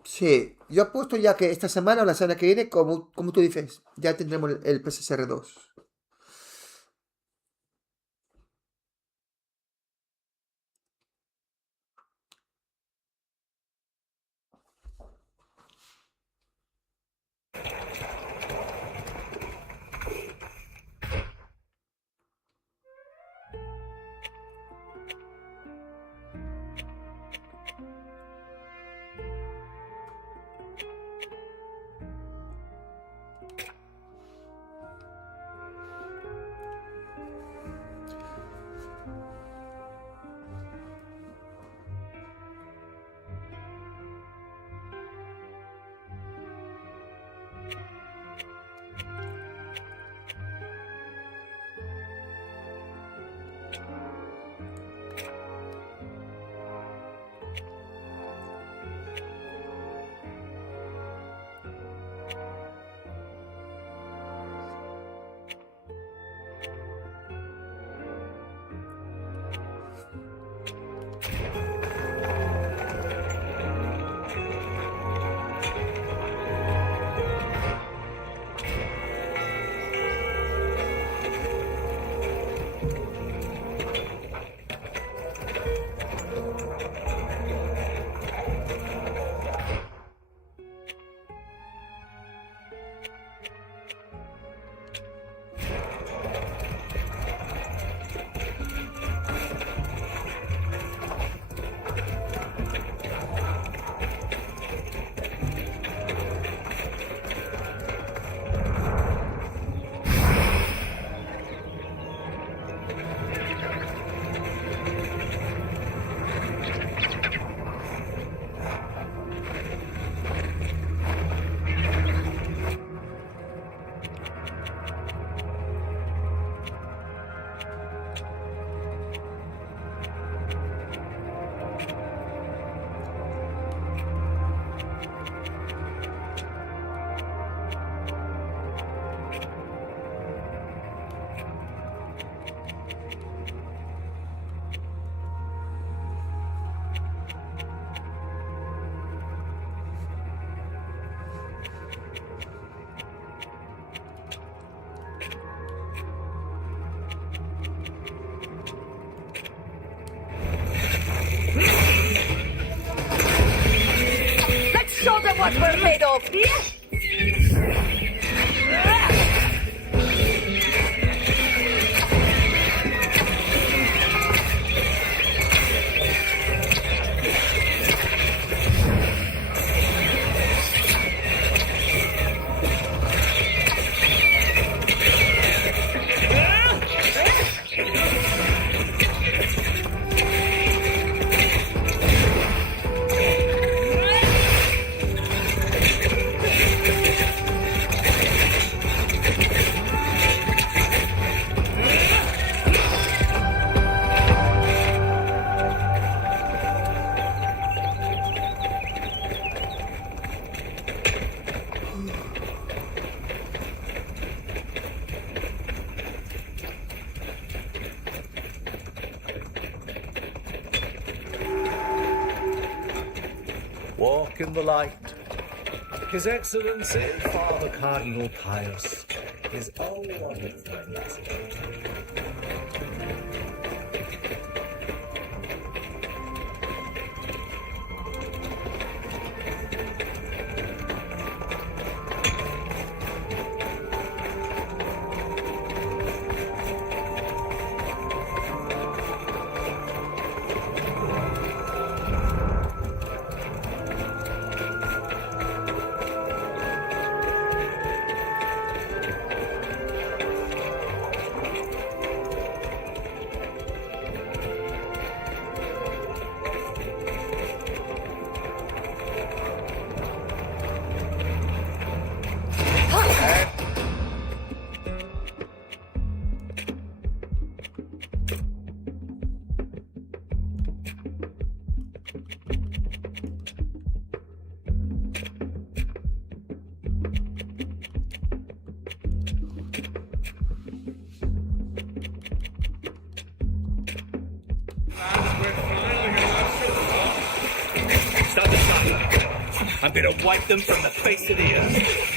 Sí, yo apuesto ya que esta semana o la semana que viene, como tú dices, ya tendremos el PSR 2. what we're made of. Walk in the light. His Excellency, Father Cardinal Pius, is all one of friends. Stop the shot. I'm gonna wipe them from the face of the earth.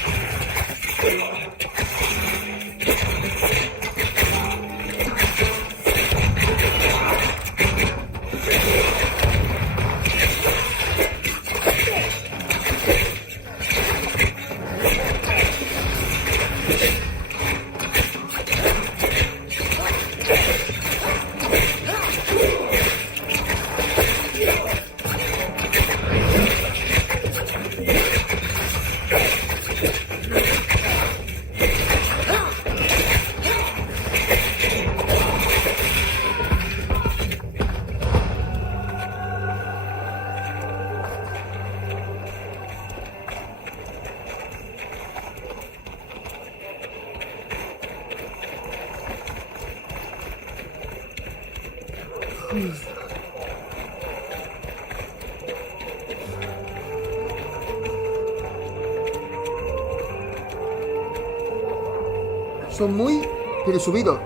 Son muy presumidos.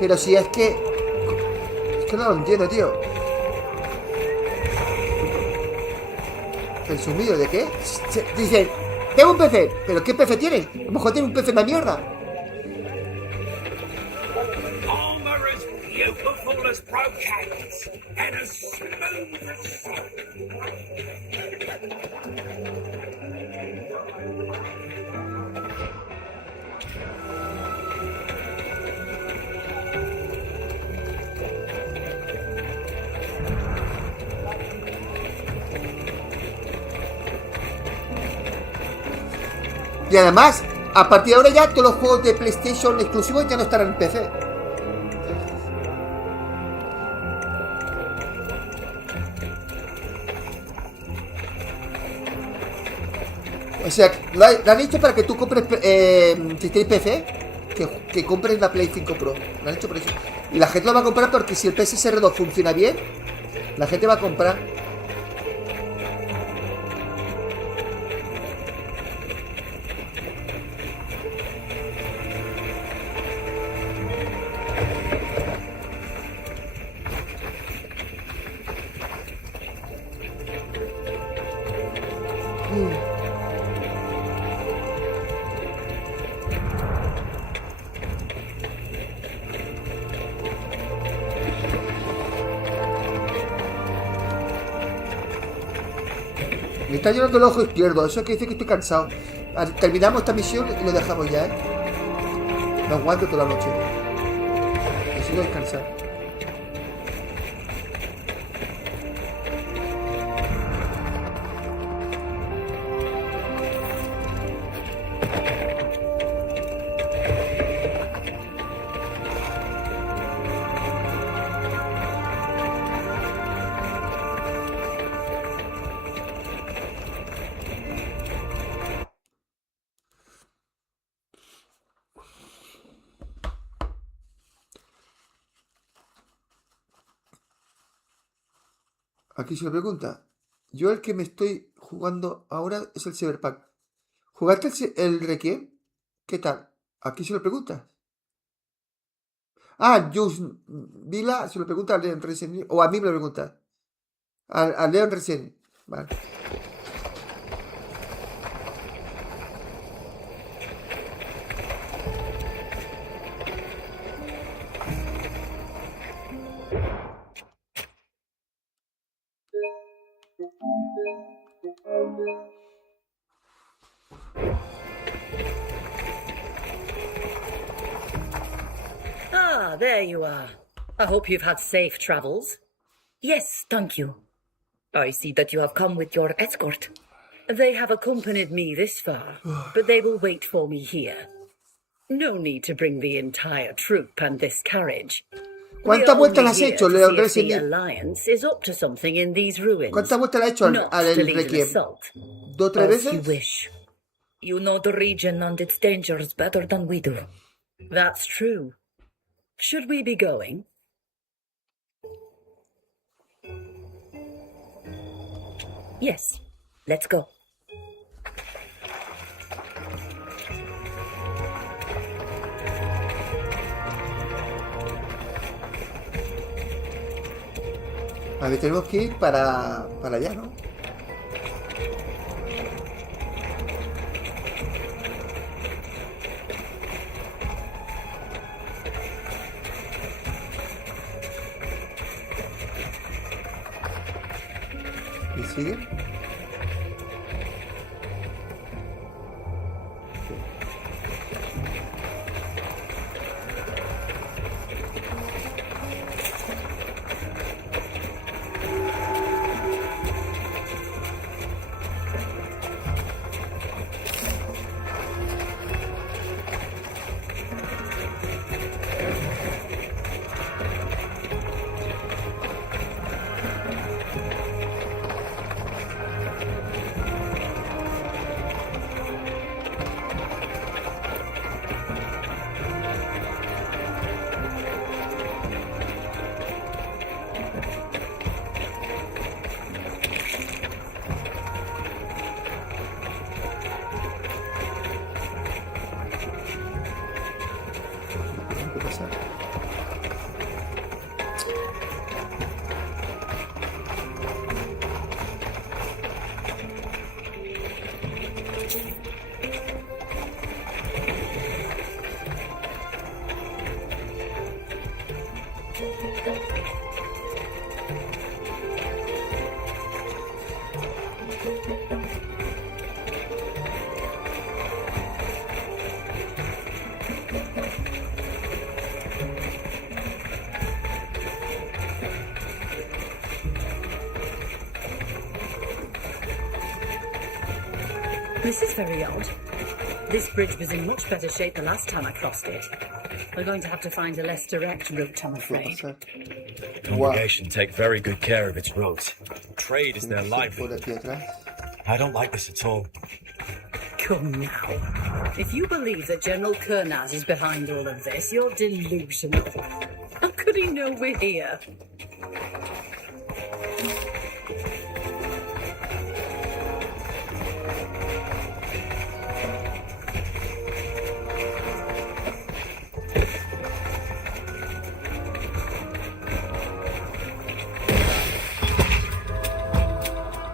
Pero si es que... Es que no lo entiendo, tío. ¿Presumido de qué? Dicen, tengo un PC. ¿Pero qué PC tiene? A lo mejor tiene un PC en la mierda. Armor as beautiful as brocades and as smooth as silk. Y además, a partir de ahora ya todos los juegos de PlayStation exclusivos ya no estarán en PC. O sea, lo han hecho para que tú compres, si tienes PC, que compres la Play 5 Pro. Lo han hecho por eso. Y la gente lo va a comprar porque si el PSR 2 funciona bien, la gente va a comprar. Me está llorando el ojo izquierdo. Eso quiere decir que estoy cansado. Terminamos esta misión y lo dejamos ya, No aguanto toda la noche. Necesito descansar. Aquí se lo pregunta. Yo el que me estoy jugando ahora es el Cyberpunk. ¿Jugaste el Requiem? ¿Qué tal? Aquí se lo pregunta. Ah, Just Vila se lo pregunta a Leon Resident o a mí me lo pregunta. A Leon Resident. Vale. Ah, there you are. I hope you've had safe travels. Yes, thank you. I see that you have come with your escort. They have accompanied me this far, but they will wait for me here. No need to bring the entire troop and this carriage. ¿Cuántas vueltas le has hecho, Leon Resident? The Alliance is up to something in these ruins. ¿Cuántas vueltas le has hecho al Requiem? ¿2 o 3 veces? You wish. You know the region and its dangers better than we do. That's true. Should we be going? Yes, let's go. A ver, tenemos que ir para allá, ¿no? ¿Y sigue? This is very odd. This bridge was in much better shape the last time I crossed it. We're going to have to find a less direct route, I'm afraid. Congregation take very good care of its roads. Trade is their livelihood. I don't like this at all. Come now. If you believe that General Kurnaz is behind all of this, you're delusional. How could he know we're here?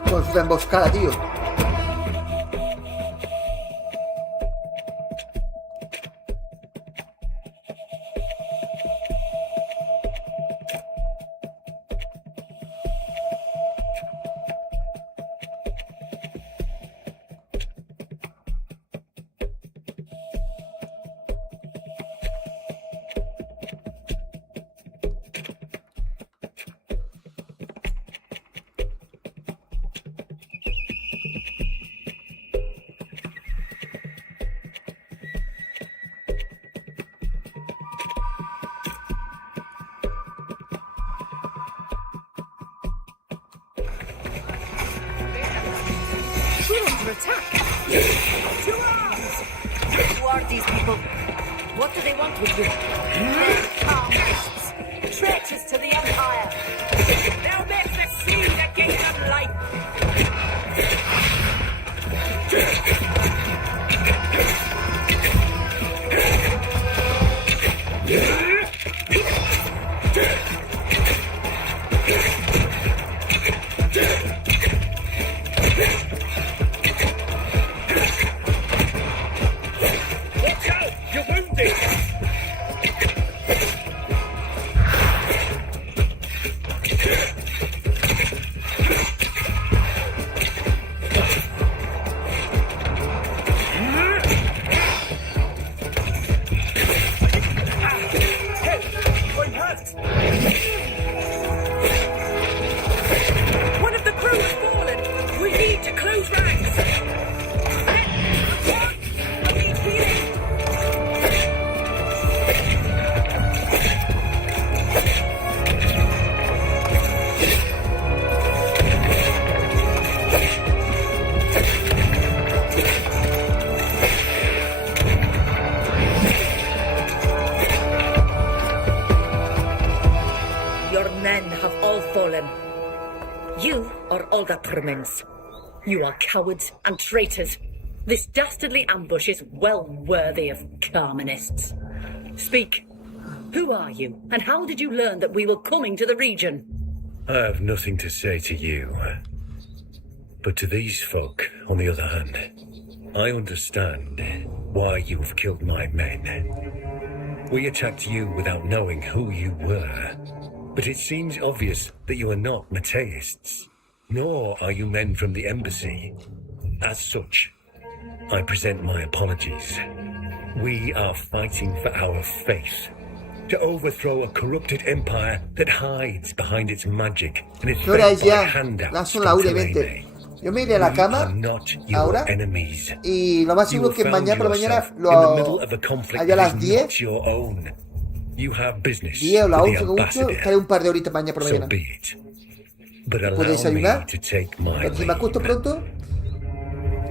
Con su emboscada, tío. under attack. To arms! Who are these people? What do they want with you? They're communists, traitors to the Empire. They'll make the sea the kingdom life. Watch out! You're wounded! One of the crew's fallen. We need to close ranks. I need healing. Your men have all fallen. You are all the Permins. You are cowards and traitors. This dastardly ambush is well worthy of communists. Speak. Who are you, and how did you learn that we were coming to the region? I have nothing to say to you. But to these folk, on the other hand, I understand why you have killed my men. We attacked you without knowing who you were. But it seems obvious that you are not Mateists, nor are you men from the embassy. As such, I present my apologies. We are fighting for our faith, to overthrow a corrupted empire that hides behind its magic and is ¿Qué hora es fed by ya? handouts Las son from las 1:20. Thélème. Yo me iré a la We cama are not your ahora enemies. y lo más You seguro have que found mañana por la mañana yourself in the middle lo of a conflict allá a las that is 10, not your own. You have business 10 o las with 11 the como mucho, ambassador. estaré un par de horitas mañana por la So mañana. be it. But ¿Puedo allow me desayunar? to take my Pero si me leave. acuesto pronto,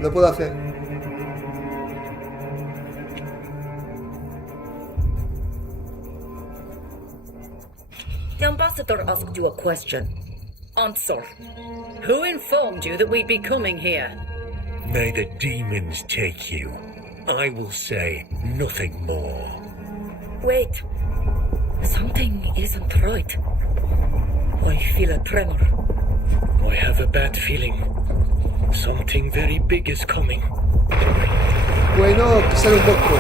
lo puedo hacer. The ambassador asked you a question. Answer. Who informed you that we'd be coming here? May the demons take you. I will say nothing more. Wait. Something isn't right. I feel a tremor. I have a bad feeling. Something very big is coming. Bueno, que sale un monstruo.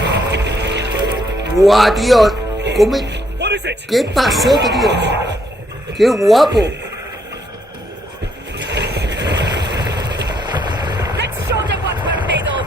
¡Guau, tío! ¿Cómo? ¿Qué pasó, tío? ¡Qué guapo! Let's show them what we're made of.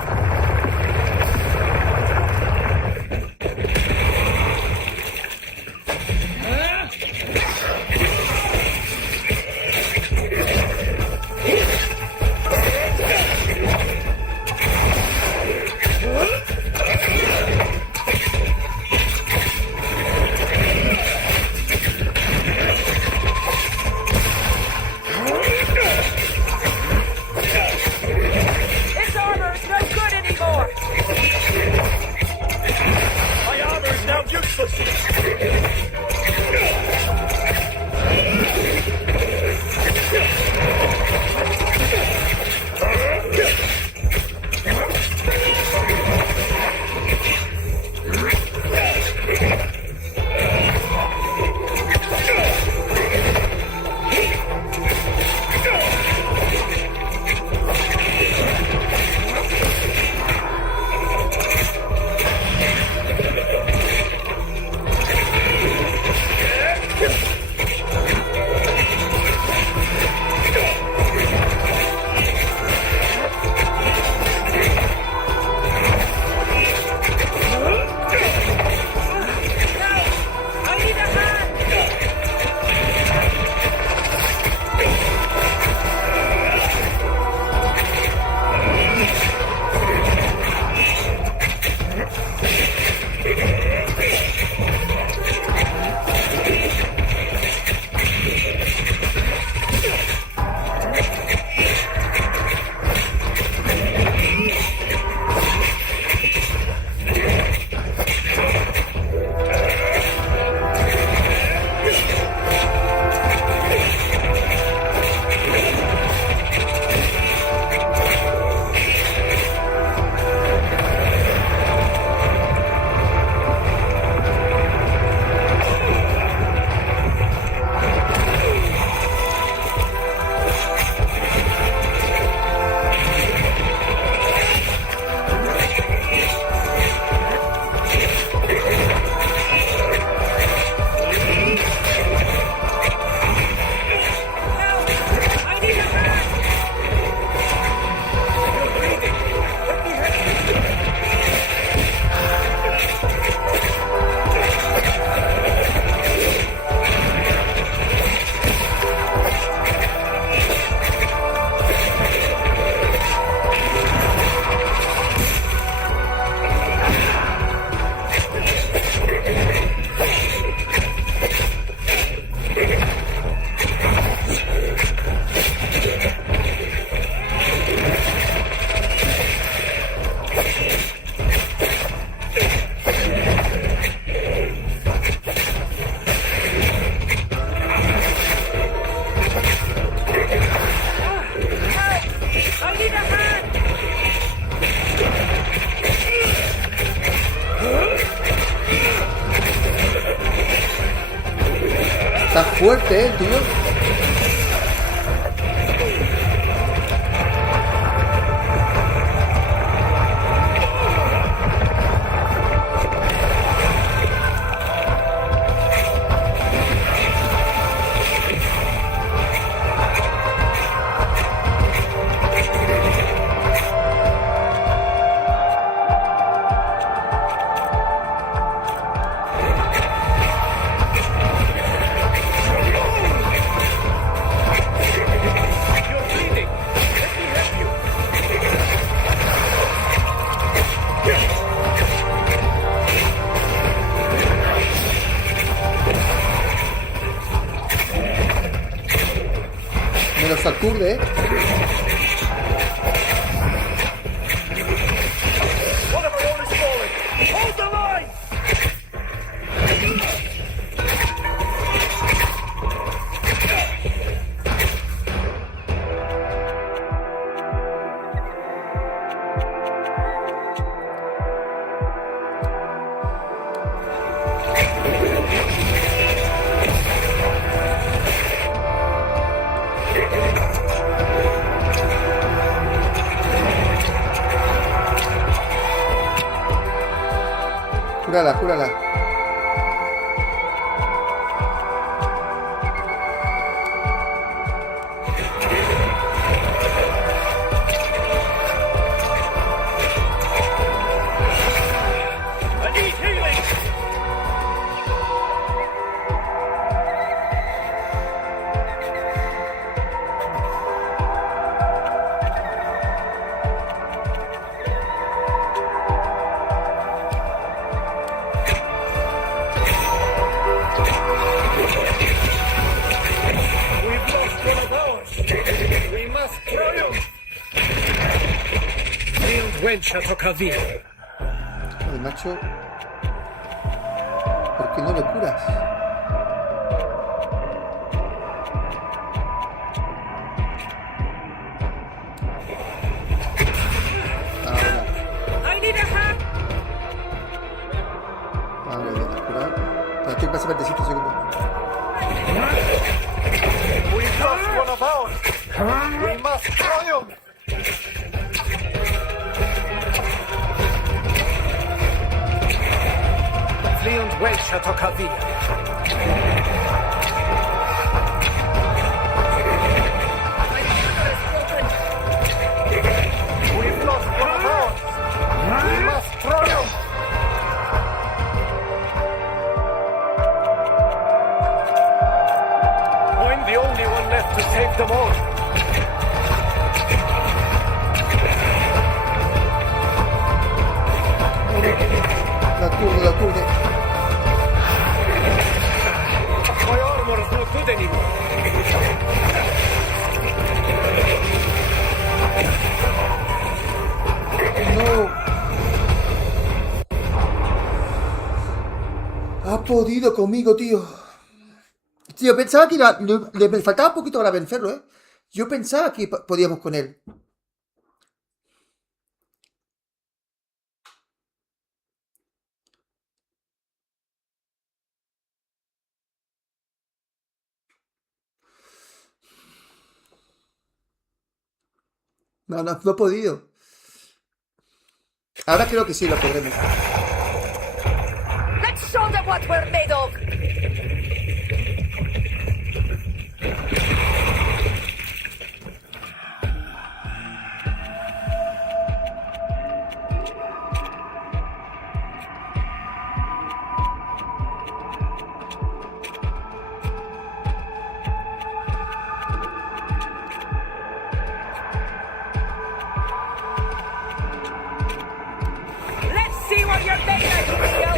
Está fuerte, tío. Me lo sacude, ¿eh? Cúrala, cúrala. I need healing! We've lost one of ours. We must triumph. Field wench a Tocavia. Joder, macho. ¿Por qué no le curas? I need a hand. Ahora voy a curar. Pero estoy casi 25 segundos. We've lost one of ours. We must triumph. Field wench a Tocavia. We've lost one of ours. We must triumph. I'm the only one left to save them all. La curde, la curde. My armor's not good anymore. No. Ha podido conmigo, tío. Tío, pensaba que me faltaba un poquito para vencerlo, ¿eh? Yo pensaba que podíamos con él. No he podido. Ahora creo que sí lo podremos. Let's show them what we're made of. Let's see what you're made of, Leo.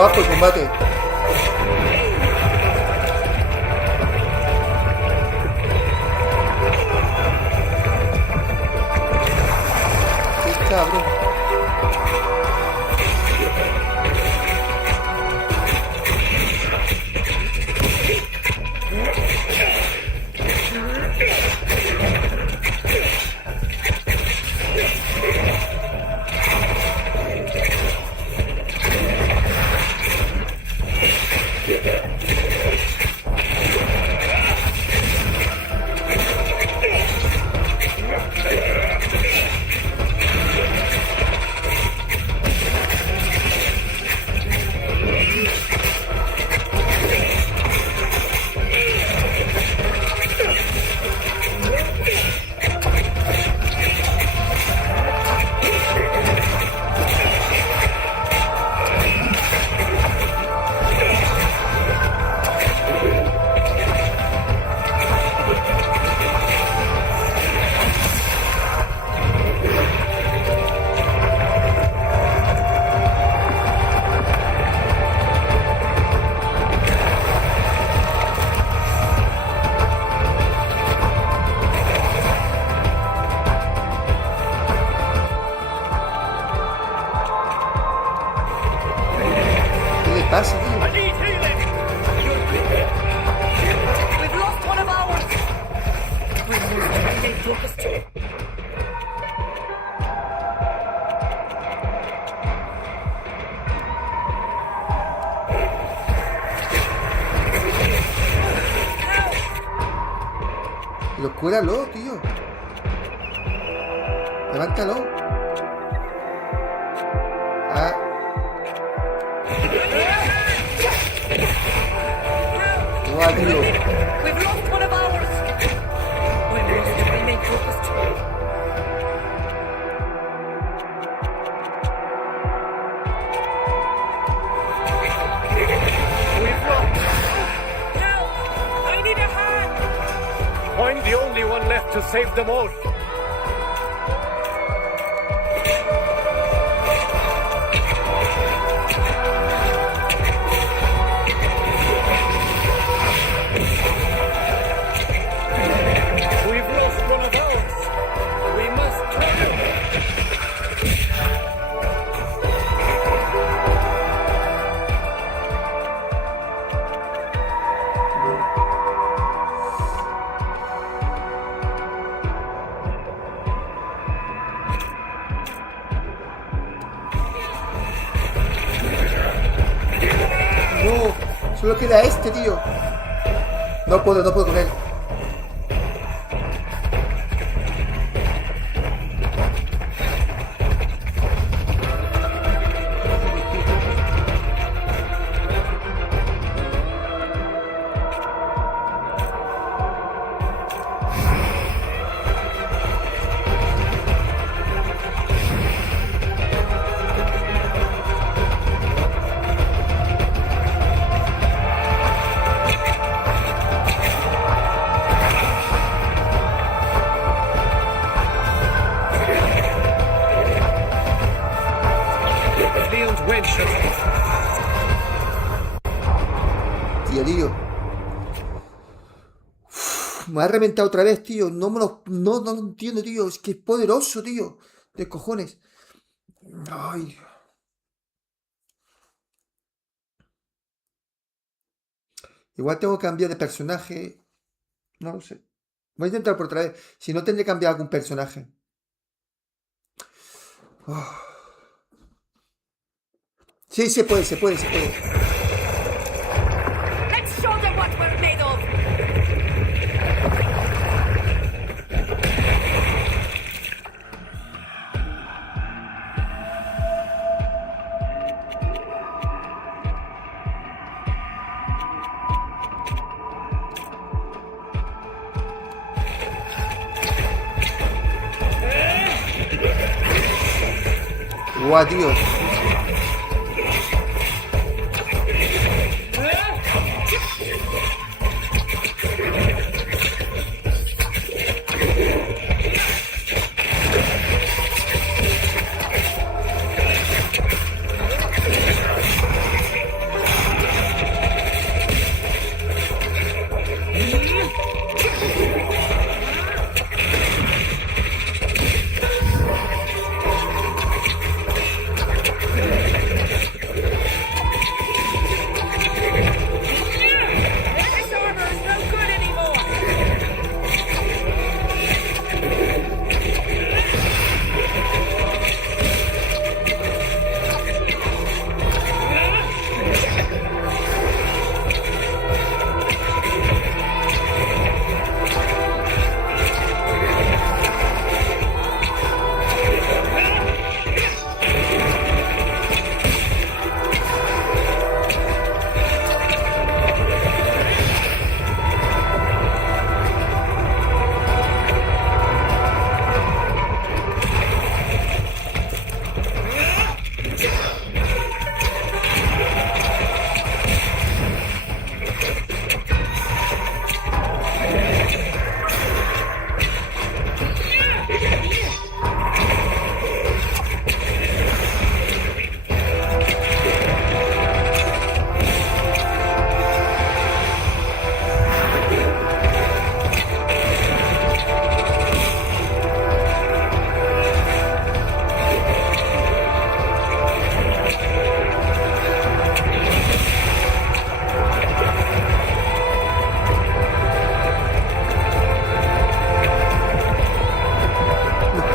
guapo el combate. Qué cabrón. pasa, tío? We've lost one of ours. We must remain focused. Pero cúralo, tío. Levántalo. Ah. Igual, tío. We've lost one of ours. We must remain focused. We've lost. Help! I need a hand. I'm the only one left to save them all. We've lost one of ours. We must triumph. No, solo queda este, tío. No puedo con él. Tío. Uf, me ha reventado otra vez, tío. No lo entiendo, tío. Es que es poderoso, tío. De cojones. Ay. Igual tengo que cambiar de personaje. No lo sé. Voy a intentar por otra vez. Si no, tendré que cambiar algún personaje. Oh. Sí, se puede. Let's show them what we're made of. Guau, tío.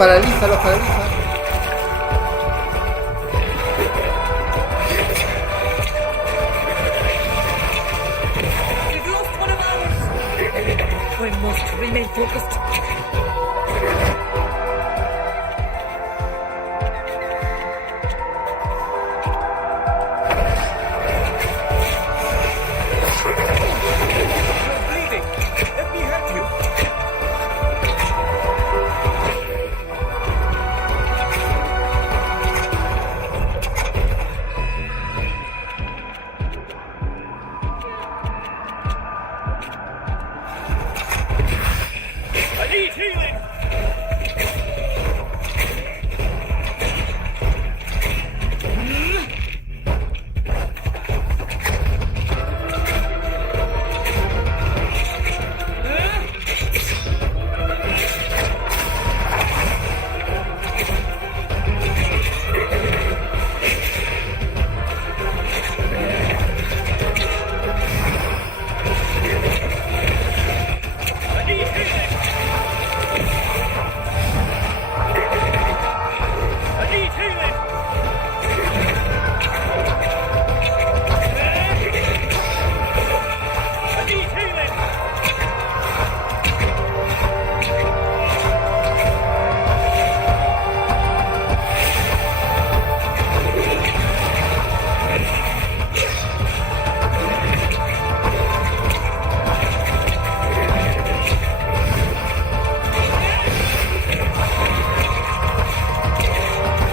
paraliza, los paraliza. We've lost one of ours. I must remain focused. You're bleeding. Let me help you. I need healing!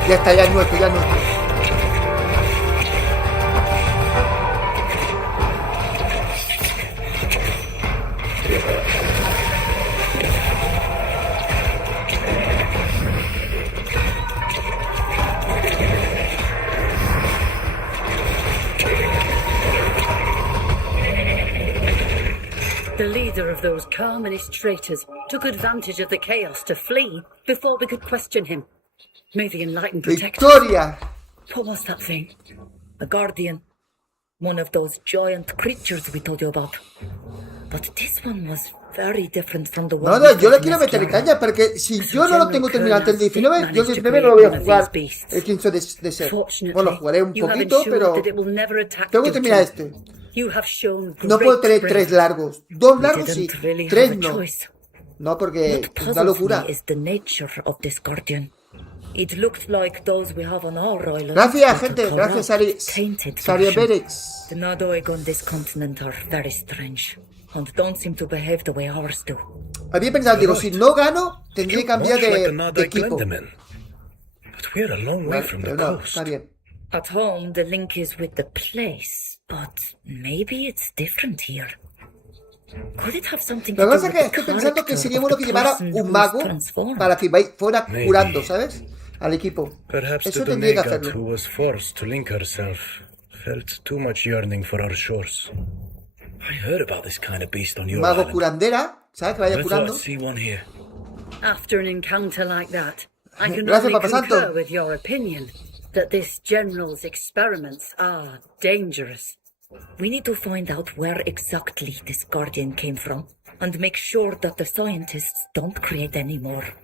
Ya está, ya es nuestro, ya es nuestro. The leader of those Carmenist traitors took advantage of the chaos to flee before we could question him. May the Enlightened protect us. Victoria. What was that thing? A guardian. One of those giant creatures we told you about. But this one was very different from the one. No, no, yo le quiero meter caña, porque si yo no lo tengo terminado antes del 19, yo el 19 no lo voy a jugar el 15 de ser. Bueno, lo jugaré un poquito, pero tengo que terminar este. No puedo tener 3 largos. 2 largos sí, 3 no. No, porque es una locura. It looked like those we have on our island. Gracias, gente. Gracias, Saria Berex. The Nadoi on this continent are very strange and don't seem to behave the way ours do. Había pensado, digo, si no gano, tendría que cambiar de equipo. But we're a long way from the coast. Está bien. At home, the link is with the place, but maybe it's different here. Could it have something to Lo que do pasa es with que the estoy pensando que character sería of bueno the que llevara person un who's mago transformed? para que fuera curando, ¿sabes? Al equipo. Perhaps Eso the tendría que Donegat hacerlo. who was forced to link herself felt too much yearning for our shores. I heard about this kind of beast on your Mago island. curandera, ¿sabes? Que vaya I thought curando. I'd see one here. After an encounter like that, I can Gracias, only Papa Santo. concur with your opinion that this general's experiments are dangerous. We need to find out where exactly this guardian came from and make sure that the scientists don't create any more.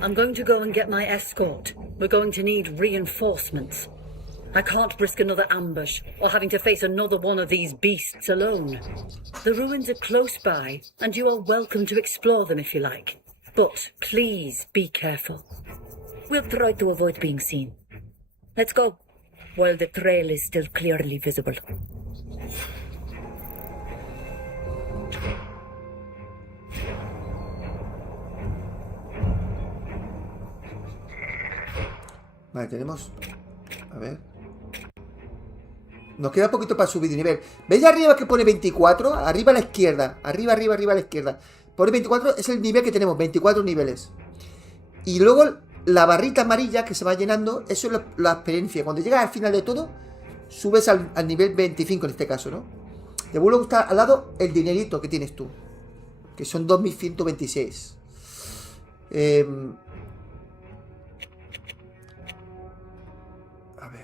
I'm going to go and get my escort. We're going to need reinforcements. I can't risk another ambush or having to face another one of these beasts alone. The ruins are close by, and you are welcome to explore them if you like. But please be careful. We'll try to avoid being seen. Let's go, while the trail is still clearly visible. Vale, tenemos... A ver... Nos queda poquito para subir de nivel. ¿Veis arriba que pone 24? Arriba a la izquierda. Arriba, arriba, arriba a la izquierda. Pone 24, es el nivel que tenemos. 24 niveles. Y luego la barrita amarilla que se va llenando, eso es la experiencia. Cuando llegas al final de todo, subes al nivel 25 en este caso, ¿no? Te vuelve a gustar al lado el dinerito que tienes tú. Que son 2126. A ver.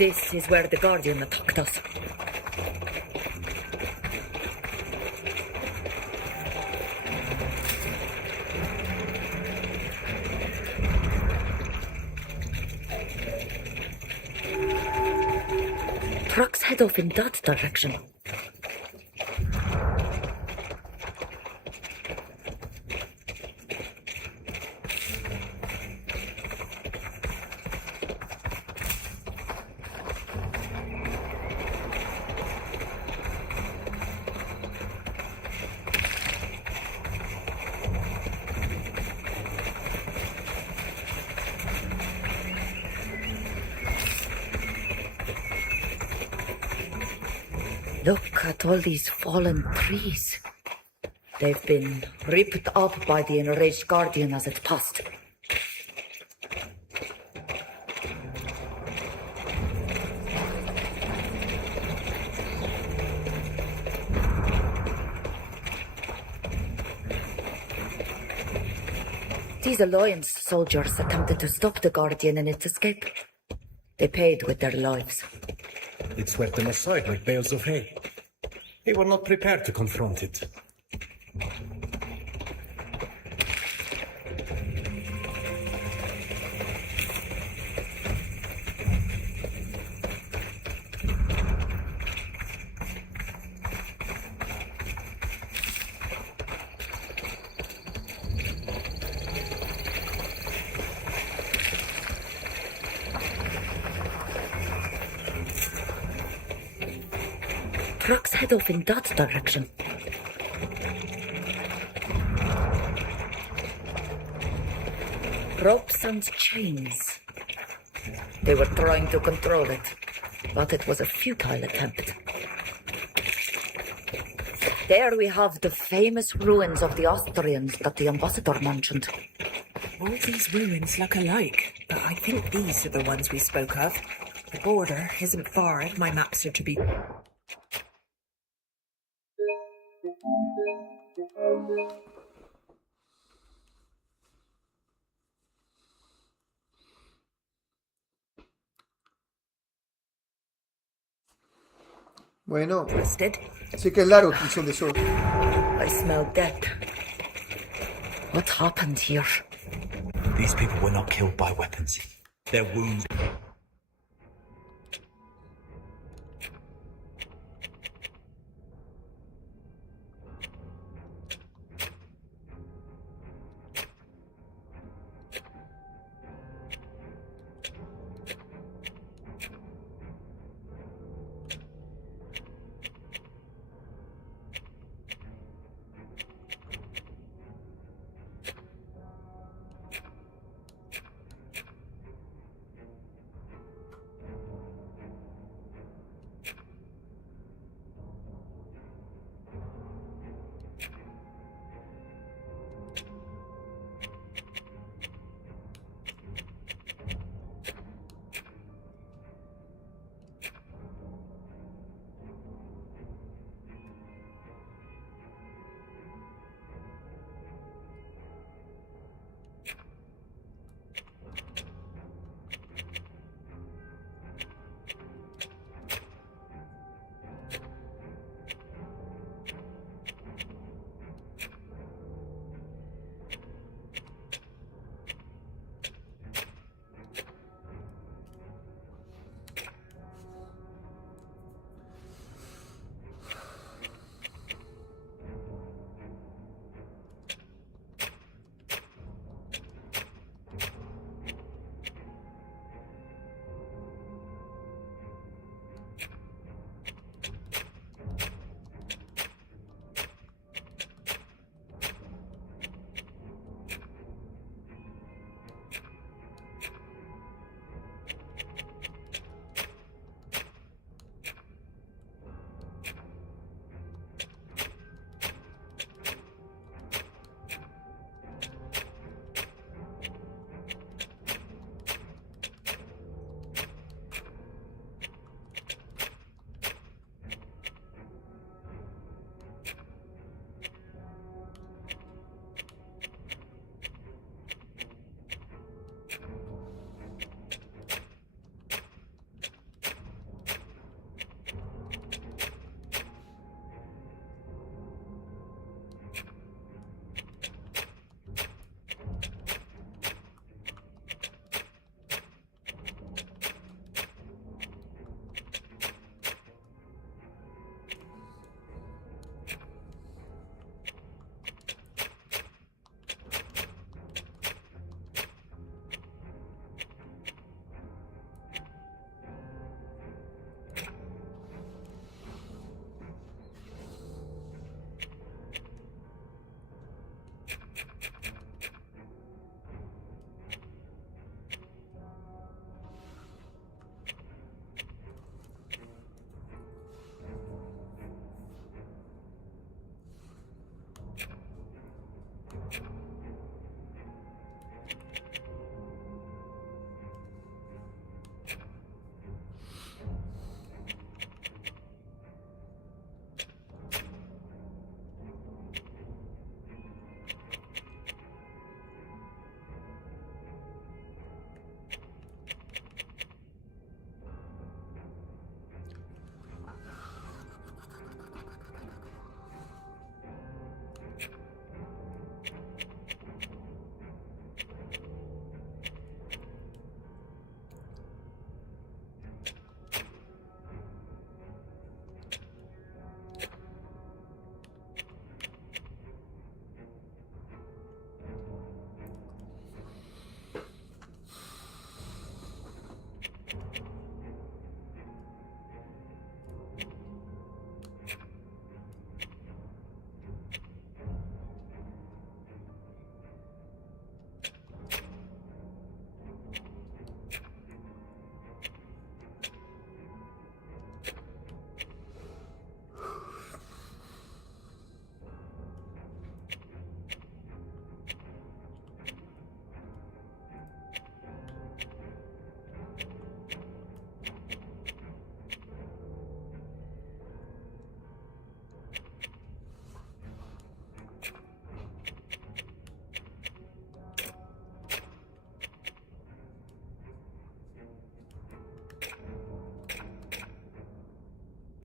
This is where the Guardian attacked us. Trucks head off in that direction. Look at all these fallen trees. They've been ripped up by the enraged Guardian as it passed. These Alliance soldiers attempted to stop the Guardian in its escape. They paid with their lives. It swept them aside like bales of hay. They were not prepared to confront it. Trucks head off in that direction. Ropes and chains. They were trying to control it, but it was a futile attempt. There we have the famous ruins of the Austrians that the ambassador mentioned. All these ruins look alike, but I think these are the ones we spoke of. The border isn't far if my maps are to be... Bueno, Twisted. sí que es largo Crimson de Sol. I smell death. What happened here? These people were not killed by weapons. Their wounds...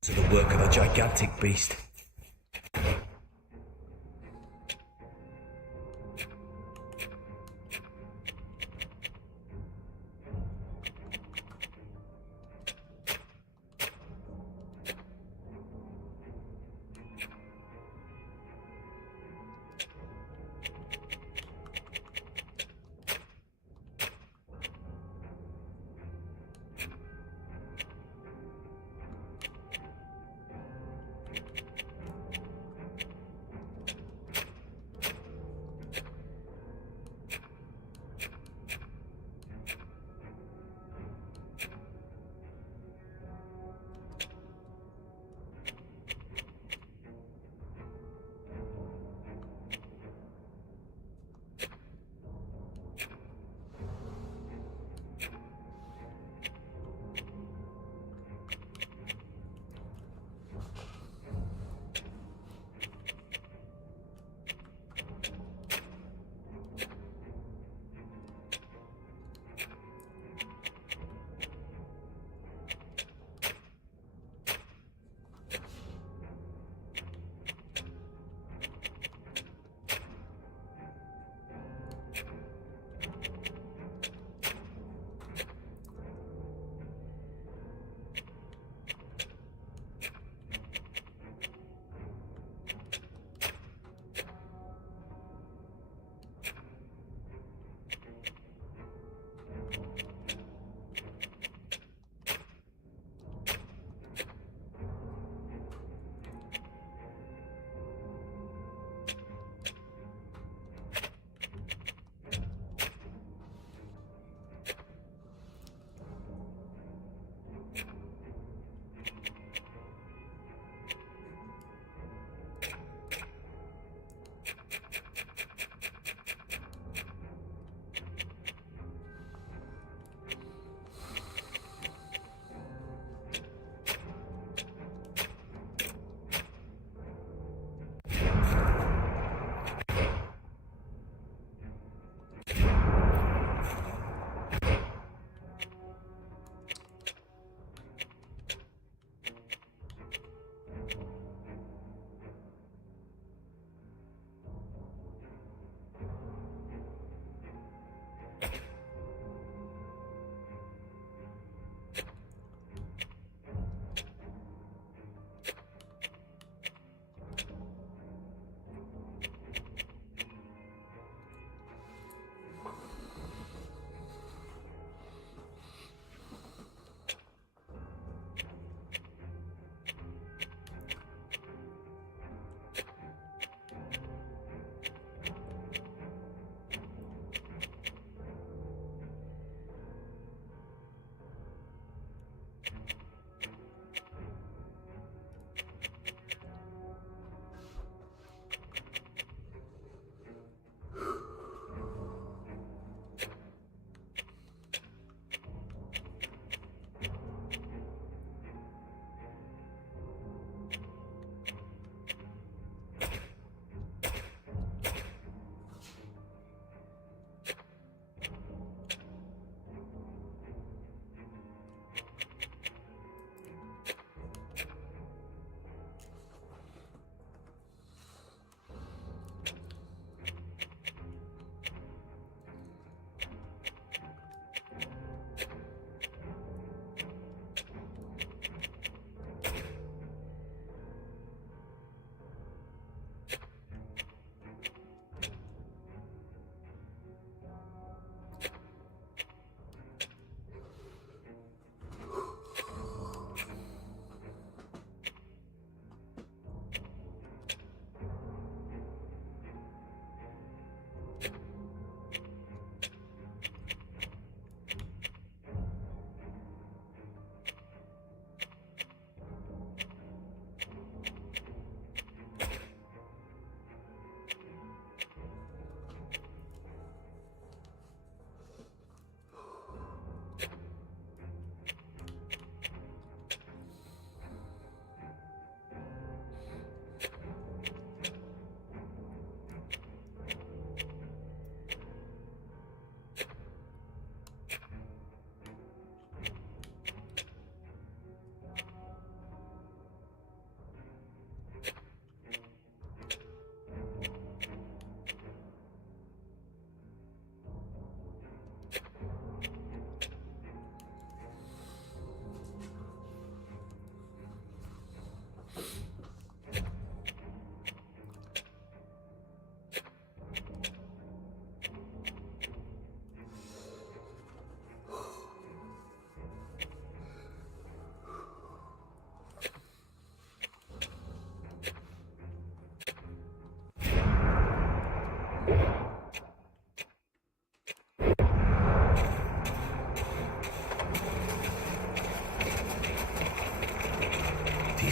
to the work of a gigantic beast.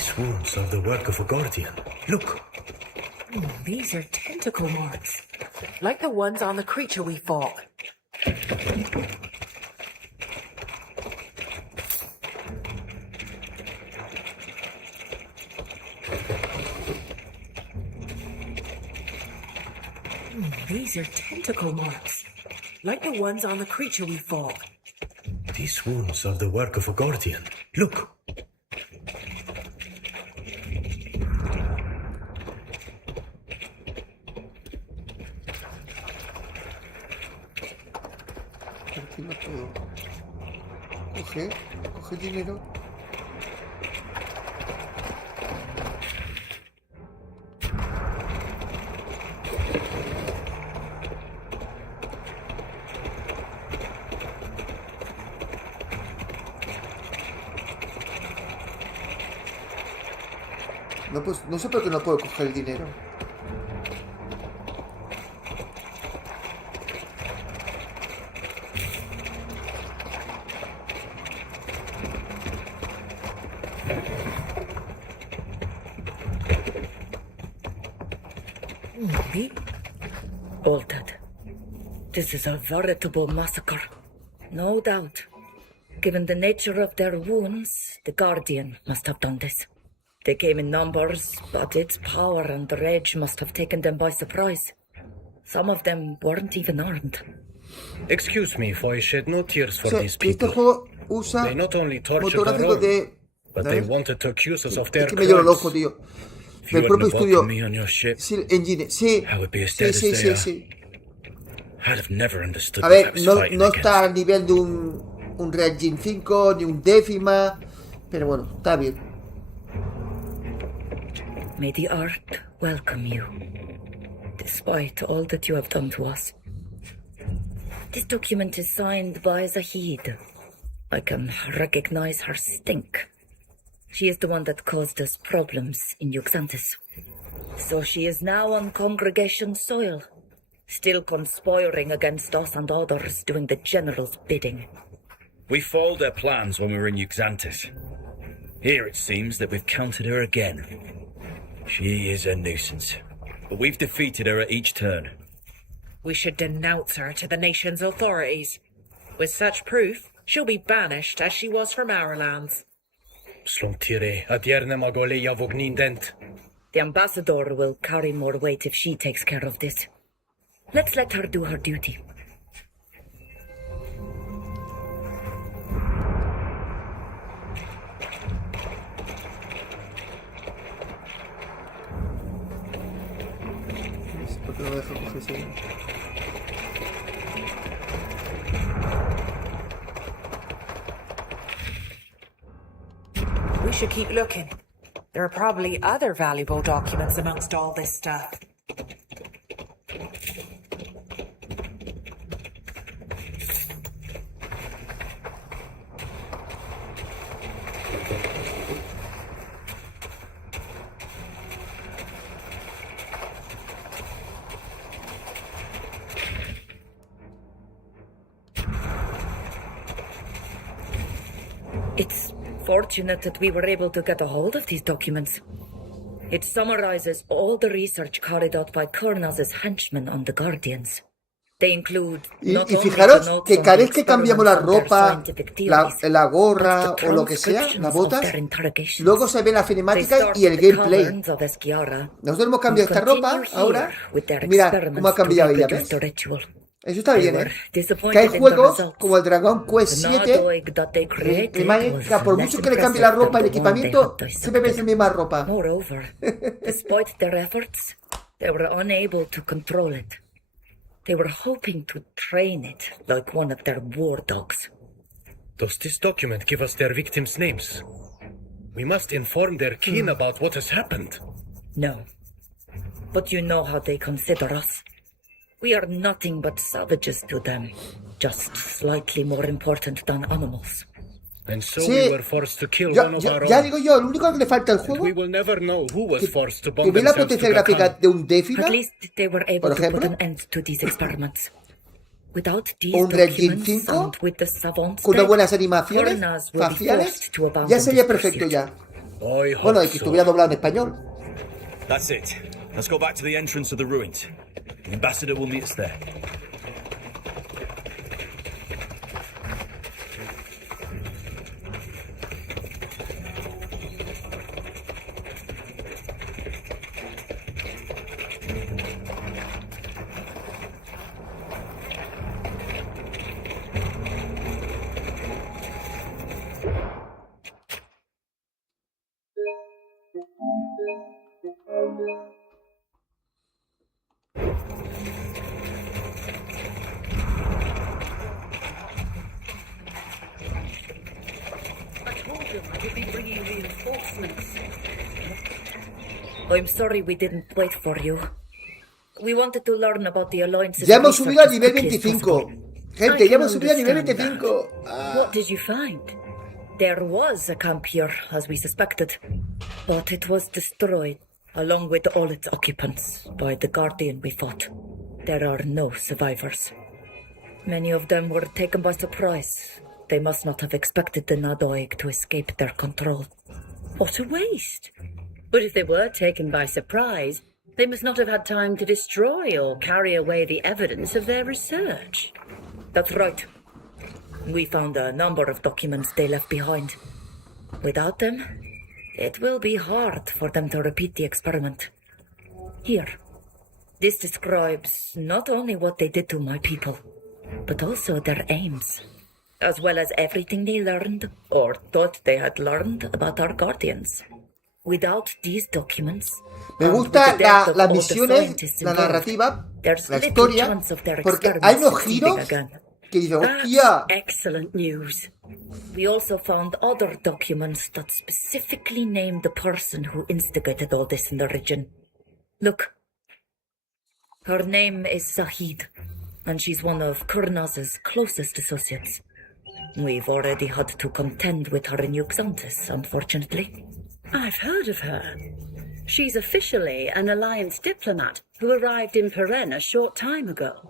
These wounds are the work of a guardian. Look. These are tentacle marks, like the ones on the creature we fought. These are tentacle marks, like the ones on the creature we fought. These wounds are the work of a guardian. Look. Aquí no puedo. Coge dinero. No, pues, no sé por qué no puedo coger el dinero. Altered. This is a veritable massacre. No doubt. Given the nature of their wounds, the Guardian must have done this. They came in numbers, but its power and rage must have taken them by surprise. Some of them weren't even armed. Excuse me if I shed no tears for these Este people. juego usa They not only tortured our fotográfico own, de... but they wanted to accuse us of their Es que me lloro el crimes. ojo, tío. If you Del hadn't propio have estudio. welcomed me on your ship, Sí, Engine. Sí. I would be as Sí, dead as sí, they sí, are. sí. I'd have never understood A what I ver, was no, fighting no against. está al nivel de un Red Engine 5 ni un décima, pero bueno, está bien. May the Ark welcome you, despite all that you have done to us. This document is signed by Zahid. I can recognize her stink. She is the one that caused us problems in Yuxantis. So she is now on congregation soil, still conspiring against us and others, doing the General's bidding. We foiled their plans when we were in Yuxantis. Here it seems that we've counted her again. She is a nuisance, but we've defeated her at each turn. We should denounce her to the nation's authorities. With such proof, she'll be banished as she was from our lands. Sluntire, adierne magoleja vognindent. The ambassador will carry more weight if she takes care of this. Let's let her do her duty. ¿Por qué no deja coger ese? We should keep looking. There are probably other valuable documents amongst all this stuff. It's fortunate that we were able to get a hold of these documents. It summarizes all the research carried out by Kurnaz's henchmen on the Guardians. They include Y not only the fijaros notes que on cada the vez que cambiamos la experiments and their ropa, scientific theories, la gorra but the o lo que sea, las transcriptions botas, of their interrogations. luego se ve la They cinemática start y el at the gameplay. caverns of Esquiara Nosotros hemos cambiado and esta ropa continue ahora. here with their Mira cómo ha experiments cambiado to ella, reproduce ¿ves? the ritual. Eso está They bien, were ¿eh? disappointed Que hay in the juegos results. como el Dragon Quest The 7, Nadoig that they created que por was mucho less que le cambie la impressive ropa, el than the one they equipamiento, had siempre ves la misma ropa. Moreover, despite their efforts, they were unable to control it. They were hoping to train it like one of their war dogs. Does this document give us their victims' names? We must inform their kin about what has happened. No. But you know how they consider us. We are nothing but savages to them, just slightly more important than animals. And so Sí, we were forced to kill ya, one of ya- our ya own. digo yo, lo único que le falta al And juego we will never know who was forced to que bond ve la themselves to potencia the gráfica Khan. de un décima At least they were able por to put ejemplo, an end to these experiments. Without these o un Red Engine documents 5 and with the savants con unas dead, buenas animaciones Kurnaz will be faciales, forced to abandon ya sería this perfecto pursuit. ya. Bueno, y que estuviera doblado en español. That's it. Let's go back to the entrance of the ruins. The ambassador will meet us there. I'm sorry we didn't wait for you. We wanted to learn about the alliances. Ya hemos subido a nivel 25. Gente, ya hemos subido a nivel 25. What did you find? There was a camp here, as we suspected, but it was destroyed, along with all its occupants, by the Guardian we fought. There are no survivors. Many of them were taken by surprise. They must not have expected the Nadoig to escape their control. What a waste. But if they were taken by surprise, they must not have had time to destroy or carry away the evidence of their research. That's right. We found a number of documents they left behind. Without them, it will be hard for them to repeat the experiment. Here, this describes not only what they did to my people, but also their aims, as well as everything they learned or thought they had learned about our guardians. Without these documents, me gusta las misiones, la narrativa, la historia, porque hay unos giros que dice, hostia. Excellent news. We also found other documents that specifically named the person who instigated all this in the region. Look, her name is Zahid, and she's one of Kurnaz's closest associates. We've already had to contend with her in Yuxantis, unfortunately. I've heard of her. She's officially an Alliance diplomat who arrived in Peren a short time ago.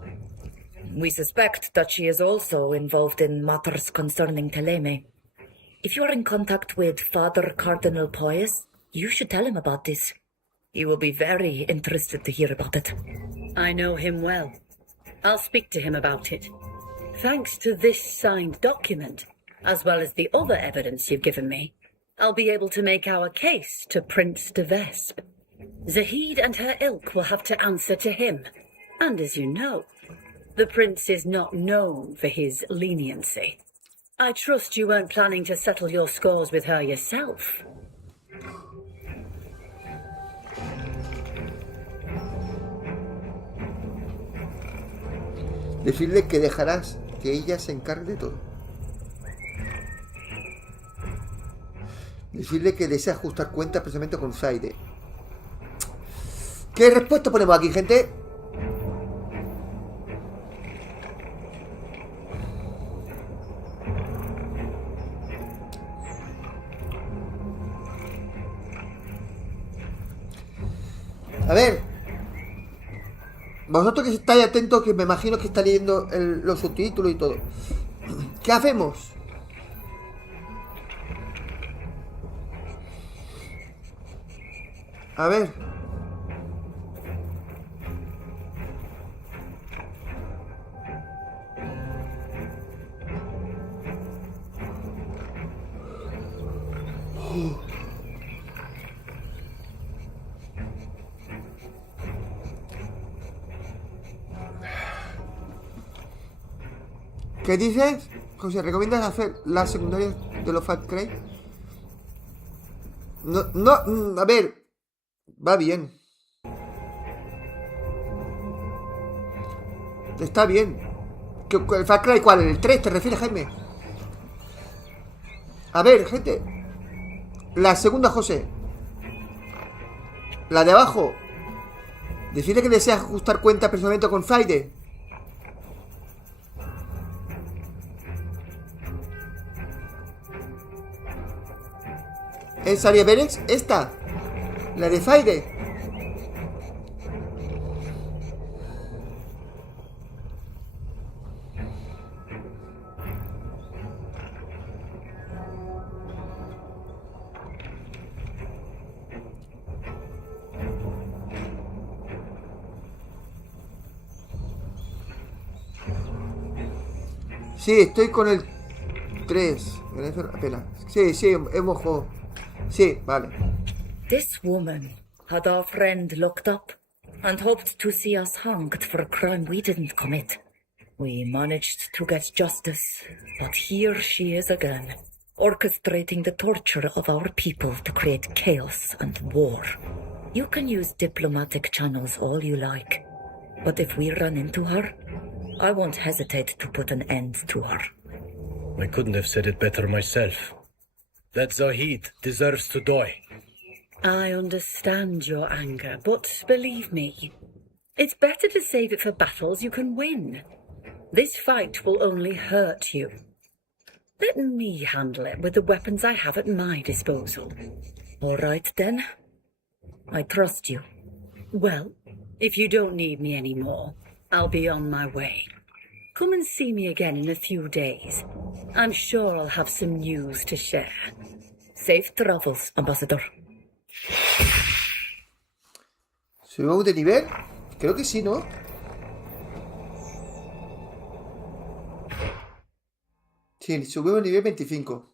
We suspect that she is also involved in matters concerning Teleme. If you are in contact with Father Cardinal Pius, you should tell him about this. He will be very interested to hear about it. I know him well. I'll speak to him about it. Thanks to this signed document, as well as the other evidence you've given me, I'll be able to make our case to Prince de Vesp. Zahid and her ilk will have to answer to him. And as you know, the prince is not known for his leniency. I trust you weren't planning to settle your scores with her yourself. Decirle que dejarás que ella se encargue de todo. Decirle que desea ajustar cuentas precisamente con Saide. ¿Qué respuesta ponemos aquí, gente? A ver. Vosotros que estáis atentos, que me imagino que está leyendo los subtítulos y todo. ¿Qué hacemos? A ver. ¿Qué dices? José, ¿recomiendas hacer las secundarias de los Fat Cray? No, a ver. Va bien. Está bien. ¿El Far Cry cuál? ¿El 3 te refieres, Jaime? A ver, gente. La segunda, José. La de abajo. Decide que deseas ajustar cuenta personalmente con Zaide. ¿Es Aria Berex? Esta. La de Zaide. Sí, estoy con el 3. Espera. Sí, hemos jugado. Sí, vale. This woman had our friend locked up and hoped to see us hanged for a crime we didn't commit. We managed to get justice, but here she is again, orchestrating the torture of our people to create chaos and war. You can use diplomatic channels all you like, but if we run into her, I won't hesitate to put an end to her. I couldn't have said it better myself. That Zahid deserves to die. I understand your anger, but believe me, it's better to save it for battles you can win. This fight will only hurt you. Let me handle it with the weapons I have at my disposal. All right, then. I trust you. Well, if you don't need me anymore, I'll be on my way. Come and see me again in a few days. I'm sure I'll have some news to share. Safe travels, Ambassador. ¿Subimos de nivel? Creo que sí, ¿no? Sí, subimos a nivel 25.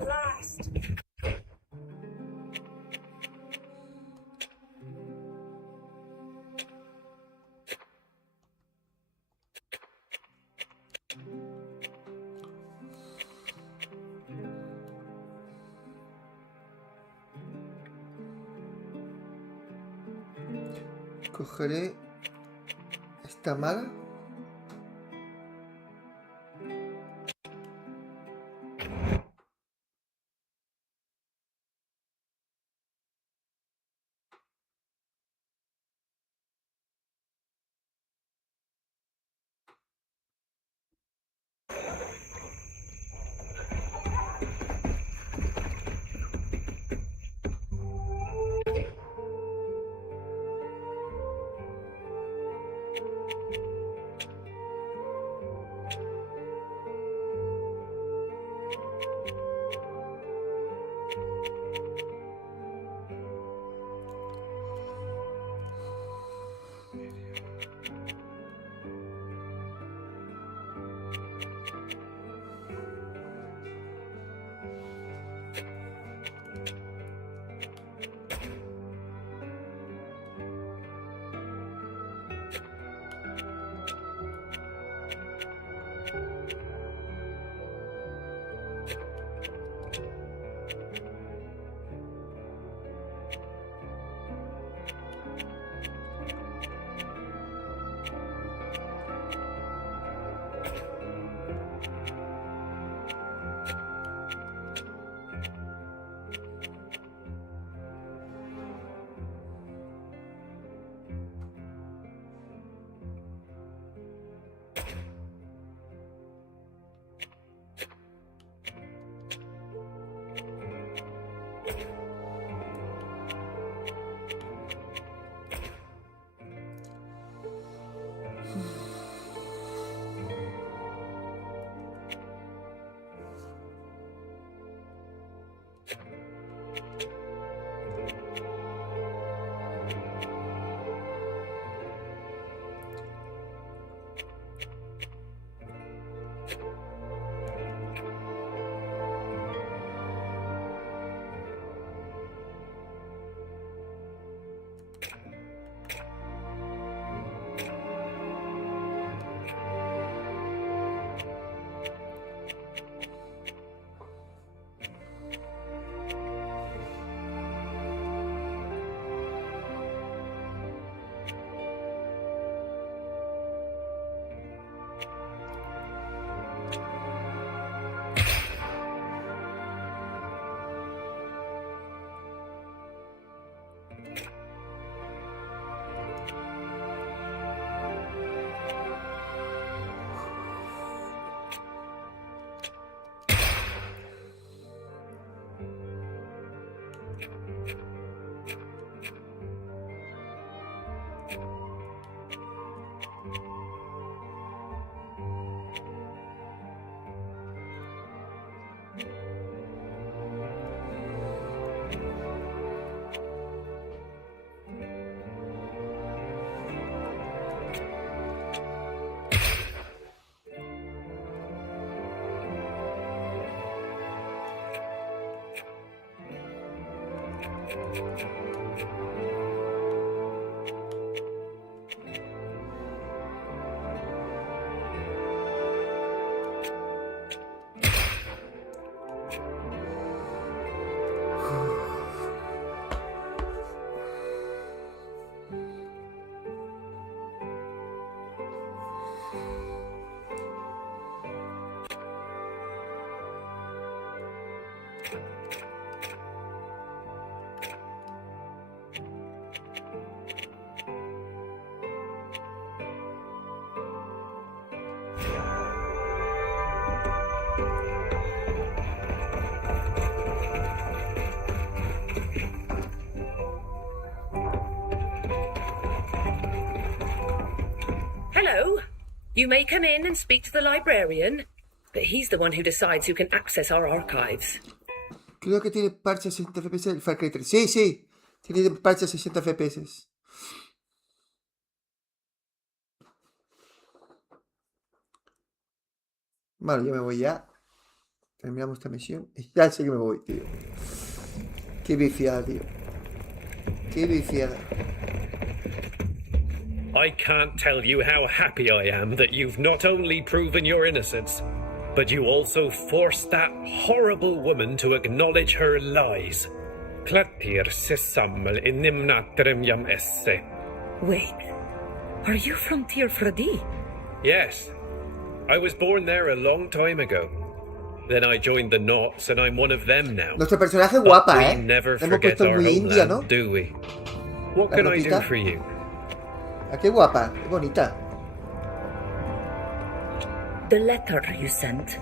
at last. Cogeré esta maga. Hello. You may come in and speak to the librarian, but he's the one who decides who can access our archives. Creo que tiene parche a 60 FPS el Far Cry 3. Sí, sí. Tiene parche a 60 FPS. Vale, yo me voy ya. Terminamos esta misión. Y ya sé que me voy, tío. Qué bifiada, tío. Qué bifiada. I can't tell you how happy I am that you've not only proven your innocence, but you also forced that horrible woman to acknowledge her lies. Wait, are you from Dirrecto? Yes. I was born there a long time ago. Then I joined the Knots, and I'm one of them now. Nuestro personaje es But guapa, we ¿eh? never La hemos forget puesto our muy india, homeland, ¿no? do we? What La can I do ropita. for you? Ah, qué guapa, qué bonita. The letter you sent.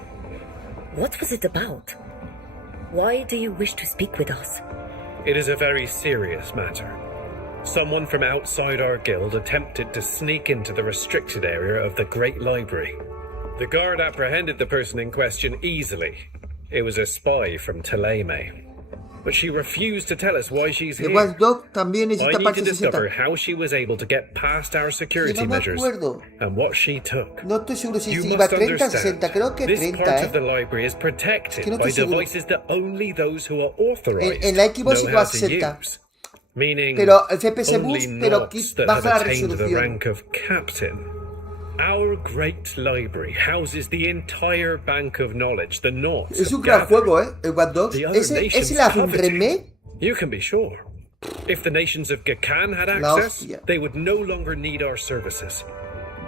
What was it about? Why do you wish to speak with us? It is a very serious matter. Someone from outside our guild attempted to sneak into the restricted area of the Great Library. The guard apprehended the person in question easily. It was a spy from Taleme. But she refused to tell us why she's El here. Watchdog también I necesita need to parte discover 60. how she was able to get past our Sí, security no me measures acuerdo. and what she took. No estoy seguro si You iba must 30 o understand, 60. Creo que this 30, part ¿eh? of the library is protected Que no by estoy seguro. devices that only those who are authorized En la Xbox know iba how a to 60. use. Meaning Pero el FPS only boost, pero Knots that baja have la attained the resolución. rank of captain. Our great library houses the entire bank of knowledge the Knots Es un have gran gathered. juego, ¿eh? El Watchdog. The other Ese nations le hace un covet it. remake. You can be sure. If the nations of Gakan had La access, hostia. they would no longer need our services.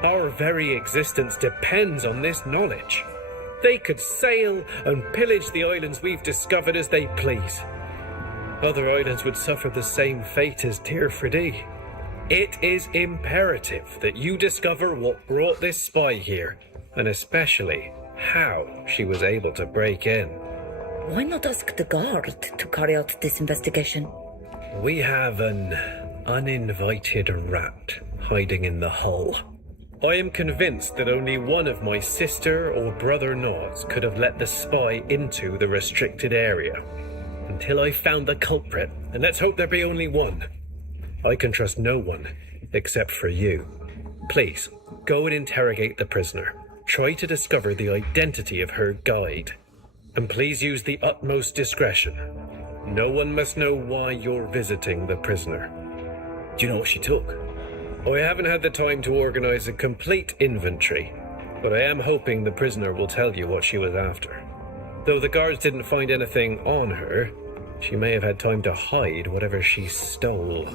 Our very existence depends on this knowledge. They could sail and pillage the islands we've discovered as they please. Other islands would suffer the same fate as Dirrecto. It is imperative that you discover what brought this spy here, and especially how she was able to break in. Why not ask the guard to carry out this investigation? We have an uninvited rat hiding in the hull. I am convinced that only one of my sister or brother Knots could have let the spy into the restricted area. Until I found the culprit, and let's hope there be only one, I can trust no one except for you. Please, go and interrogate the prisoner. Try to discover the identity of her guide. And please use the utmost discretion. No one must know why you're visiting the prisoner. Do you know what she took? I haven't had the time to organize a complete inventory, but I am hoping the prisoner will tell you what she was after. Though the guards didn't find anything on her, she may have had time to hide whatever she stole.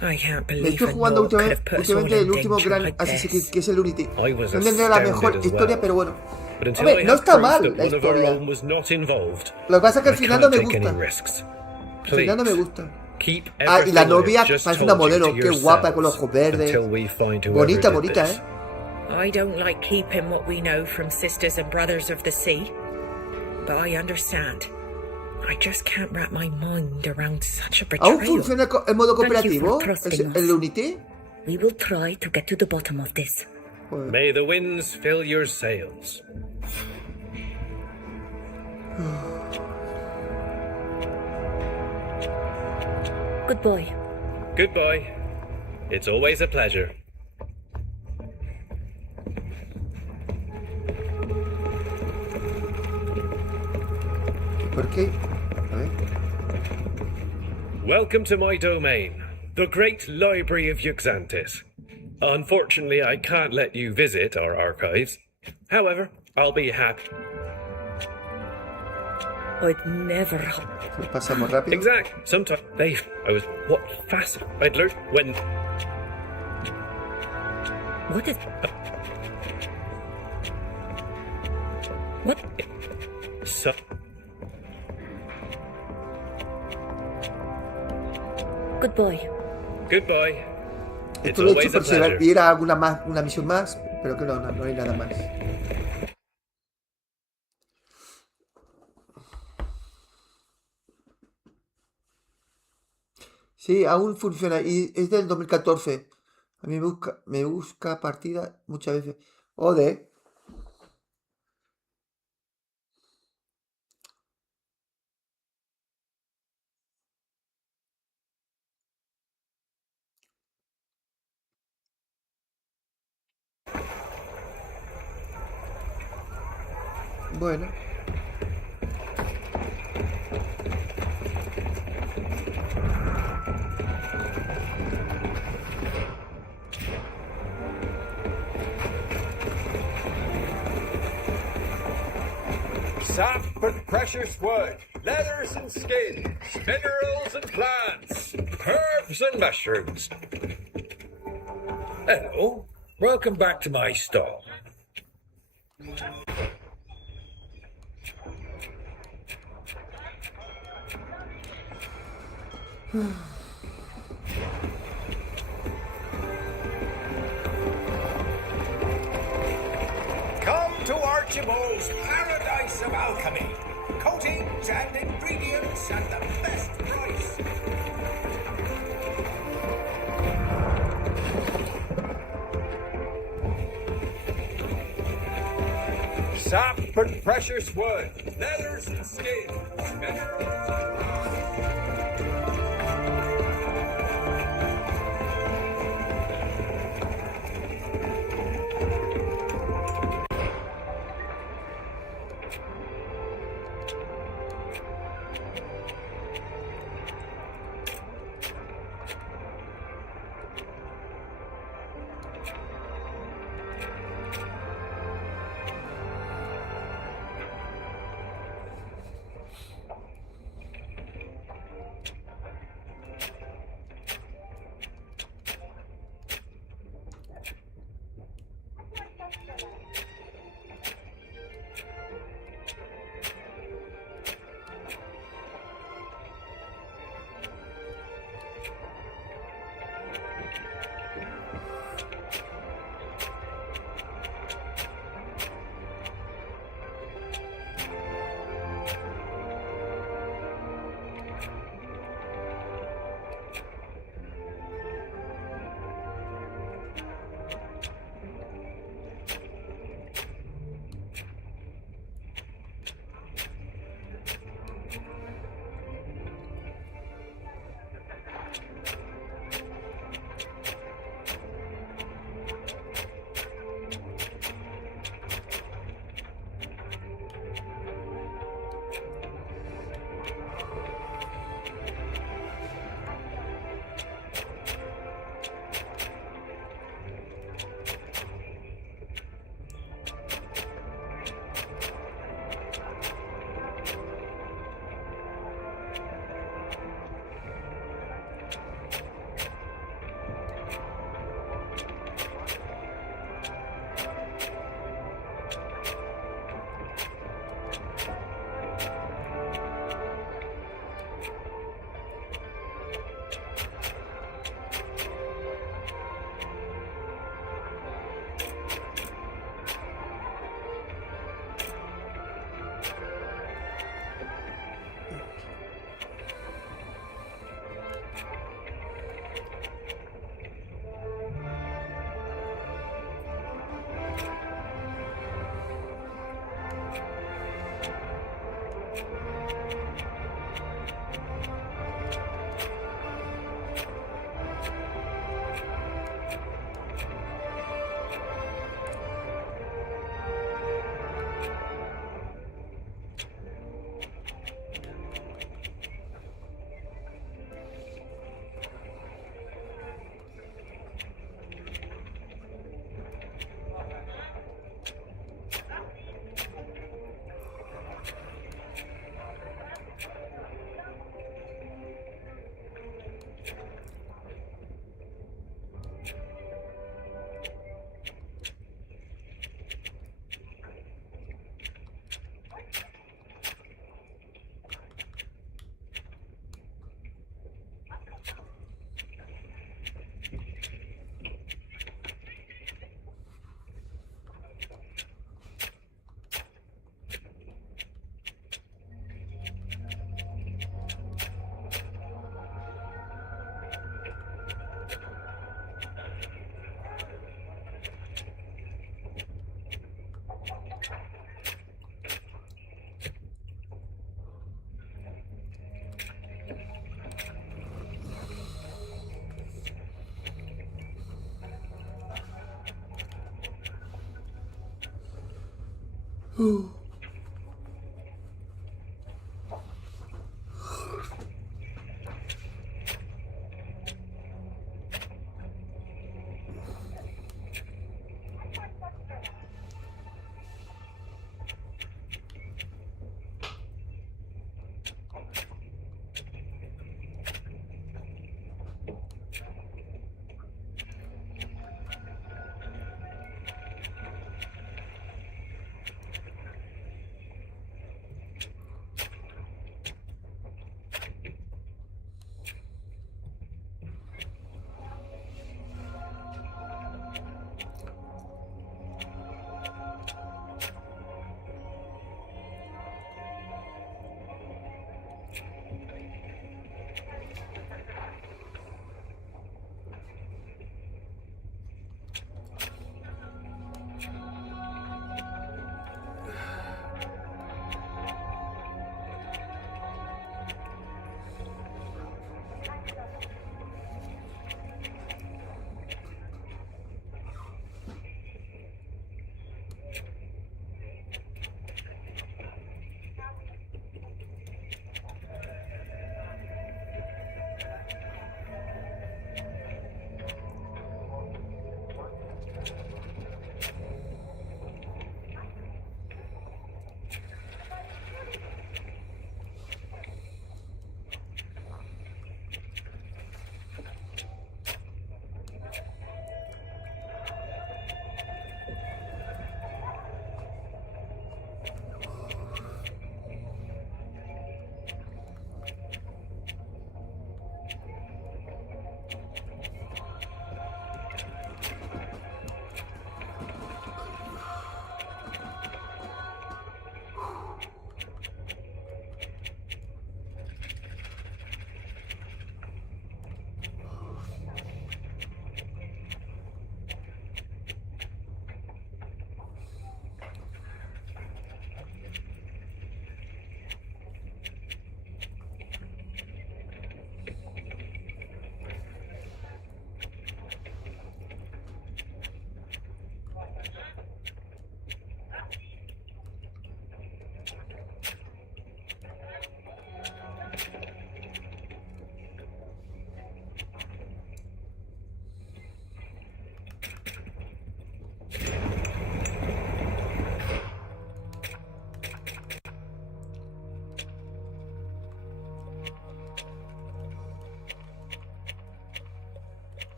I can't Me believe estoy a jugando Nord could have put us all últimamente el in último danger gran like Assassin's this. Creed, que es el Unity. I was No tendrá la astounded mejor as historia, well. pero bueno. But until Hombre, I no have está proof mal that la one of our historia. own was not involved, Lo que pasa es que I al final no can't me take any gusta. risks. Al final no me Please, gusta. keep Ah, y la everything I've novia just parece una told you modelo. to Qué guapa, con los yourselves ojos verdes. until we find whoever Bonita, did bonita, this. ¿eh? I don't like keeping what we know from sisters and brothers of the sea, but I understand. I just can't wrap my mind around such a ¿Aún betrayal. funciona el modo Thank you cooperativo? for trusting ¿El us. Unity? We will try to get to the bottom of this. May the winds fill your sails. Goodbye. Goodbye. It's always a pleasure. ¿Por qué? A ver. Welcome to my domain, the Great Library of Yuxantis. Unfortunately, I can't let you visit our archives. However, I'll be happy. I'd never. Pasamos rápido. Exact. Sometimes I was what fascinating. I'd learned when. What is? What? So. Goodbye. Goodbye. It's Esto lo he hecho always a por si pleasure. hubiera alguna más, una misión más, pero que no hay nada más. Sí, aún funciona y es del 2014. A mí me busca partida muchas veces. Ode. Bueno. and precious wood, leathers and skins, minerals and plants, herbs and mushrooms. Hello, welcome back to my stall. Come to Archibald's Paradise of Alchemy. Coatings and ingredients at the best price. Sap and precious wood, leathers and skins, minerals.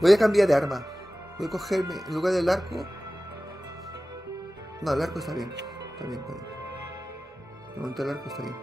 Voy a cambiar de arma. Voy a cogerme en lugar del arco. No, el arco está bien. Está bien, está bien. De momento el arco está bien.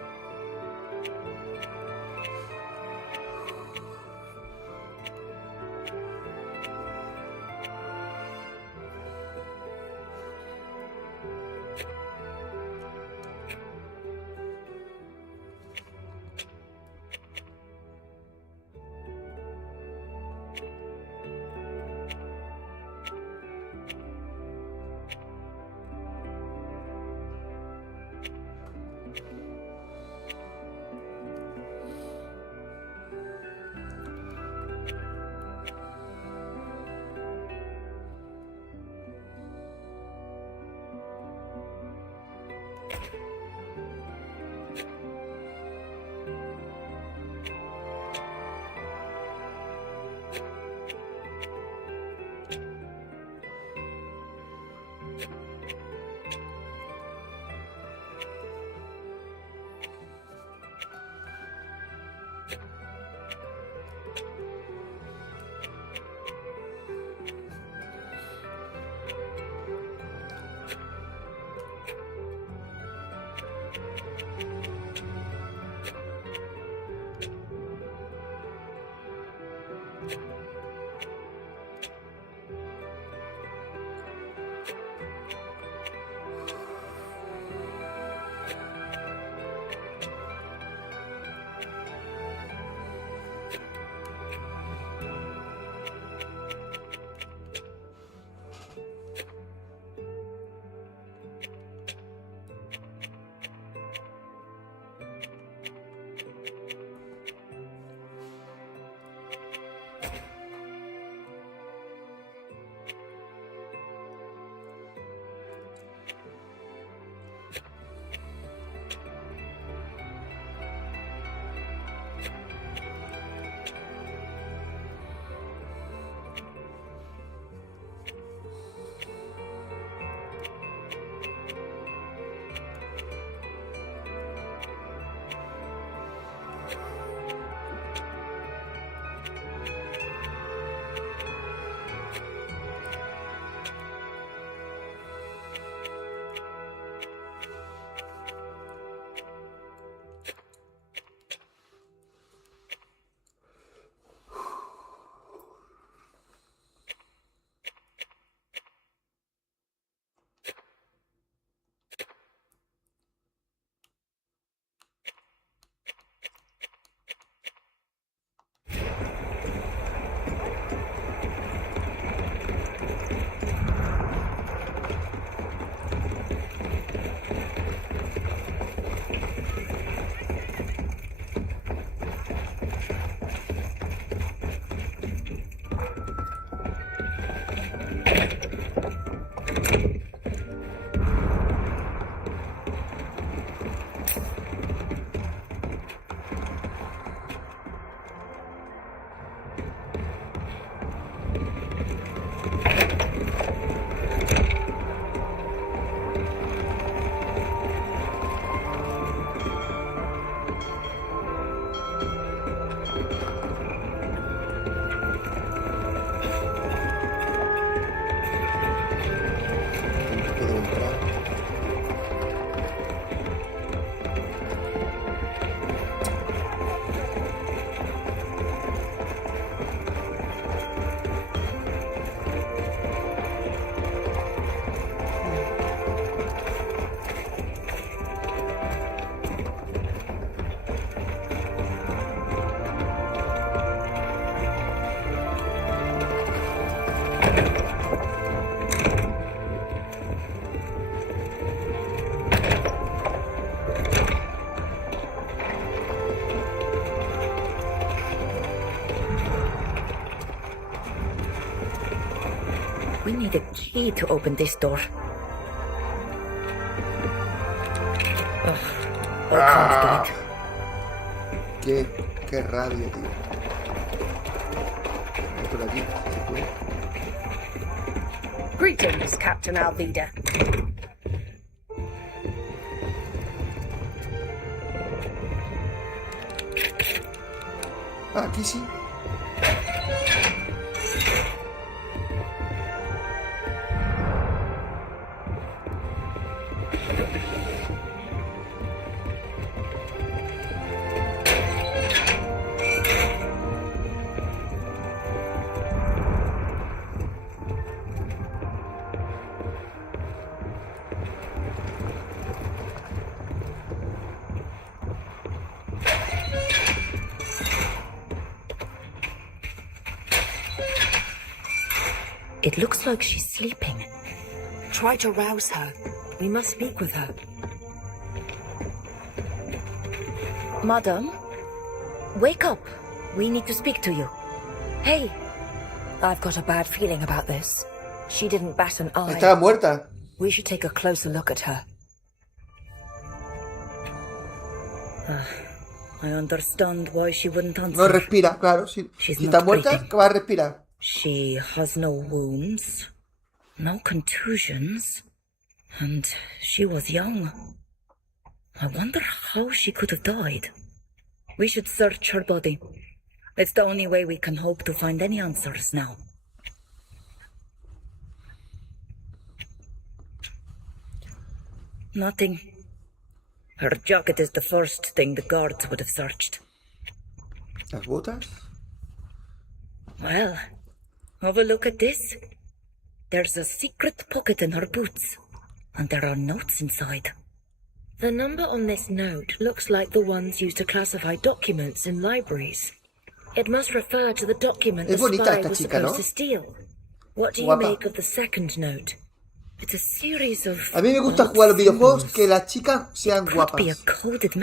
We need a key to open this door. Ugh, I can't do it. Qué rabia, tío. Por aquí, se puede. Greetings, Captain Alvida. Ah, aquí sí. It looks like she's sleeping. Try to rouse her. We must speak with her. Madam, wake up. We need to speak to you. Hey. I've got a bad feeling about this. She didn't bat an eye. Estaba muerta. We should take a closer look at her. I understand why she wouldn't answer. No respira, claro. Si está muerta, ¿qué va a respirar? She has no wounds, no contusions, and she was young. I wonder how she could have died. We should search her body. It's the only way we can hope to find any answers now. Nothing. Her jacket is the first thing the guards would have searched. Las botas. Well, have a look at this. There's a secret pocket in her boots, and there are notes inside. The number on this note looks like the ones used to classify documents in libraries. It must refer to the document the spy was supposed to steal. What do you make of the second note? It's a series of... A mí me gusta jugar los videojuegos que las chicas sean guapas.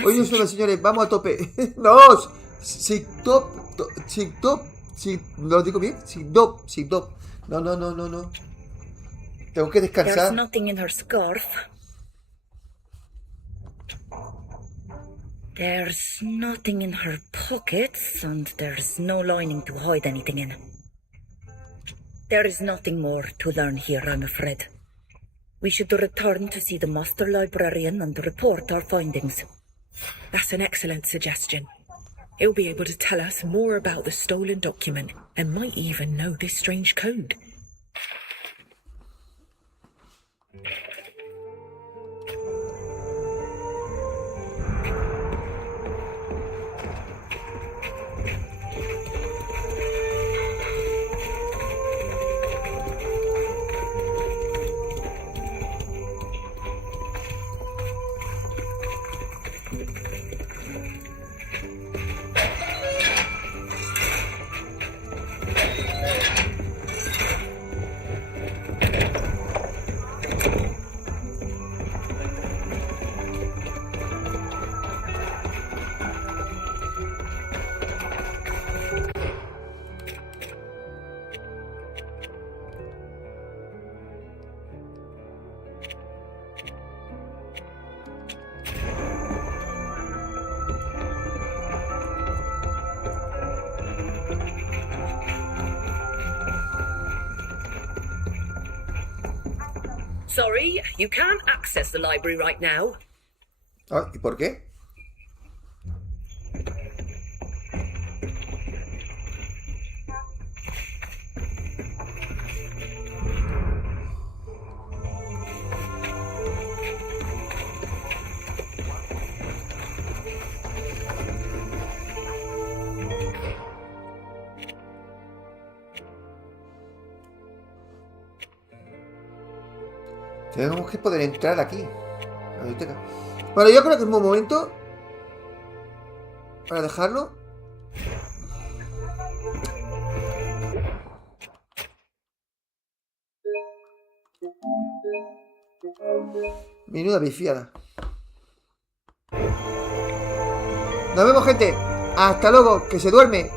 Oye, señores, vamos a tope. No, ¿lo digo bien? No. Tengo que descansar. There's nothing in her scarf. There's nothing in her pockets, and there's no lining to hide anything in. There is nothing more to learn here, I'm afraid. We should return to see the Master Librarian and report our findings. That's an excellent suggestion. He'll be able to tell us more about the stolen document and might even know this strange code. Sorry, you can't access the library right now. Ah, ¿y por qué? Tenemos que poder entrar aquí. La biblioteca. Bueno, yo creo que es un buen momento para dejarlo. Menuda bifiada. Nos vemos, gente. Hasta luego, que se duerme.